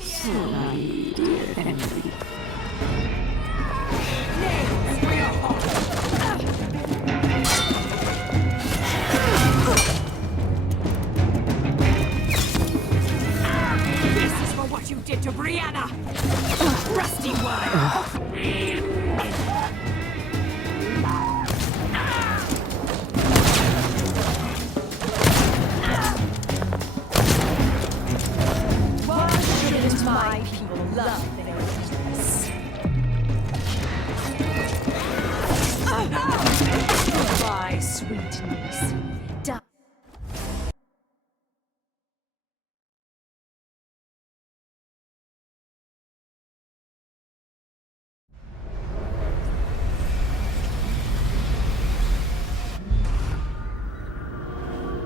So naive, dear Emily. This is for what you did to Brianna! Rusty one! Why shouldn't my people love their Empress? Goodbye, sweet niece. Die.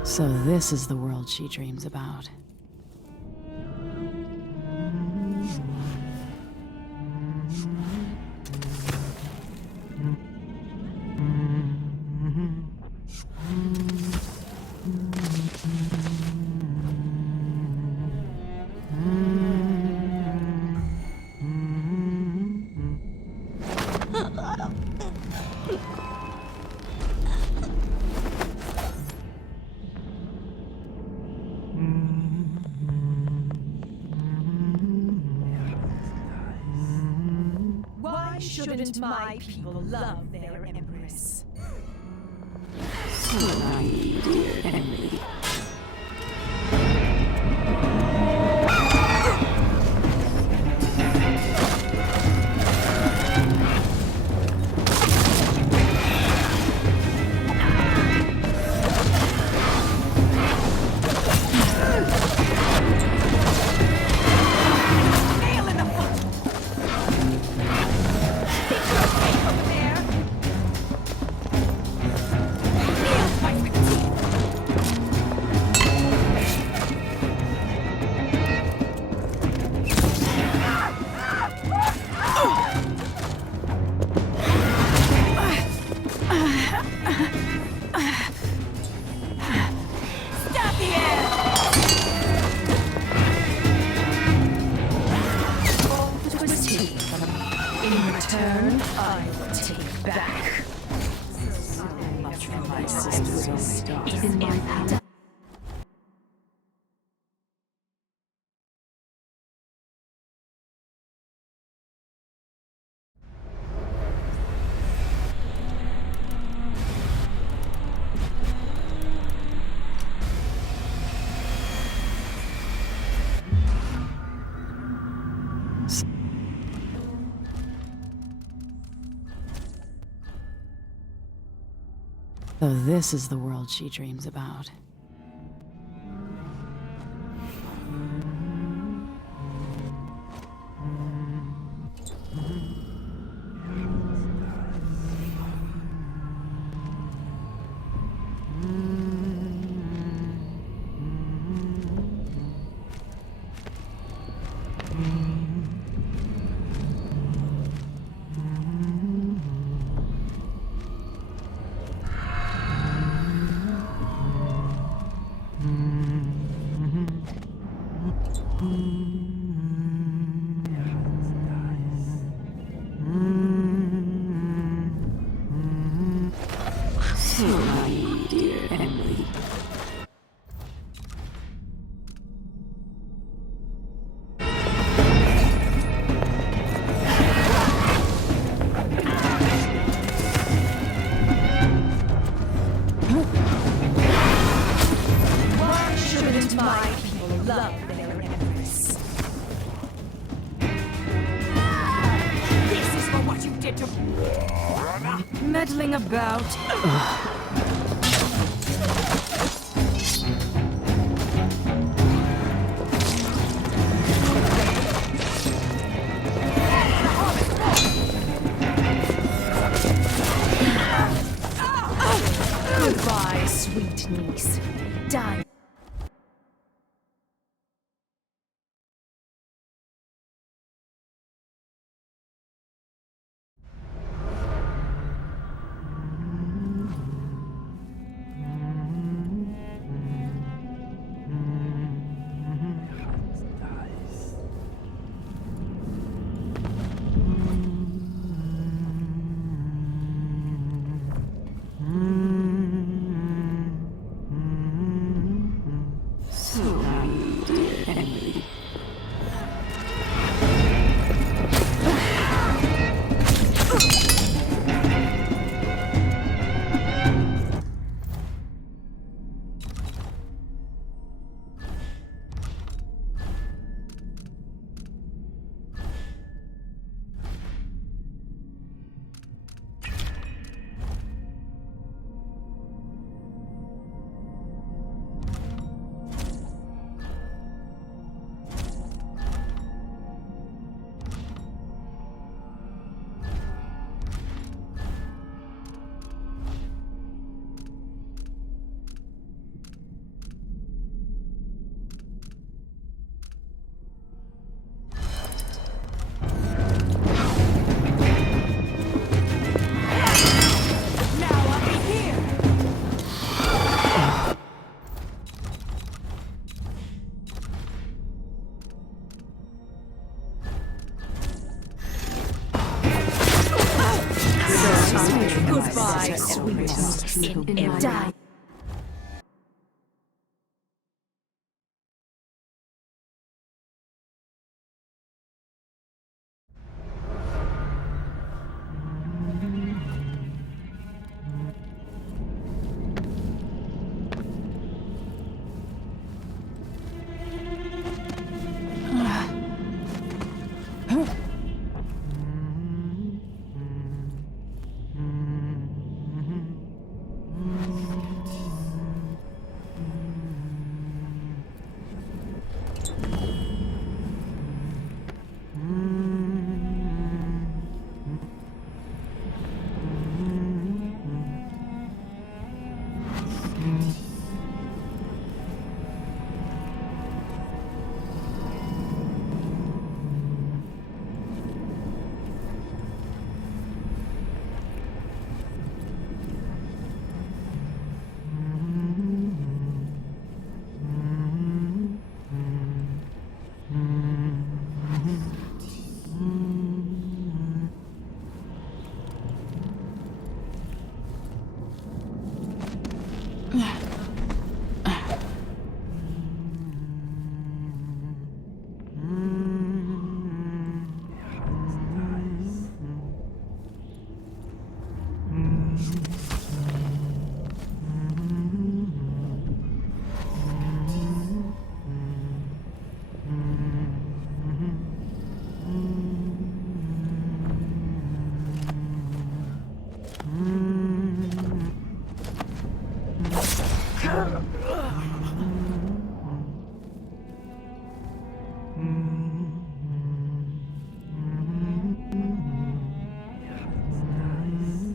So this is the world she dreams about. Why shouldn't my people love their Empress? So naive, dear Emily. Nail in the foot! Think you're safe over there? Nails fight with teeth! Stop the air! All that was taken from me. In return, I will take back. So much for my sister's only daughter. Even my power. So this is the world she dreams about. to... meddling about. Goodbye, sweet niece. Die. Emily. Goodbye, sweet niece. Die.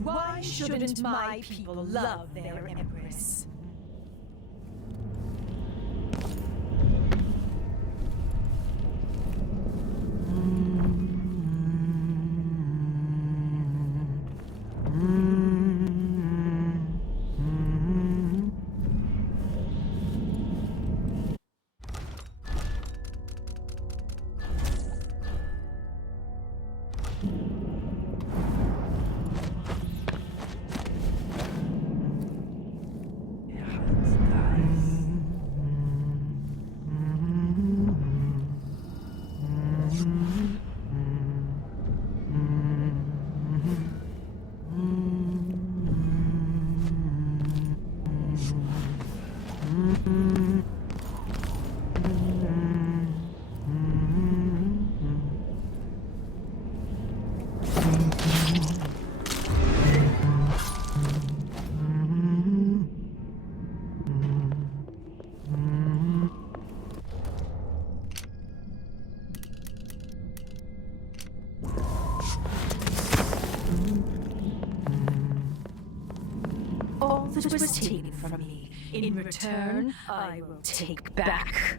Why shouldn't my people love their Empress? that was taken from me. In return, I will take back.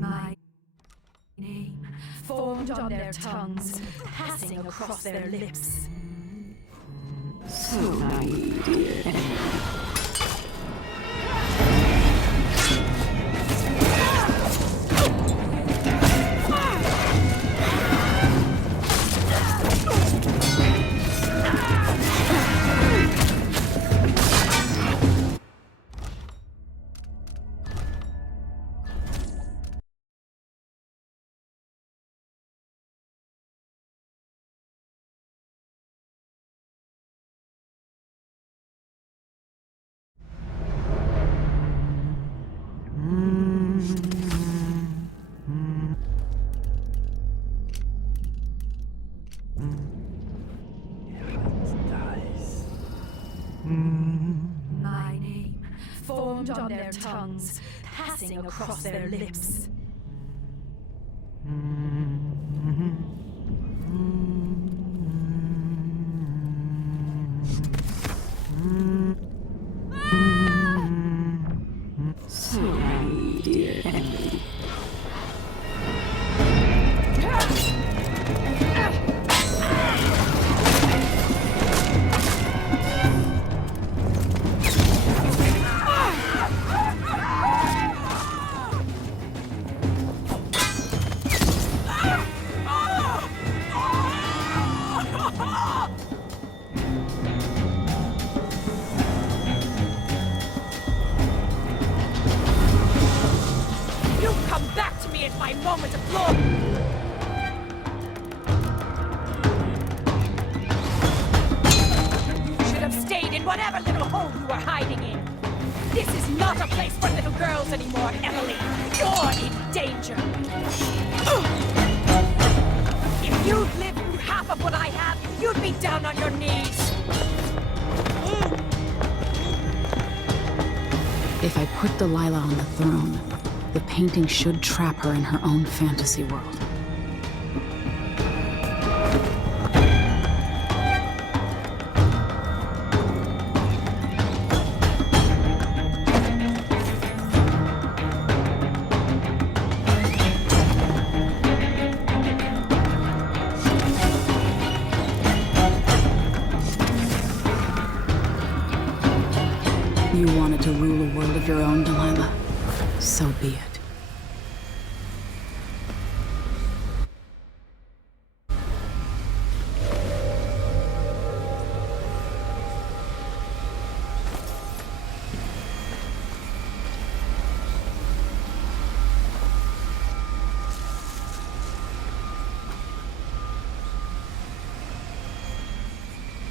My name formed on their tongues, passing across their lips. So naive, dear. My name formed on their tongues, passing across their lips. So naive, dear Emily. You've come back to me at my moment of glory! You should have stayed in whatever little hole you were hiding in. This is not a place for little girls anymore, Emily. You're in danger. If you'd lived through half of what I have, you'd be down on your knees. If I put Delilah on the throne, the painting should trap her in her own fantasy world. You wanted to rule a world of your own, Delilah. So be it.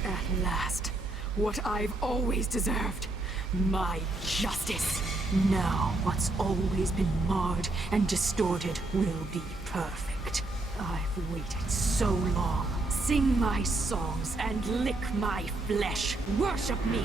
At last, what I've always deserved. My justice. Now, what's always been marred and distorted will be perfect. I've waited so long. Sing my songs and lick my flesh. Worship me.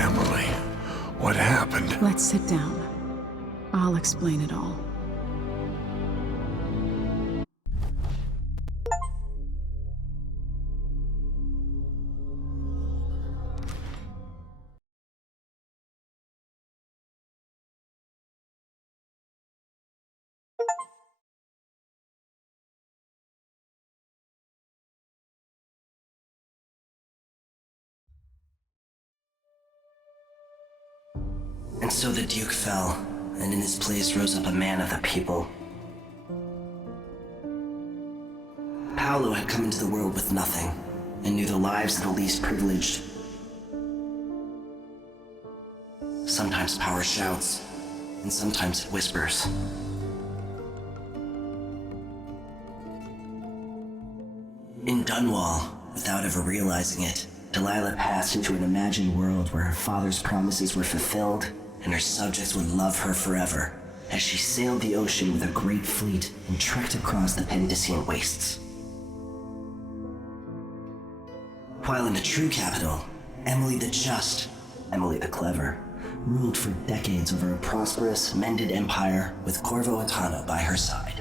Emily, what happened? Let's sit down. I'll explain it all. And so the Duke fell, and in his place rose up a man of the people. Paolo had come into the world with nothing, and knew the lives of the least privileged. Sometimes power shouts, and sometimes it whispers. In Dunwall, without ever realizing it, Delilah passed into an imagined world where her father's promises were fulfilled and her subjects would love her forever as she sailed the ocean with a great fleet and trekked across the Pendician wastes. While in the true capital, Emily the Just, Emily the Clever, ruled for decades over a prosperous, mended empire with Corvo Attano by her side.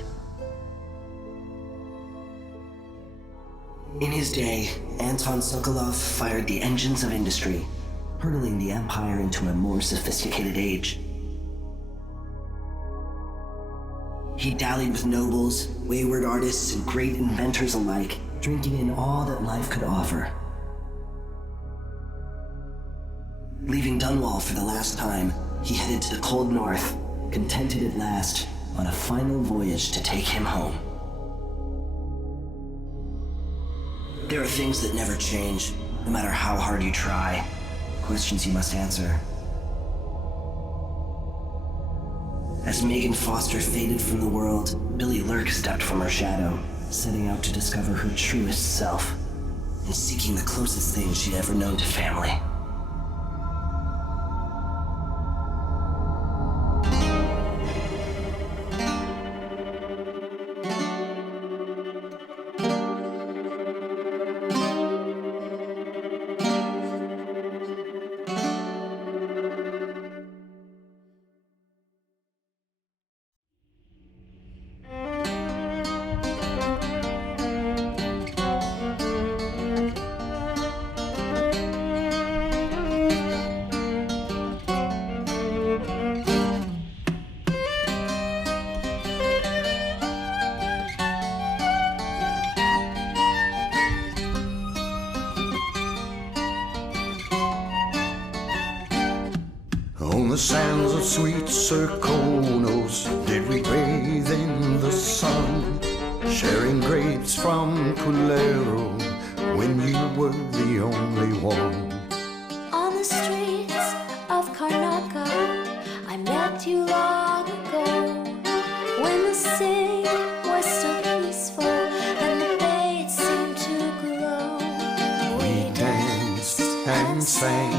In his day, Anton Sokolov fired the engines of industry, hurtling the empire into a more sophisticated age. He dallied with nobles, wayward artists, and great inventors alike, drinking in all that life could offer. Leaving Dunwall for the last time, he headed to the cold north, contented at last, on a final voyage to take him home. There are things that never change, no matter how hard you try. Questions you must answer. As Megan Foster faded from the world, Billy Lurk stepped from her shadow, setting out to discover her truest self, and seeking the closest thing she'd ever known to family. On the sands of sweet Serkonos did we bathe in the sun, sharing grapes from Culero when you were the only one. On the streets of Karnaca, I met you long ago, when the sea was so peaceful and the bay seemed to glow. We danced and sang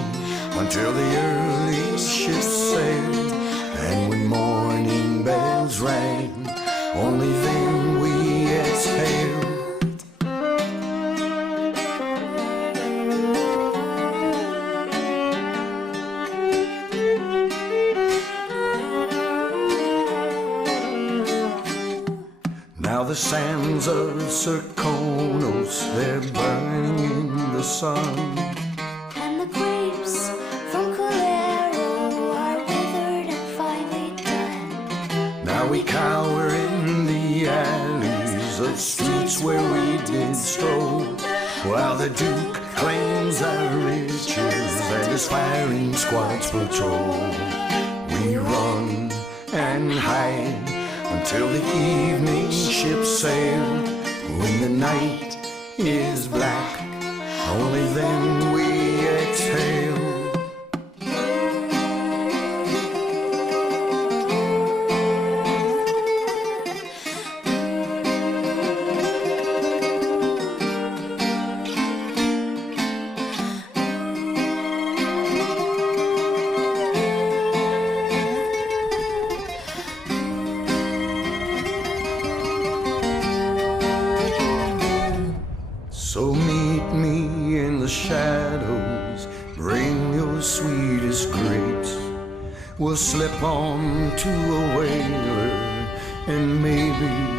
until the early ships sailed, and when morning bells rang, only then we exhaled. Now the sands of Serkonos, they're burning in the sun. And the grapes from Culero are withered and finally done. Now we cower in the alleys of streets where we did stroll, while the Duke claims our riches and his firing squads patrol. We run and hide until the evening ships sail. When the night is black, only then we exhale. So meet me in the shadows, bring your sweetest grapes. We'll slip on to a whaler and maybe